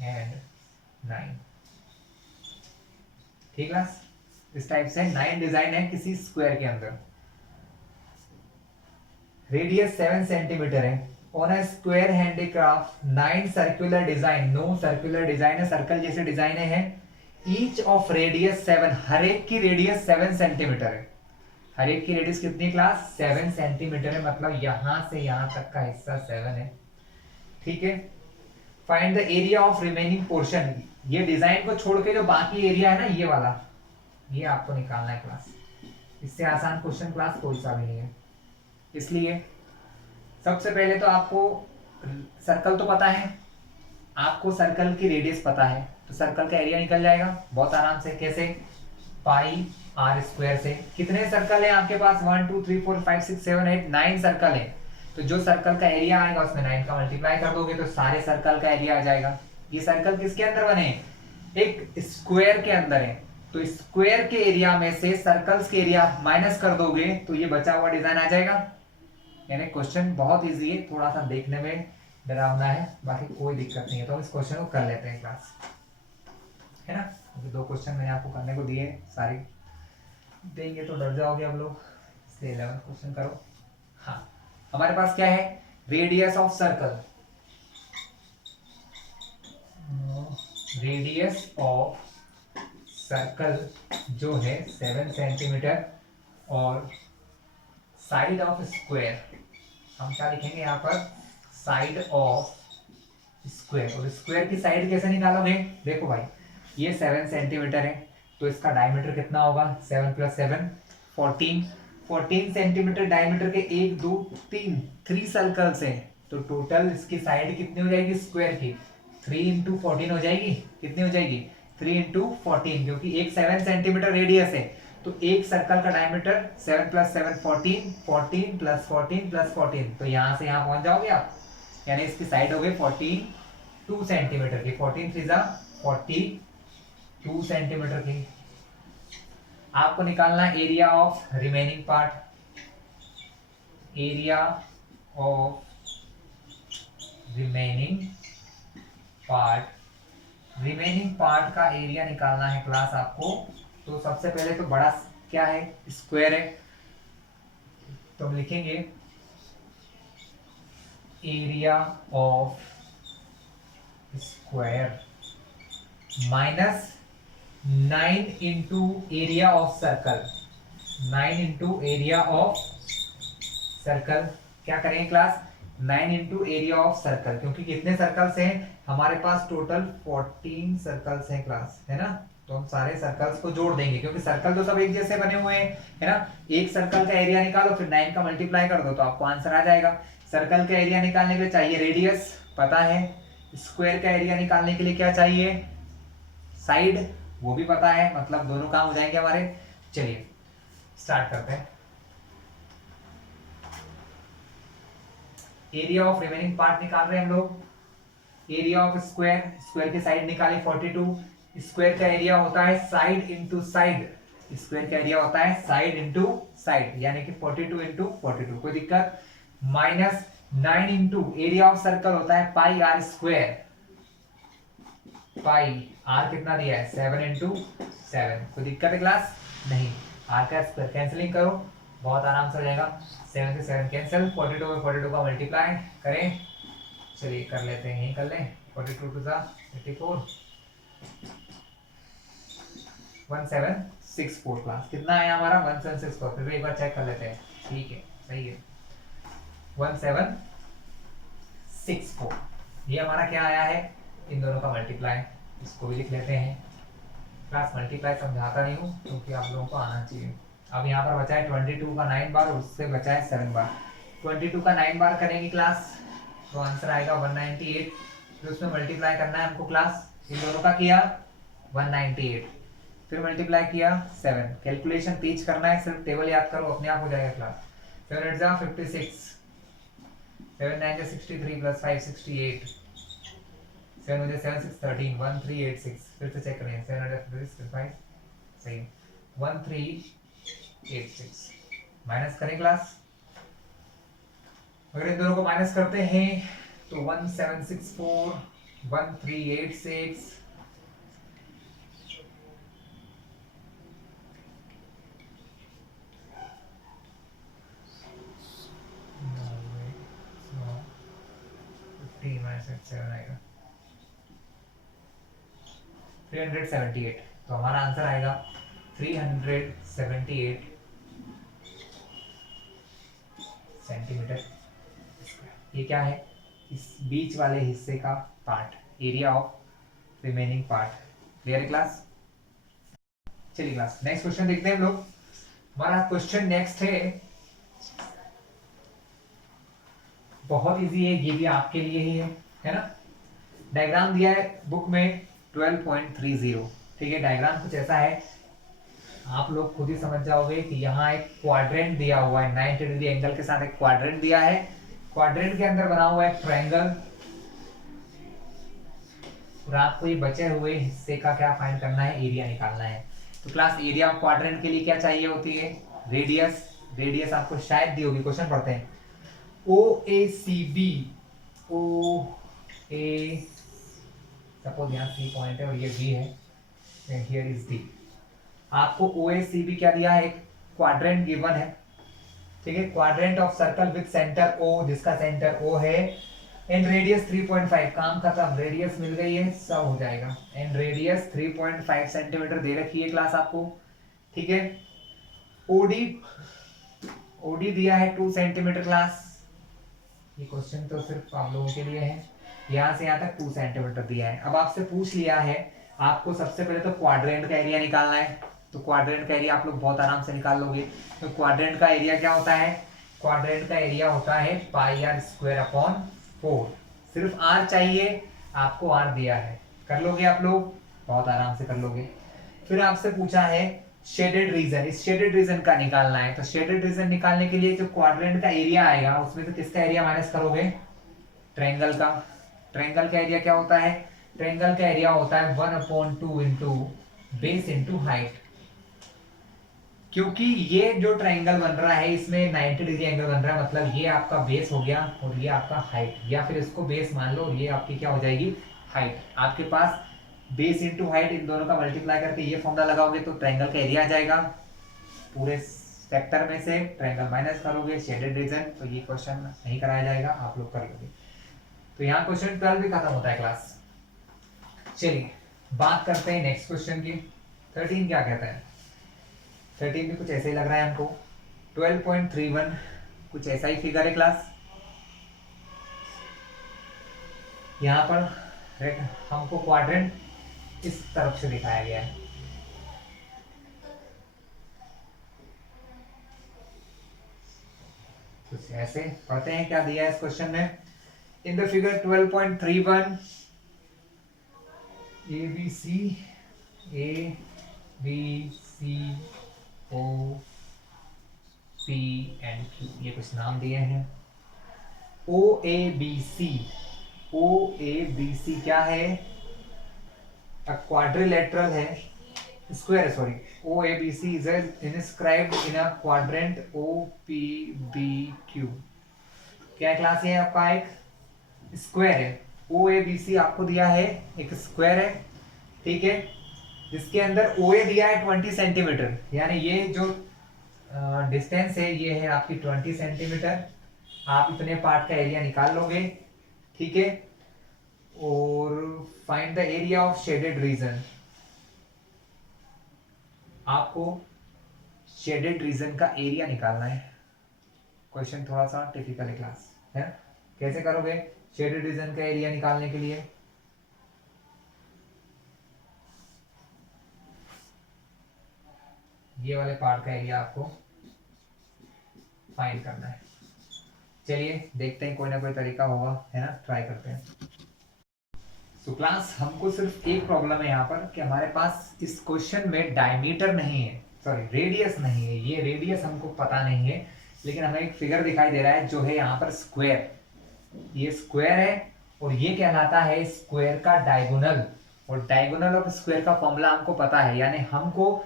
एंड 9। ठीक है, इस टाइप से 9 डिजाइन है किसी स्क्वायर के अंदर। रेडियस 7 सेंटीमीटर है। On a square handicraft 9 circular design, 9 circular design है, सर्कल जैसे डिजाइन है। ईच ऑफ रेडियस 7, हर एक की रेडियस 7 सेंटीमीटर है। हर एक की रेडियस कितनी क्लास, 7 सेंटीमीटर है, मतलब यहां से यहां तक का हिस्सा 7 है। ठीक है, find the area of remaining portion. ये डिजाइन को छोड़ के जो बाकी एरिया है ना, ये वाला, ये आपको निकालना है क्लास। इससे आसान क्वेश्चन क्लास कोई सा भी नहीं है। इसलिए सबसे पहले तो आपको सर्कल तो पता है, आपको सर्कल की रेडियस पता है, तो सर्कल का एरिया निकल जाएगा बहुत आराम से। कैसे, पाई आर स्क्वायर से। कितने सर्कल है आपके पास, 1 2 3 4 5 6 7 8 9 सर्कल है, तो जो सर्कल का एरिया आएगा उसमें 9 का मल्टीप्लाई कर दोगे तो सारे सर्कल का एरिया आ जाएगा। ये सर्कल किसके अंदर बने, एक स्क्वायर के अंदर है, तो स्क्वायर के एरिया में से सर्कल्स के एरिया माइनस कर दोगे तो ये बचा हुआ डिजाइन आ जाएगा। यानी क्वेश्चन बहुत इजी है, थोड़ा सा देखने में डरावना है, बाकी कोई दिक्कत नहीं है। तो हम इस क्वेश्चन को कर लेते हैं क्लास, है ना। अभी 2 क्वेश्चन मैंने आपको करने को दिए, सारे देंगे तो डर जाओगे आप लोग, इसलिए 11 क्वेश्चन करो। हाँ, हमारे पास क्या है, radius of circle, radius of circle जो है 7 सेंटीमीटर, और साइड ऑफ स्क्वायर हम क्या लिखेंगे यहाँ पर, साइड ऑफ स्क्वायर। और स्क्वायर की साइड कैसे निकालोगे, देखो भाई ये 7 सेंटीमीटर है, तो इसका डायमीटर कितना होगा, 7 + 7 14 14 सेंटीमीटर डायमीटर के 1 2 3 सर्कल्स हैं, तो टोटल इसकी साइड कितनी हो जाएगी स्क्वायर की, 3 × 14 हो जाएगी। कितनी हो जाएगी, 3 × 14, क्योंकि एक 7 सेंटीमीटर रेडियस है, तो एक सर्कल का डायमीटर 7 + 7 14 14 + 14 + 14, तो यहां से यहां पहुंच जाओगे आप। यानी इसकी साइड हो गई 42 सेंटीमीटर की, 14 3 42 सेंटीमीटर की। आपको निकालना है area of remaining part, area of remaining part, remaining part का एरिया निकालना है क्लास आपको। तो सबसे पहले तो बड़ा क्या है, स्क्वायर है, तो हम लिखेंगे area of square minus 9 into area of circle, 9 into area of circle. क्या करेंगे class, 9 into area of circle, क्योंकि कितने सर्कल्स हैं हमारे पास, टोटल 14 सर्कल्स हैं क्लास, है ना। तो हम सारे सर्कल्स को जोड़ देंगे, क्योंकि सर्कल तो सब एक जैसे बने हुए हैं, है ना। एक सर्कल का एरिया निकालो, फिर 9 का मल्टीप्लाई कर दो, तो आपको आंसर आ जाएगा। सर्कल का एरिया निकालने के लिए चाहिए रेडियस, पता है। स्क्वायर का एरिया निकालने के लिए क्या चाहिए, साइड, वो भी पता है, मतलब दोनों काम हो जाएंगे हमारे। चलिए स्टार्ट करते हैं। एरिया ऑफ रिमेनिंग पार्ट निकाल रहे हैं हम लोग। एरिया ऑफ स्क्वायर, स्क्वायर की साइड निकाले 42, स्क्वायर का एरिया होता है साइड इंटू साइड, स्क्वायर का एरिया होता है साइड इंटू साइड, यानी कि 42 इंटू 42, कोई दिक्कत। Minus 9 into area of circle होता है पाई आर स्क्वायर, पाई आर कितना दिया है 7 इंटू 7, कोई दिक्कत है क्लास, नहीं। आर का स्क्वायर कैंसिलिंग करो, बहुत आराम से हो जाएगा, 7 से 7 कैंसिल, 42 में 42 का मल्टीप्लाई करें, चलिए कर लेते हैं, यही कर लें, 42 टू 84, 1764 क्लास, कितना आया हमारा 1764, फिर भी एक बार चेक कर लेते हैं, ठीक है सही है, 1764, ये हमारा क्या आया है, इन दोनों का मल्टीप्लाई, इसको भी लिख लेते हैं। क्लास मल्टीप्लाई समझाता नहीं हूँ क्योंकि आप लोगों को आना चाहिए। अब यहाँ पर बचा है 22 का 9 बार, उससे बचा है 7 बार, 22 का 9 बार करेंगे क्लास, तो आंसर आएगा 198, फिर उसमें मल्टीप्लाई करना है हमको क्लास, इन दोनों का किया 198, फिर मल्टीप्लाई किया 7, कैलकुलेशन तेज करना है, सिर्फ टेबल याद करो, अपने आप हो जाएगा क्लास। 7 8 जा 56, 7 9 जा 63 प्लस 5 68, 7 मुझे 7 6 13 1386, फिर से चेक करें, 756 सही 1386, माइनस करें क्लास, अगर इन दोनों को माइनस करते हैं तो 1764 1386 आएगा 378, तो हमारा आंसर आएगा 378 सेंटीमीटर। ये क्या है, इस बीच वाले हिस्से का part, area of remaining part, clear है क्लास। चलिए क्लास नेक्स्ट क्वेश्चन देखते हैं हम लोग। हमारा क्वेश्चन नेक्स्ट बहुत इजी है, ये भी आपके लिए ही है ना। डायग्राम दिया है बुक में 12.30, ठीक है, डायग्राम कुछ ऐसा है, आप लोग खुद ही समझ जाओगे कि यहाँ एक क्वाड्रेंट दिया हुआ है, 90 डिग्री एंगल के साथ एक क्वाड्रेंट दिया है, क्वाड्रेंट के अंदर बना हुआ है ट्रायंगल, और आपको ये बचे हुए हिस्से का क्या फाइंड करना है, एरिया निकालना है। तो क्लास एरिया ऑफ क्वाड्रेंट के लिए क्या चाहिए होती है, रेडियस, रेडियस आपको शायद दी होगी, क्वेश्चन पढ़ते हैं। OACB, ओ ए सपोज यहाँ C पॉइंट है और ये B है, हियर इज D, आपको OACB क्या दिया है, एक क्वाड्रेंट गिवन है, ठीक है, quadrant of circle with centre O, जिसका सेंटर O है, एंड रेडियस 3.5, काम खत्म, रेडियस मिल गई है, सब हो जाएगा, एंड रेडियस 3.5 सेंटीमीटर दे रखी है क्लास आपको, ठीक है। OD दिया है 2 सेंटीमीटर क्लास, ये क्वेश्चन तो सिर्फ आप लोगों के लिए है, यहाँ से यहाँ तक 2 सेंटीमीटर दिया है। अब आपसे पूछ लिया है, आपको सबसे पहले तो क्वाड्रेंट का एरिया निकालना है, तो क्वाड्रेंट का एरिया आप लोग बहुत आराम से निकाल लोगे। तो क्वाड्रेंट का एरिया क्या होता है, क्वाड्रेंट का एरिया होता है पाई आर स्क्वायर अपॉन 4, सिर्फ आर चाहिए, आपको आर दिया है, कर लोगे आप लोग, बहुत आराम से कर लोगे। फिर आपसे पूछा है शेडेड रीजन, इस शेडेड रीजन का निकालना है, तो शेडेड रीजन निकालने के लिए जो क्वाड्रेंट का एरिया आएगा उसमें से किसका एरिया माइनस करोगे, ट्रायंगल का। ट्रायंगल का एरिया क्या होता है, ट्रायंगल का एरिया होता है 1/2 इंटू बेस इंटू हाइट, क्योंकि ये जो ट्रायंगल बन रहा है इसमें 90 डिग्री एंगल बन रहा है, मतलब ये आपका बेस हो गया और ये आपका हाइट, या फिर इसको बेस मान लो और ये आपकी क्या हो जाएगी, हाइट। आपके पास बेस इंटू हाइट, इन दोनों का मल्टीप्लाई करके ये फॉर्मूला लगाओगे तो ट्रायंगल का एरिया आ जाएगा। पूरे सेक्टर में से ट्रायंगल माइनस करोगे शेडेड रीजन, तो ये क्वेश्चन नहीं कराया जाएगा, आप लोग कर लोगे। तो यहाँ क्वेश्चन 12 भी खत्म होता है क्लास। चलिए बात करते हैं नेक्स्ट क्वेश्चन की। 13 क्या कहता है? 13 भी कुछ ऐसे ही लग रहा है हमको। 12.31 कुछ ऐसा ही फिगर है क्लास। यहाँ पर हमको क्वाड्रेंट इस तरफ से दिखाया गया है। कुछ ऐसे पढ़ते हैं क्या दिया है इस क्वेश्चन में। In the figure 12.31 A B C O P and Q, ये कुछ नाम दिए हैं। ओ ए बी सी क्या है? क्वाड्रिलेटरल है, स्क्वायर है, sorry. O A B C is inscribed in a quadrant O P B Q. क्या क्लास है आपका? एक स्क्वायर है। ओ ए बी सी आपको दिया है, एक स्क्वायर है, ठीक है, जिसके अंदर ओ ए दिया है 20 सेंटीमीटर, यानी ये जो डिस्टेंस है ये है आपकी 20 सेंटीमीटर। आप इतने पार्ट का एरिया निकाल लोगे, ठीक है। और find the area of shaded reason, आपको शेडेड रीजन का एरिया निकालना है। क्वेश्चन थोड़ा सा टिपिकल है क्लास, है। कैसे करोगे शेडेड रीजन का एरिया निकालने के लिए? ये वाले पार्ट का एरिया आपको फाइंड करना है। चलिए देखते हैं, कोई ना कोई तरीका होगा, है ना, ट्राई करते हैं। तो क्लास हमको सिर्फ एक प्रॉब्लम है यहाँ पर कि हमारे पास इस क्वेश्चन में डायमीटर नहीं है, सॉरी रेडियस नहीं है। ये रेडियस हमको पता नहीं है, लेकिन हमें एक फिगर दिखाई दे रहा है जो है यहाँ पर स्क्वायर। ये स्क्वायर है और ये कहलाता है स्क्वायर का डायगोनल, और डायगोनल ऑफ स्क्वायर का फॉर्मूला हमको पता है। यानी हमको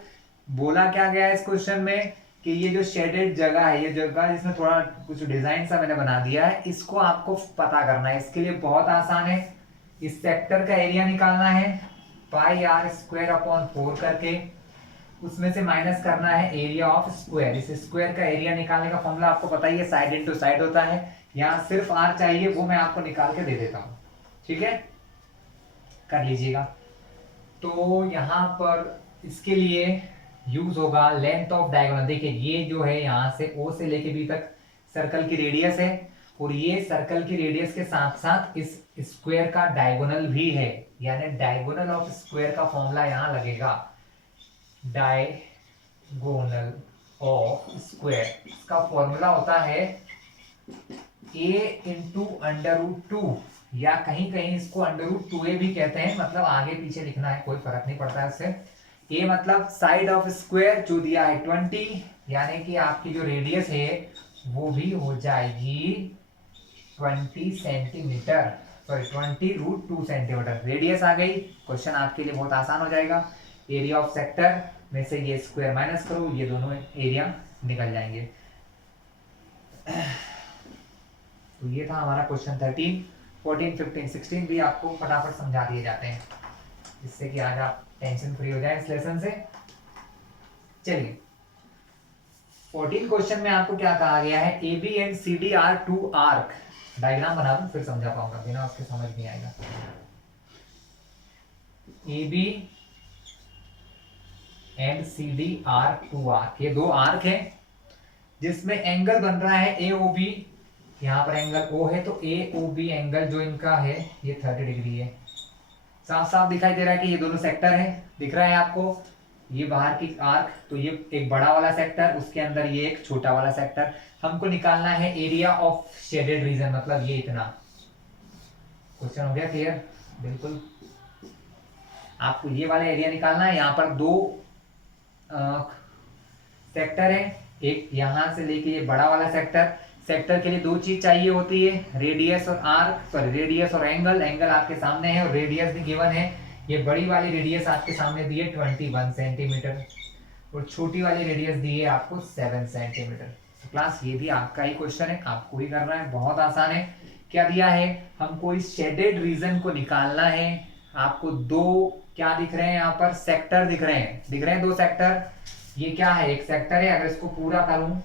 बोला क्या गया है इस क्वेश्चन में कि ये जो शेडेड जगह है, ये जगह जिसमें थोड़ा कुछ डिजाइन सा मैंने बना दिया है, इसको आपको पता करना है। इसके लिए बहुत आसान है, इस सेक्टर का एरिया निकालना है, पाई आर स्क्वायर अपॉन 4 करके, उसमें से माइनस करना है एरिया ऑफ स्क्वायर। इस स्क्वायर का एरिया निकालने का फॉर्मूला आपको पता ही है, साइड इनटू साइड होता है। यहाँ सिर्फ आर चाहिए, वो मैं आपको निकाल के दे देता हूँ, ठीक है, कर लीजिएगा। तो यहाँ पर इसके लिए यूज होगा लेंथ ऑफ डायगोनल। देखिए ये जो है यहाँ से ओ से लेके बी तक सर्कल की रेडियस है, और ये सर्कल की रेडियस के साथ साथ इस स्क्वायर का डायगोनल भी है, यानी डायगोनल ऑफ स्क्वायर का फॉर्मूला यहाँ लगेगा, डायगोनल ऑफ स्क्वायर। इसका फॉर्मूला होता है a इंटू √2, या कहीं कहीं इसको √2a भी कहते हैं, मतलब आगे पीछे लिखना है, कोई फर्क नहीं पड़ता है उससे। a मतलब साइड ऑफ स्क्वायर जो दिया है 20, यानी कि आपकी जो रेडियस है वो भी हो जाएगी 20 सेंटीमीटर, सॉरी 20√2 सेंटीमीटर रेडियस आ गई। क्वेश्चन आपके लिए बहुत आसान हो जाएगा। एरिया ऑफ सेक्टर में से ये स्क्वायर माइनस करो, ये दोनों एरिया निकल जाएंगे। तो ये था हमारा क्वेश्चन 13, 14, 15, 16 भी आपको फटाफट समझा दिए जाते हैं, जिससे कि आज आप टेंशन फ्री हो जाए इस लेसन से। चलिए 14 क्वेश्चन में आपको क्या कहा गया है? A B and C D are two arc. Diagram बना दूं फिर समझा पाऊंगा, बिना उसके समझ नहीं आएगा। A B and C D are two arc, ये दो आर्क है जिसमें एंगल बन रहा है ए ओ बी। यहाँ पर एंगल ओ है, तो ए ओ बी एंगल जो इनका है ये 30 डिग्री है। साफ साफ दिखाई दे रहा है कि ये दोनों सेक्टर है, दिख रहा है आपको, ये बाहर की आर्क, तो ये एक बड़ा वाला सेक्टर, उसके अंदर ये एक छोटा वाला सेक्टर। हमको निकालना है एरिया ऑफ शेडेड रीजन, मतलब ये इतना। क्वेश्चन हो गया क्लियर? बिल्कुल, आपको ये वाला एरिया निकालना है। यहाँ पर दो सेक्टर है, एक यहां से लेके ये बड़ा वाला सेक्टर। सेक्टर के लिए दो चीज चाहिए होती है, रेडियस और आर्क, सॉरी रेडियस और एंगल। एंगल आपके सामने है और रेडियस भी गिवन है। ये बड़ी वाली रेडियस आपके सामने दी है 21 सेंटीमीटर, और छोटी वाली रेडियस दी है आपको 7 सेंटीमीटर। तो क्लास ये भी आपका ही क्वेश्चन है, आपको ही करना है, बहुत आसान है। क्या दिया है हमको? इस शेडेड रीजन को निकालना है। आपको दो क्या दिख रहे हैं यहाँ पर? सेक्टर दिख रहे हैं, दिख रहे हैं दो सेक्टर। ये क्या है, एक सेक्टर है। अगर इसको पूरा करूं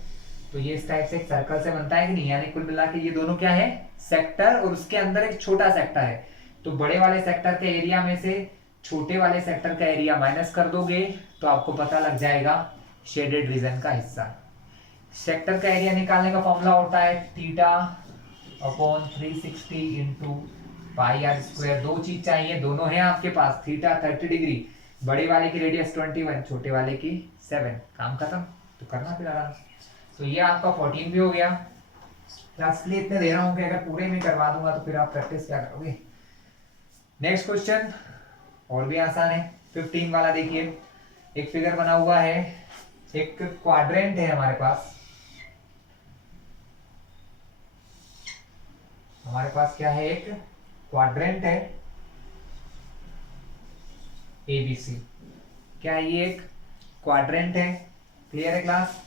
तो ये इस टाइप से एक सर्कल से बनता है कि नहीं, यानी कुल मिला के ये दोनों क्या है, सेक्टर, और उसके अंदर एक छोटा सेक्टर है। तो बड़े वाले सेक्टर के एरिया में से छोटे वाले सेक्टर का एरिया माइनस कर दोगे तो आपको पता लग जाएगा शेडेड रीजन का हिस्सा। सेक्टर का एरिया निकालने का फॉर्मूला होता है theta upon 360 into pi R square. दो चीज चाहिए, दोनों है आपके पास, थीटा 30 डिग्री, बड़े वाले की रेडियस 21, छोटे वाले की 7, काम खत्म। तो करना फिर आराम से। तो ये आपका 14 भी हो गया। क्लास के लिए इतने दे रहा हूँ कि अगर पूरे में करवा दूंगा तो फिर आप प्रैक्टिस क्या करोगे। नेक्स्ट क्वेश्चन और भी आसान है, 15 वाला देखिए। एक फिगर बना हुआ है, एक क्वाड्रेंट है हमारे पास। हमारे पास क्या है, एक क्वाड्रेंट है एबीसी। क्या है ये, एक क्वाड्रेंट है। क्लियर है क्लास।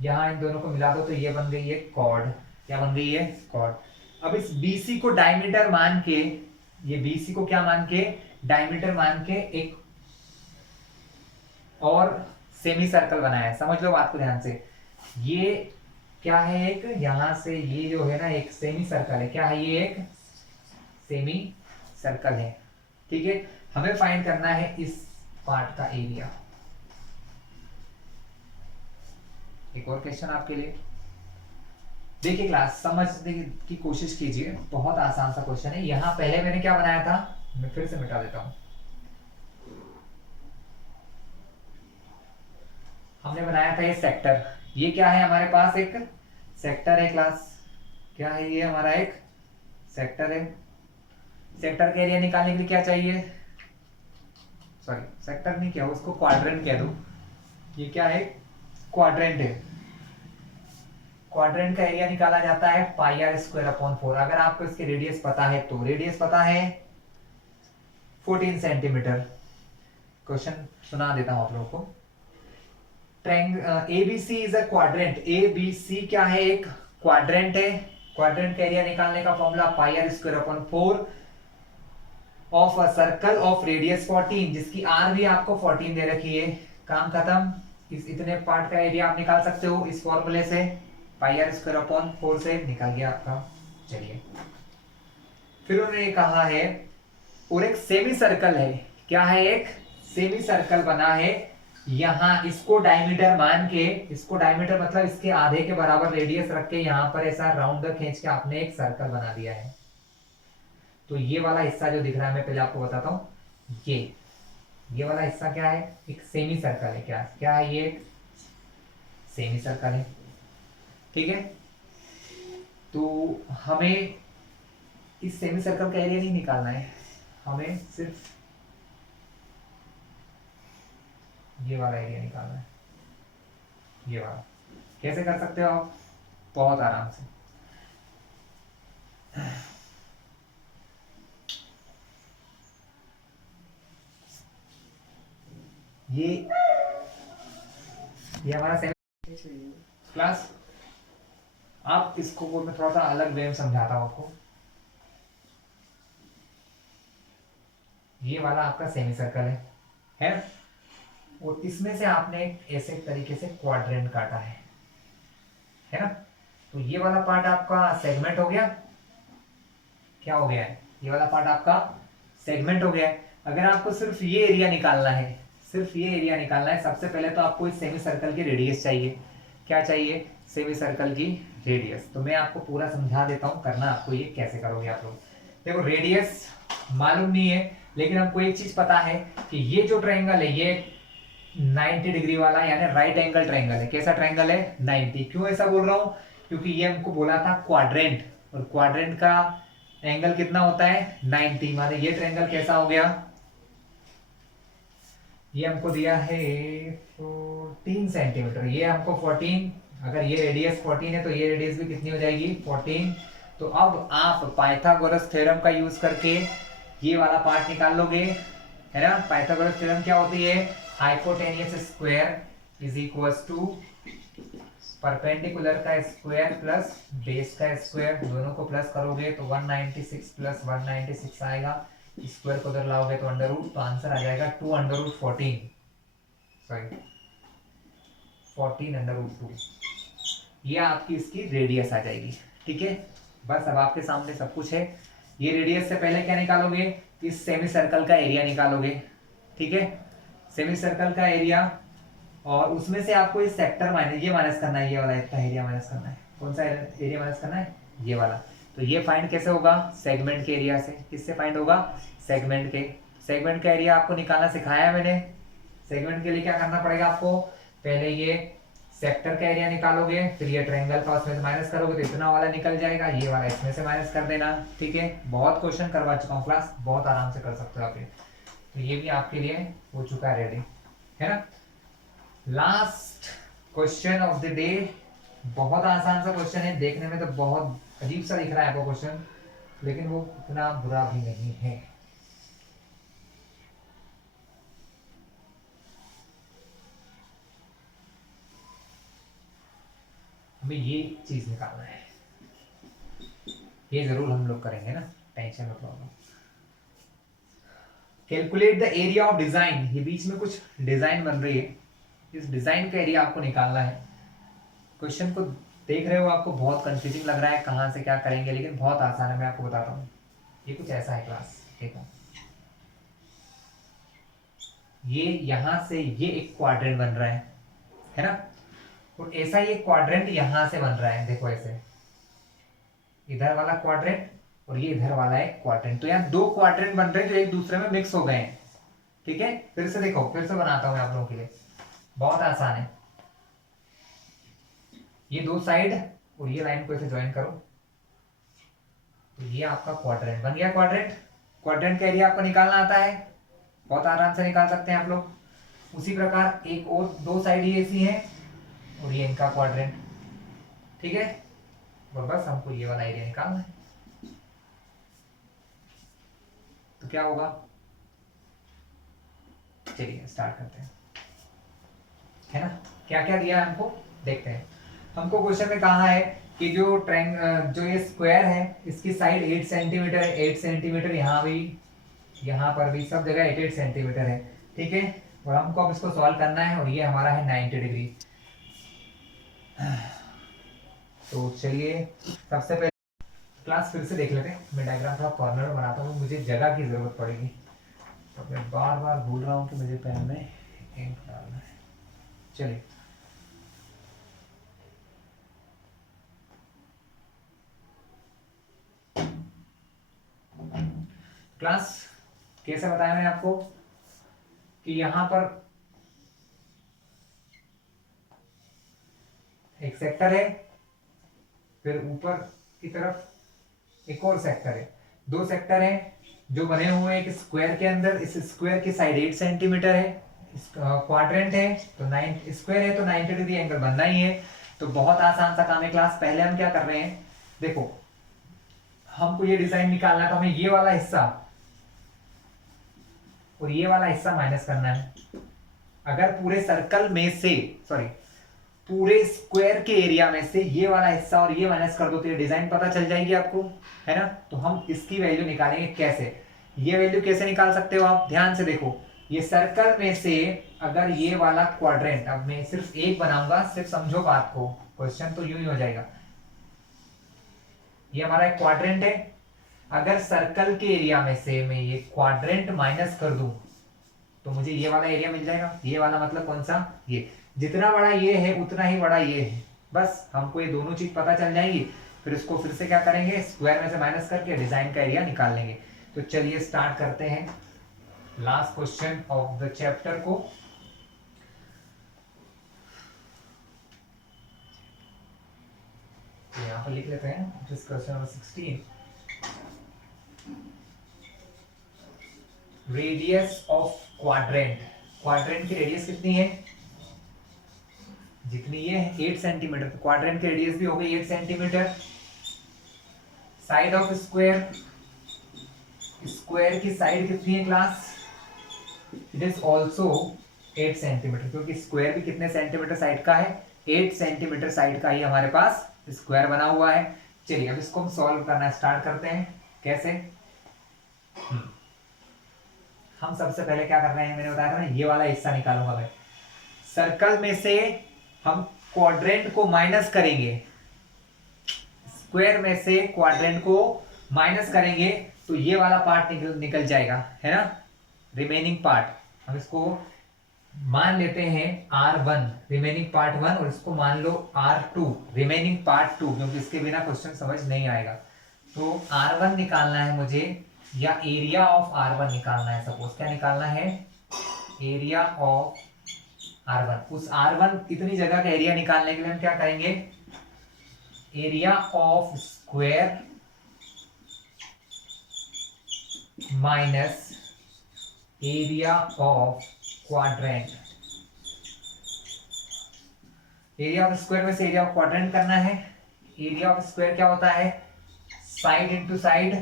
यहां इन दोनों को मिला दो तो ये बन गई है कॉर्ड। क्या बन गई है, कॉर्ड। अब इस बीसी को डायमीटर मान के, ये बीसी को क्या मान के, डायमीटर मान के एक और सेमी सर्कल बनाया है। समझ लो बात को ध्यान से। ये क्या है, एक यहां से ये जो है ना एक सेमी सर्कल है। क्या है ये, एक सेमी सर्कल है। ठीक है, हमें फाइंड करना है इस पार्ट का एरिया। एक और क्वेश्चन आपके लिए, देखिए क्लास समझने की कोशिश कीजिए, बहुत आसान सा क्वेश्चन है। यहां पहले मैंने क्या बनाया था, मैं फिर से मिटा देता हूं। हमने बनाया था ये सेक्टर। ये क्या है, हमारे पास एक सेक्टर है क्लास। क्या है ये, हमारा एक सेक्टर है। सेक्टर का एरिया निकालने के लिए क्या चाहिए, सॉरी सेक्टर नहीं, क्या उसको क्वाड्रेंट कह दो। ये क्या है, क्वाड्रेंट है। क्वाड्रेंट का एरिया निकाला जाता है पाई आर स्क्वायर अपॉन 4। अगर आपको इसके रेडियस पता है तो रेडियस पता है 14 सेंटीमीटर। क्वेश्चन सुना देता हूं आप लोगों को। ABC is a quadrant. ABC क्या है, एक क्वाड्रेंट है। क्वाड्रेंट का एरिया निकालने का formula pi R square upon 4 of a circle of radius 14, जिसकी आर भी आपको 14 दे रखी है। काम खत्म। इस इतने पार्ट का एरिया आप निकाल सकते हो इस फॉर्मूले से, पाई आर स्क्वायर अपॉन 4 से निकल गया आपका। चलिए फिर उन्होंने कहा है, और एक सेमी सर्कल है। क्या है, एक सेमी सर्कल बना है। यहां इसको डायमीटर मान के, इसको डायमीटर मतलब इसके आधे के बराबर रेडियस रख के यहां पर ऐसा राउंड खींच के आपने एक सर्कल बना दिया है। तो ये वाला हिस्सा जो दिख रहा है, मैं पहले आपको बताता हूं। ये वाला हिस्सा क्या है, एक सेमी सर्कल है। क्या क्या है ये, एक सेमी सर्कल है। ठीक है, तो हमें इस सेमी सर्कल का एरिया नहीं निकालना है, हमें सिर्फ ये वाला एरिया निकालना है। ये वाला कैसे कर सकते हो आप, बहुत आराम से। ये हमारा सेमी क्लास। आप इसको मैं थोड़ा सा अलग वे में समझाता हूं आपको। ये वाला आपका सेमी सर्कल है ना? और इसमें से आपने ऐसे तरीके से क्वाड्रेंट काटा है ना? तो ये वाला पार्ट आपका सेगमेंट हो गया। क्या हो गया है, ये वाला पार्ट आपका सेगमेंट हो गया है। अगर आपको सिर्फ ये एरिया निकालना है, सिर्फ ये एरिया निकालना है, सबसे पहले तो आपको इस सेमी सर्कल की रेडियस चाहिए। क्या चाहिए, सेमी सर्कल की रेडियस। तो मैं आपको पूरा समझा देता हूं, करना आपको ये कैसे करोगे आप लोग। देखो रेडियस मालूम नहीं है, लेकिन हमको एक चीज पता है कि ये जो ट्रायंगल है ये 90 डिग्री वाला यानी राइट एंगल ट्रायंगल है। कैसा ट्रायंगल है, 90। क्यों ऐसा बोल रहा हूं, क्योंकि ये हमको बोला था क्वाड्रेंट, और क्वाड्रेंट का एंगल कितना होता है, 90। माने ये ट्रायंगल कैसा हो गया, ये हमको दिया है 14 सेंटीमीटर, ये हमको 14। अगर ये रेडियस 14 है तो ये रेडियस भी कितनी हो जाएगी, 14। तो अब आप पाइथागोरस थ्योरम का यूज करके ये वाला पार्ट निकाल लोगे, है ना। पाइथागोरस थ्योरम क्या होती है, hypotenuse square is equals to perpendicular का स्क्वायर प्लस बेस का स्क्वायर, दोनों को प्लस करोगे तो 196 प्लस 196 आएगा। स्क्वायर को उधर लाओगे तो अंडर रूट, तो आंसर आ जाएगा 2 अंडर रूट 14, सॉरी 14/2। ये आपकी इसकी रेडियस आ जाएगी। ठीक है, बस अब आपके सामने सब कुछ है। ये रेडियस से पहले क्या निकालोगे, इस सेमी सर्कल का एरिया निकालोगे। ठीक है, सेमी सर्कल का एरिया, और उसमें से आपको इस सेक्टर माइनस ये माइनस करना है, ये वाला इतना एरिया माइनस करना है। कौन सा एरिया माइनस करना है, ये वाला। तो ये फाइंड कैसे होगा, सेगमेंट के एरिया से। किससे फाइंड होगा, सेगमेंट के। सेगमेंट का एरिया आपको निकालना सिखाया है मैंने। सेगमेंट के लिए क्या करना पड़ेगा आपको, पहले ये सेक्टर का एरिया निकालोगे, फिर ये ट्रायंगल का उसमें से माइनस करोगे तो इतना वाला निकल जाएगा, ये वाला इसमें से माइनस कर देना। ठीक है, बहुत क्वेश्चन करवा चुका हूँ क्लास, बहुत आराम से कर सकते हो आप ये। तो ये भी आपके लिए हो चुका है रेडी, है ना। Last question of the day, बहुत आसान सा क्वेश्चन है, देखने में तो बहुत अजीब सा दिख रहा है आपको क्वेश्चन, लेकिन वो इतना बुरा भी नहीं है। हमें ये चीज निकालना है, ये जरूर हम लोग करेंगे ना, टेंशन मत लो। Calculate the area of design, ये बीच में कुछ डिजाइन बन रही है, इस डिजाइन का एरिया आपको निकालना है। क्वेश्चन को देख रहे हो, आपको बहुत कंफ्यूजिंग लग रहा है कहां से क्या करेंगे, लेकिन बहुत आसान है, मैं आपको बताता हूँ। ये कुछ ऐसा है क्लास, देखो ये यहां से ये एक क्वाड्रेंट बन रहा है ना, और ऐसा ये क्वाड्रेंट यहां से बन रहा है, देखो ऐसे इधर वाला क्वाड्रेंट और ये इधर वाला एक क्वाड्रेंट। तो यहाँ दो क्वाड्रेंट बन रहे हैं जो एक दूसरे में मिक्स हो गए हैं। ठीक है, फिर से देखो, फिर से बनाता हूं मैं आप लोगों के लिए, बहुत आसान है। ये दो साइड और ये लाइन को ऐसे ज्वाइन करो, तो ये आपका क्वाड्रेंट बन गया। क्वाड्रेंट, क्वाड्रेंट का एरिया आपको निकालना आता है, बहुत आराम से निकाल सकते हैं आप लोग। उसी प्रकार एक और दो साइड ये ऐसी है और ये इनका क्वाड्रेंट। ठीक है, और बस हमको ये वाला एरिया निकालना है। तो क्या होगा, चलिए स्टार्ट करते हैं, है ना। क्या क्या दिया है हमको, देखते हैं। हमको क्वेश्चन में कहा है कि जो ये स्क्वायर है इसकी साइड 8 सेंटीमीटर है, 8 सेंटीमीटर यहाँ भी, यहाँ पर भी, सब जगह 8 सेंटीमीटर है। ठीक है, और हमको अब इसको सॉल्व करना है, और ये हमारा है 90 डिग्री। तो चलिए सबसे पहले क्लास फिर से देख लेते हैं। मैं डायग्राम थोड़ा कॉर्नर में बनाता हूँ, मुझे जगह की जरूरत पड़ेगी, तो मैं बार बार भूल रहा हूँ कि मुझे पेन में इंक डालना है। चलिए, क्लास कैसे बताया मैंने आपको कि यहां पर एक सेक्टर है, फिर ऊपर की तरफ एक और सेक्टर है, दो सेक्टर हैं जो बने हुए हैं एक स्क्वायर के अंदर। इस स्क्वायर की साइड 8 सेंटीमीटर है, क्वाड्रेंट है तो 9 स्क्वायर है तो 90 डिग्री एंगल बनना ही है। तो बहुत आसान सा काम है क्लास। पहले हम क्या कर रहे हैं, देखो हमको ये डिजाइन निकालना है, तो हमें ये वाला हिस्सा और ये वाला हिस्सा माइनस करना है। अगर पूरे सर्कल में से, सॉरी पूरे स्क्वायर के एरिया में से ये वाला हिस्सा और ये माइनस कर दो तो ये डिजाइन पता चल जाएगी आपको, है ना। तो हम इसकी वैल्यू निकालेंगे कैसे, ये वैल्यू कैसे निकाल सकते हो आप, ध्यान से देखो। ये सर्कल में से अगर ये वाला क्वाड्रेंट, अब मैं सिर्फ एक बनाऊंगा, सिर्फ समझो बात को, क्वेश्चन तो यूं ही हो जाएगा। ये हमारा एक क्वाड्रेंट है, अगर सर्कल के एरिया में से मैं ये क्वाड्रेंट माइनस कर दूं तो मुझे ये वाला एरिया मिल जाएगा। ये वाला मतलब कौन सा, ये जितना बड़ा ये है उतना ही बड़ा ये है। बस हमको ये दोनों चीज पता चल जाएगी, फिर इसको फिर से क्या करेंगे, स्क्वायर में से माइनस करके डिजाइन का एरिया निकाल लेंगे। तो चलिए स्टार्ट करते हैं last question of the chapter को। तो यहाँ पर लिख लेते हैं question number 16। Radius of quadrant, quadrant की रेडियस कितनी है, जितनी ये है 8 सेंटीमीटर, तो क्वाड्रेंट की रेडियस भी हो गई 8 centimetre. Side of square, square की साइड कितनी है class, it is also 8 centimetre, क्योंकि स्क्वायर भी कितने सेंटीमीटर साइड का है, 8 सेंटीमीटर साइड का ही हमारे पास स्क्वायर बना हुआ है। चलिए अब इसको हम सॉल्व करना स्टार्ट करते हैं। कैसे, हम सबसे पहले क्या कर रहे हैं, मैंने बताया था ना, ये वाला हिस्सा निकालूंगा मैं। सर्कल में से हम क्वाड्रेंट को माइनस करेंगे, स्क्वायर में से क्वाड्रेंट को माइनस करेंगे तो ये वाला पार्ट निकल जाएगा, है ना, रिमेनिंग पार्ट। हम इसको मान लेते हैं R1 रिमेनिंग पार्ट 1 और इसको मान लो R2 रिमेनिंग पार्ट 2, क्योंकि इसके बिना क्वेश्चन समझ नहीं आएगा। तो R1 निकालना है मुझे, या एरिया ऑफ R1 निकालना है। सपोज क्या निकालना है, एरिया ऑफ R1। उस R1 इतनी जगह का एरिया निकालने के लिए हम क्या करेंगे, area of square minus area of quadrant. Area of square में से एरिया ऑफ क्वाड्रेंट करना है। एरिया ऑफ स्क्वायर क्या होता है, side into side.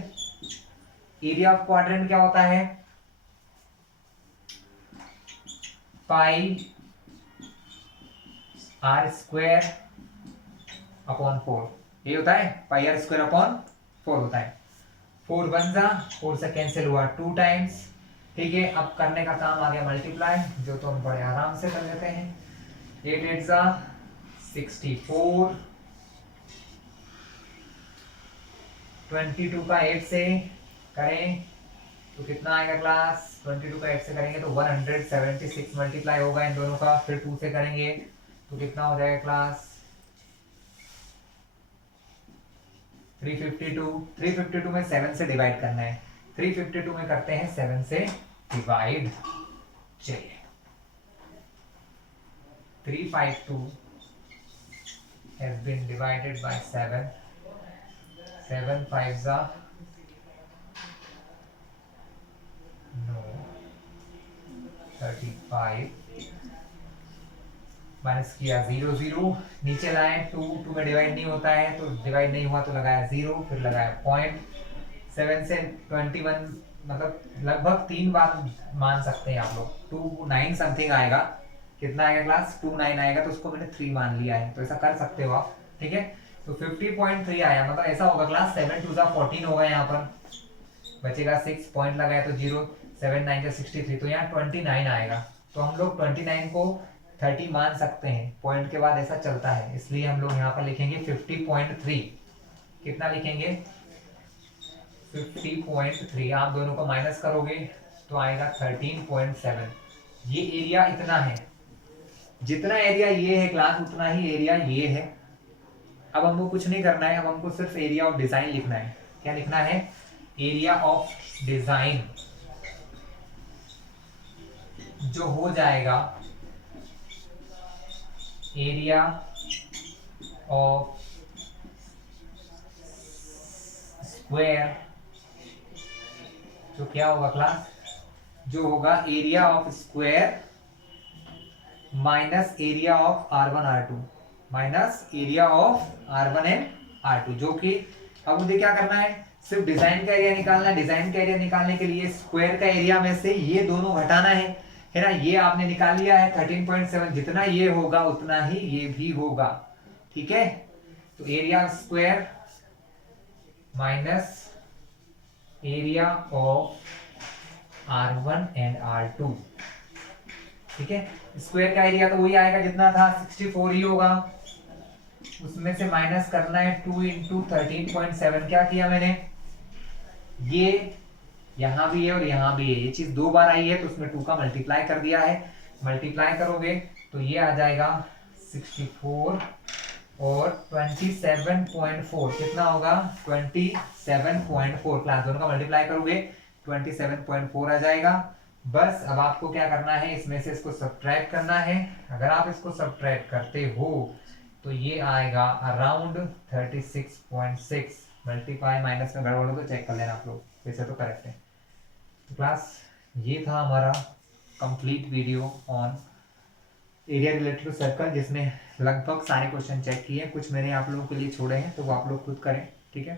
Area of quadrant क्या होता है, पाई आर स्क्वायर अपॉन 4। ये होता है पाई आर स्क्वायर अपॉन 4 होता है। 4 बन जा, 4 से कैंसिल हुआ 2 टाइम्स। ठीक है, अब करने का काम आ गया मल्टीप्लाई, जो तो हम बड़े आराम से कर लेते हैं। 8 8 जा 64, 22 का 8 से करें तो कितना आएगा क्लास, 22 का 8 से करेंगे तो 176 मल्टीप्लाई होगा इन दोनों का। फिर 2 से करेंगे तो कितना हो जाएगा क्लास, 352। 352 में 7 से डिवाइड करना है। 352 में करते हैं 7 से डिवाइड। चलिए 352 has been divided by 7. 7 5s are no 35 minus किया 0 0, नीचे लाए 2 में डिवाइड नहीं होता है तो डिवाइड नहीं हुआ तो लगाया 0, फिर लगाया पॉइंट। 7 से 21 मतलब लगभग 3 बार मान सकते हैं आप लोग। 29 समथिंग आएगा, कितना आएगा क्लास, 29 आएगा, तो उसको मैंने 3 मान लिया है, तो ऐसा कर सकते हो आप। ठीक है, तो 50.3 आया, मतलब ऐसा होगा क्लास 7 2 14 होगा, यहाँ पर बचेगा 6 पॉइंट लगाया तो 0, 7 9 63, तो यहाँ 29 आएगा। तो हम लोग 29 को 30 मान सकते हैं, पॉइंट के बाद ऐसा चलता है, इसलिए हम लोग यहाँ पर लिखेंगे 50.3। कितना लिखेंगे, 50.3। आप दोनों को माइनस करोगे तो आएगा 13.7। ये एरिया इतना है, जितना एरिया ये है क्लास उतना ही एरिया ये है। अब हमको कुछ नहीं करना है, अब हमको सिर्फ एरिया ऑफ डिजाइन लिखना है। क्या लिखना है, एरिया ऑफ डिजाइन, जो हो जाएगा एरिया ऑफ स्क्वायर, जो क्या होगा क्लास, जो होगा area of square minus area of R1 R2 minus area of R1 and R2, जो कि अब मुझे क्या करना है, सिर्फ डिजाइन का एरिया निकालना है। डिजाइन का एरिया निकालने के लिए स्क्वायर का एरिया में से ये दोनों घटाना है ना। ये आपने निकाल लिया है 13.7, जितना ये होगा उतना ही ये भी होगा। ठीक है, तो area square minus area of R1 and R2। ठीक है, स्क्वायर का एरिया तो वही आएगा जितना था, 64 ही होगा, उसमें से माइनस करना है 2 इंटू 13.7। क्या किया मैंने, ये यहाँ भी है और यहाँ भी है, ये चीज 2 बार आई है तो उसमें 2 का मल्टीप्लाई कर दिया है। मल्टीप्लाई करोगे तो ये आ जाएगा 64 और 27.4, कितना होगा 27.4। क्लास दोनों का मल्टीप्लाई करोगे 27.4 आ जाएगा। बस अब आपको क्या करना है, इसमें से इसको सब्ट्रैक्ट करना है। अगर आप इसको सब्ट्रैक्ट करते हो तो ये आएगा अराउंड 36.6। मल्टीप्लाई माइनस में गड़बड़ हो तो चेक कर लेना आप लोग, वैसे तो करेक्ट है। तो क्लास ये था हमारा complete video on area related to circle, जिसमें लगभग सारे क्वेश्चन चेक किए, कुछ मैंने आप लोगों के लिए छोड़े हैं तो वो आप लोग खुद करें। ठीक है।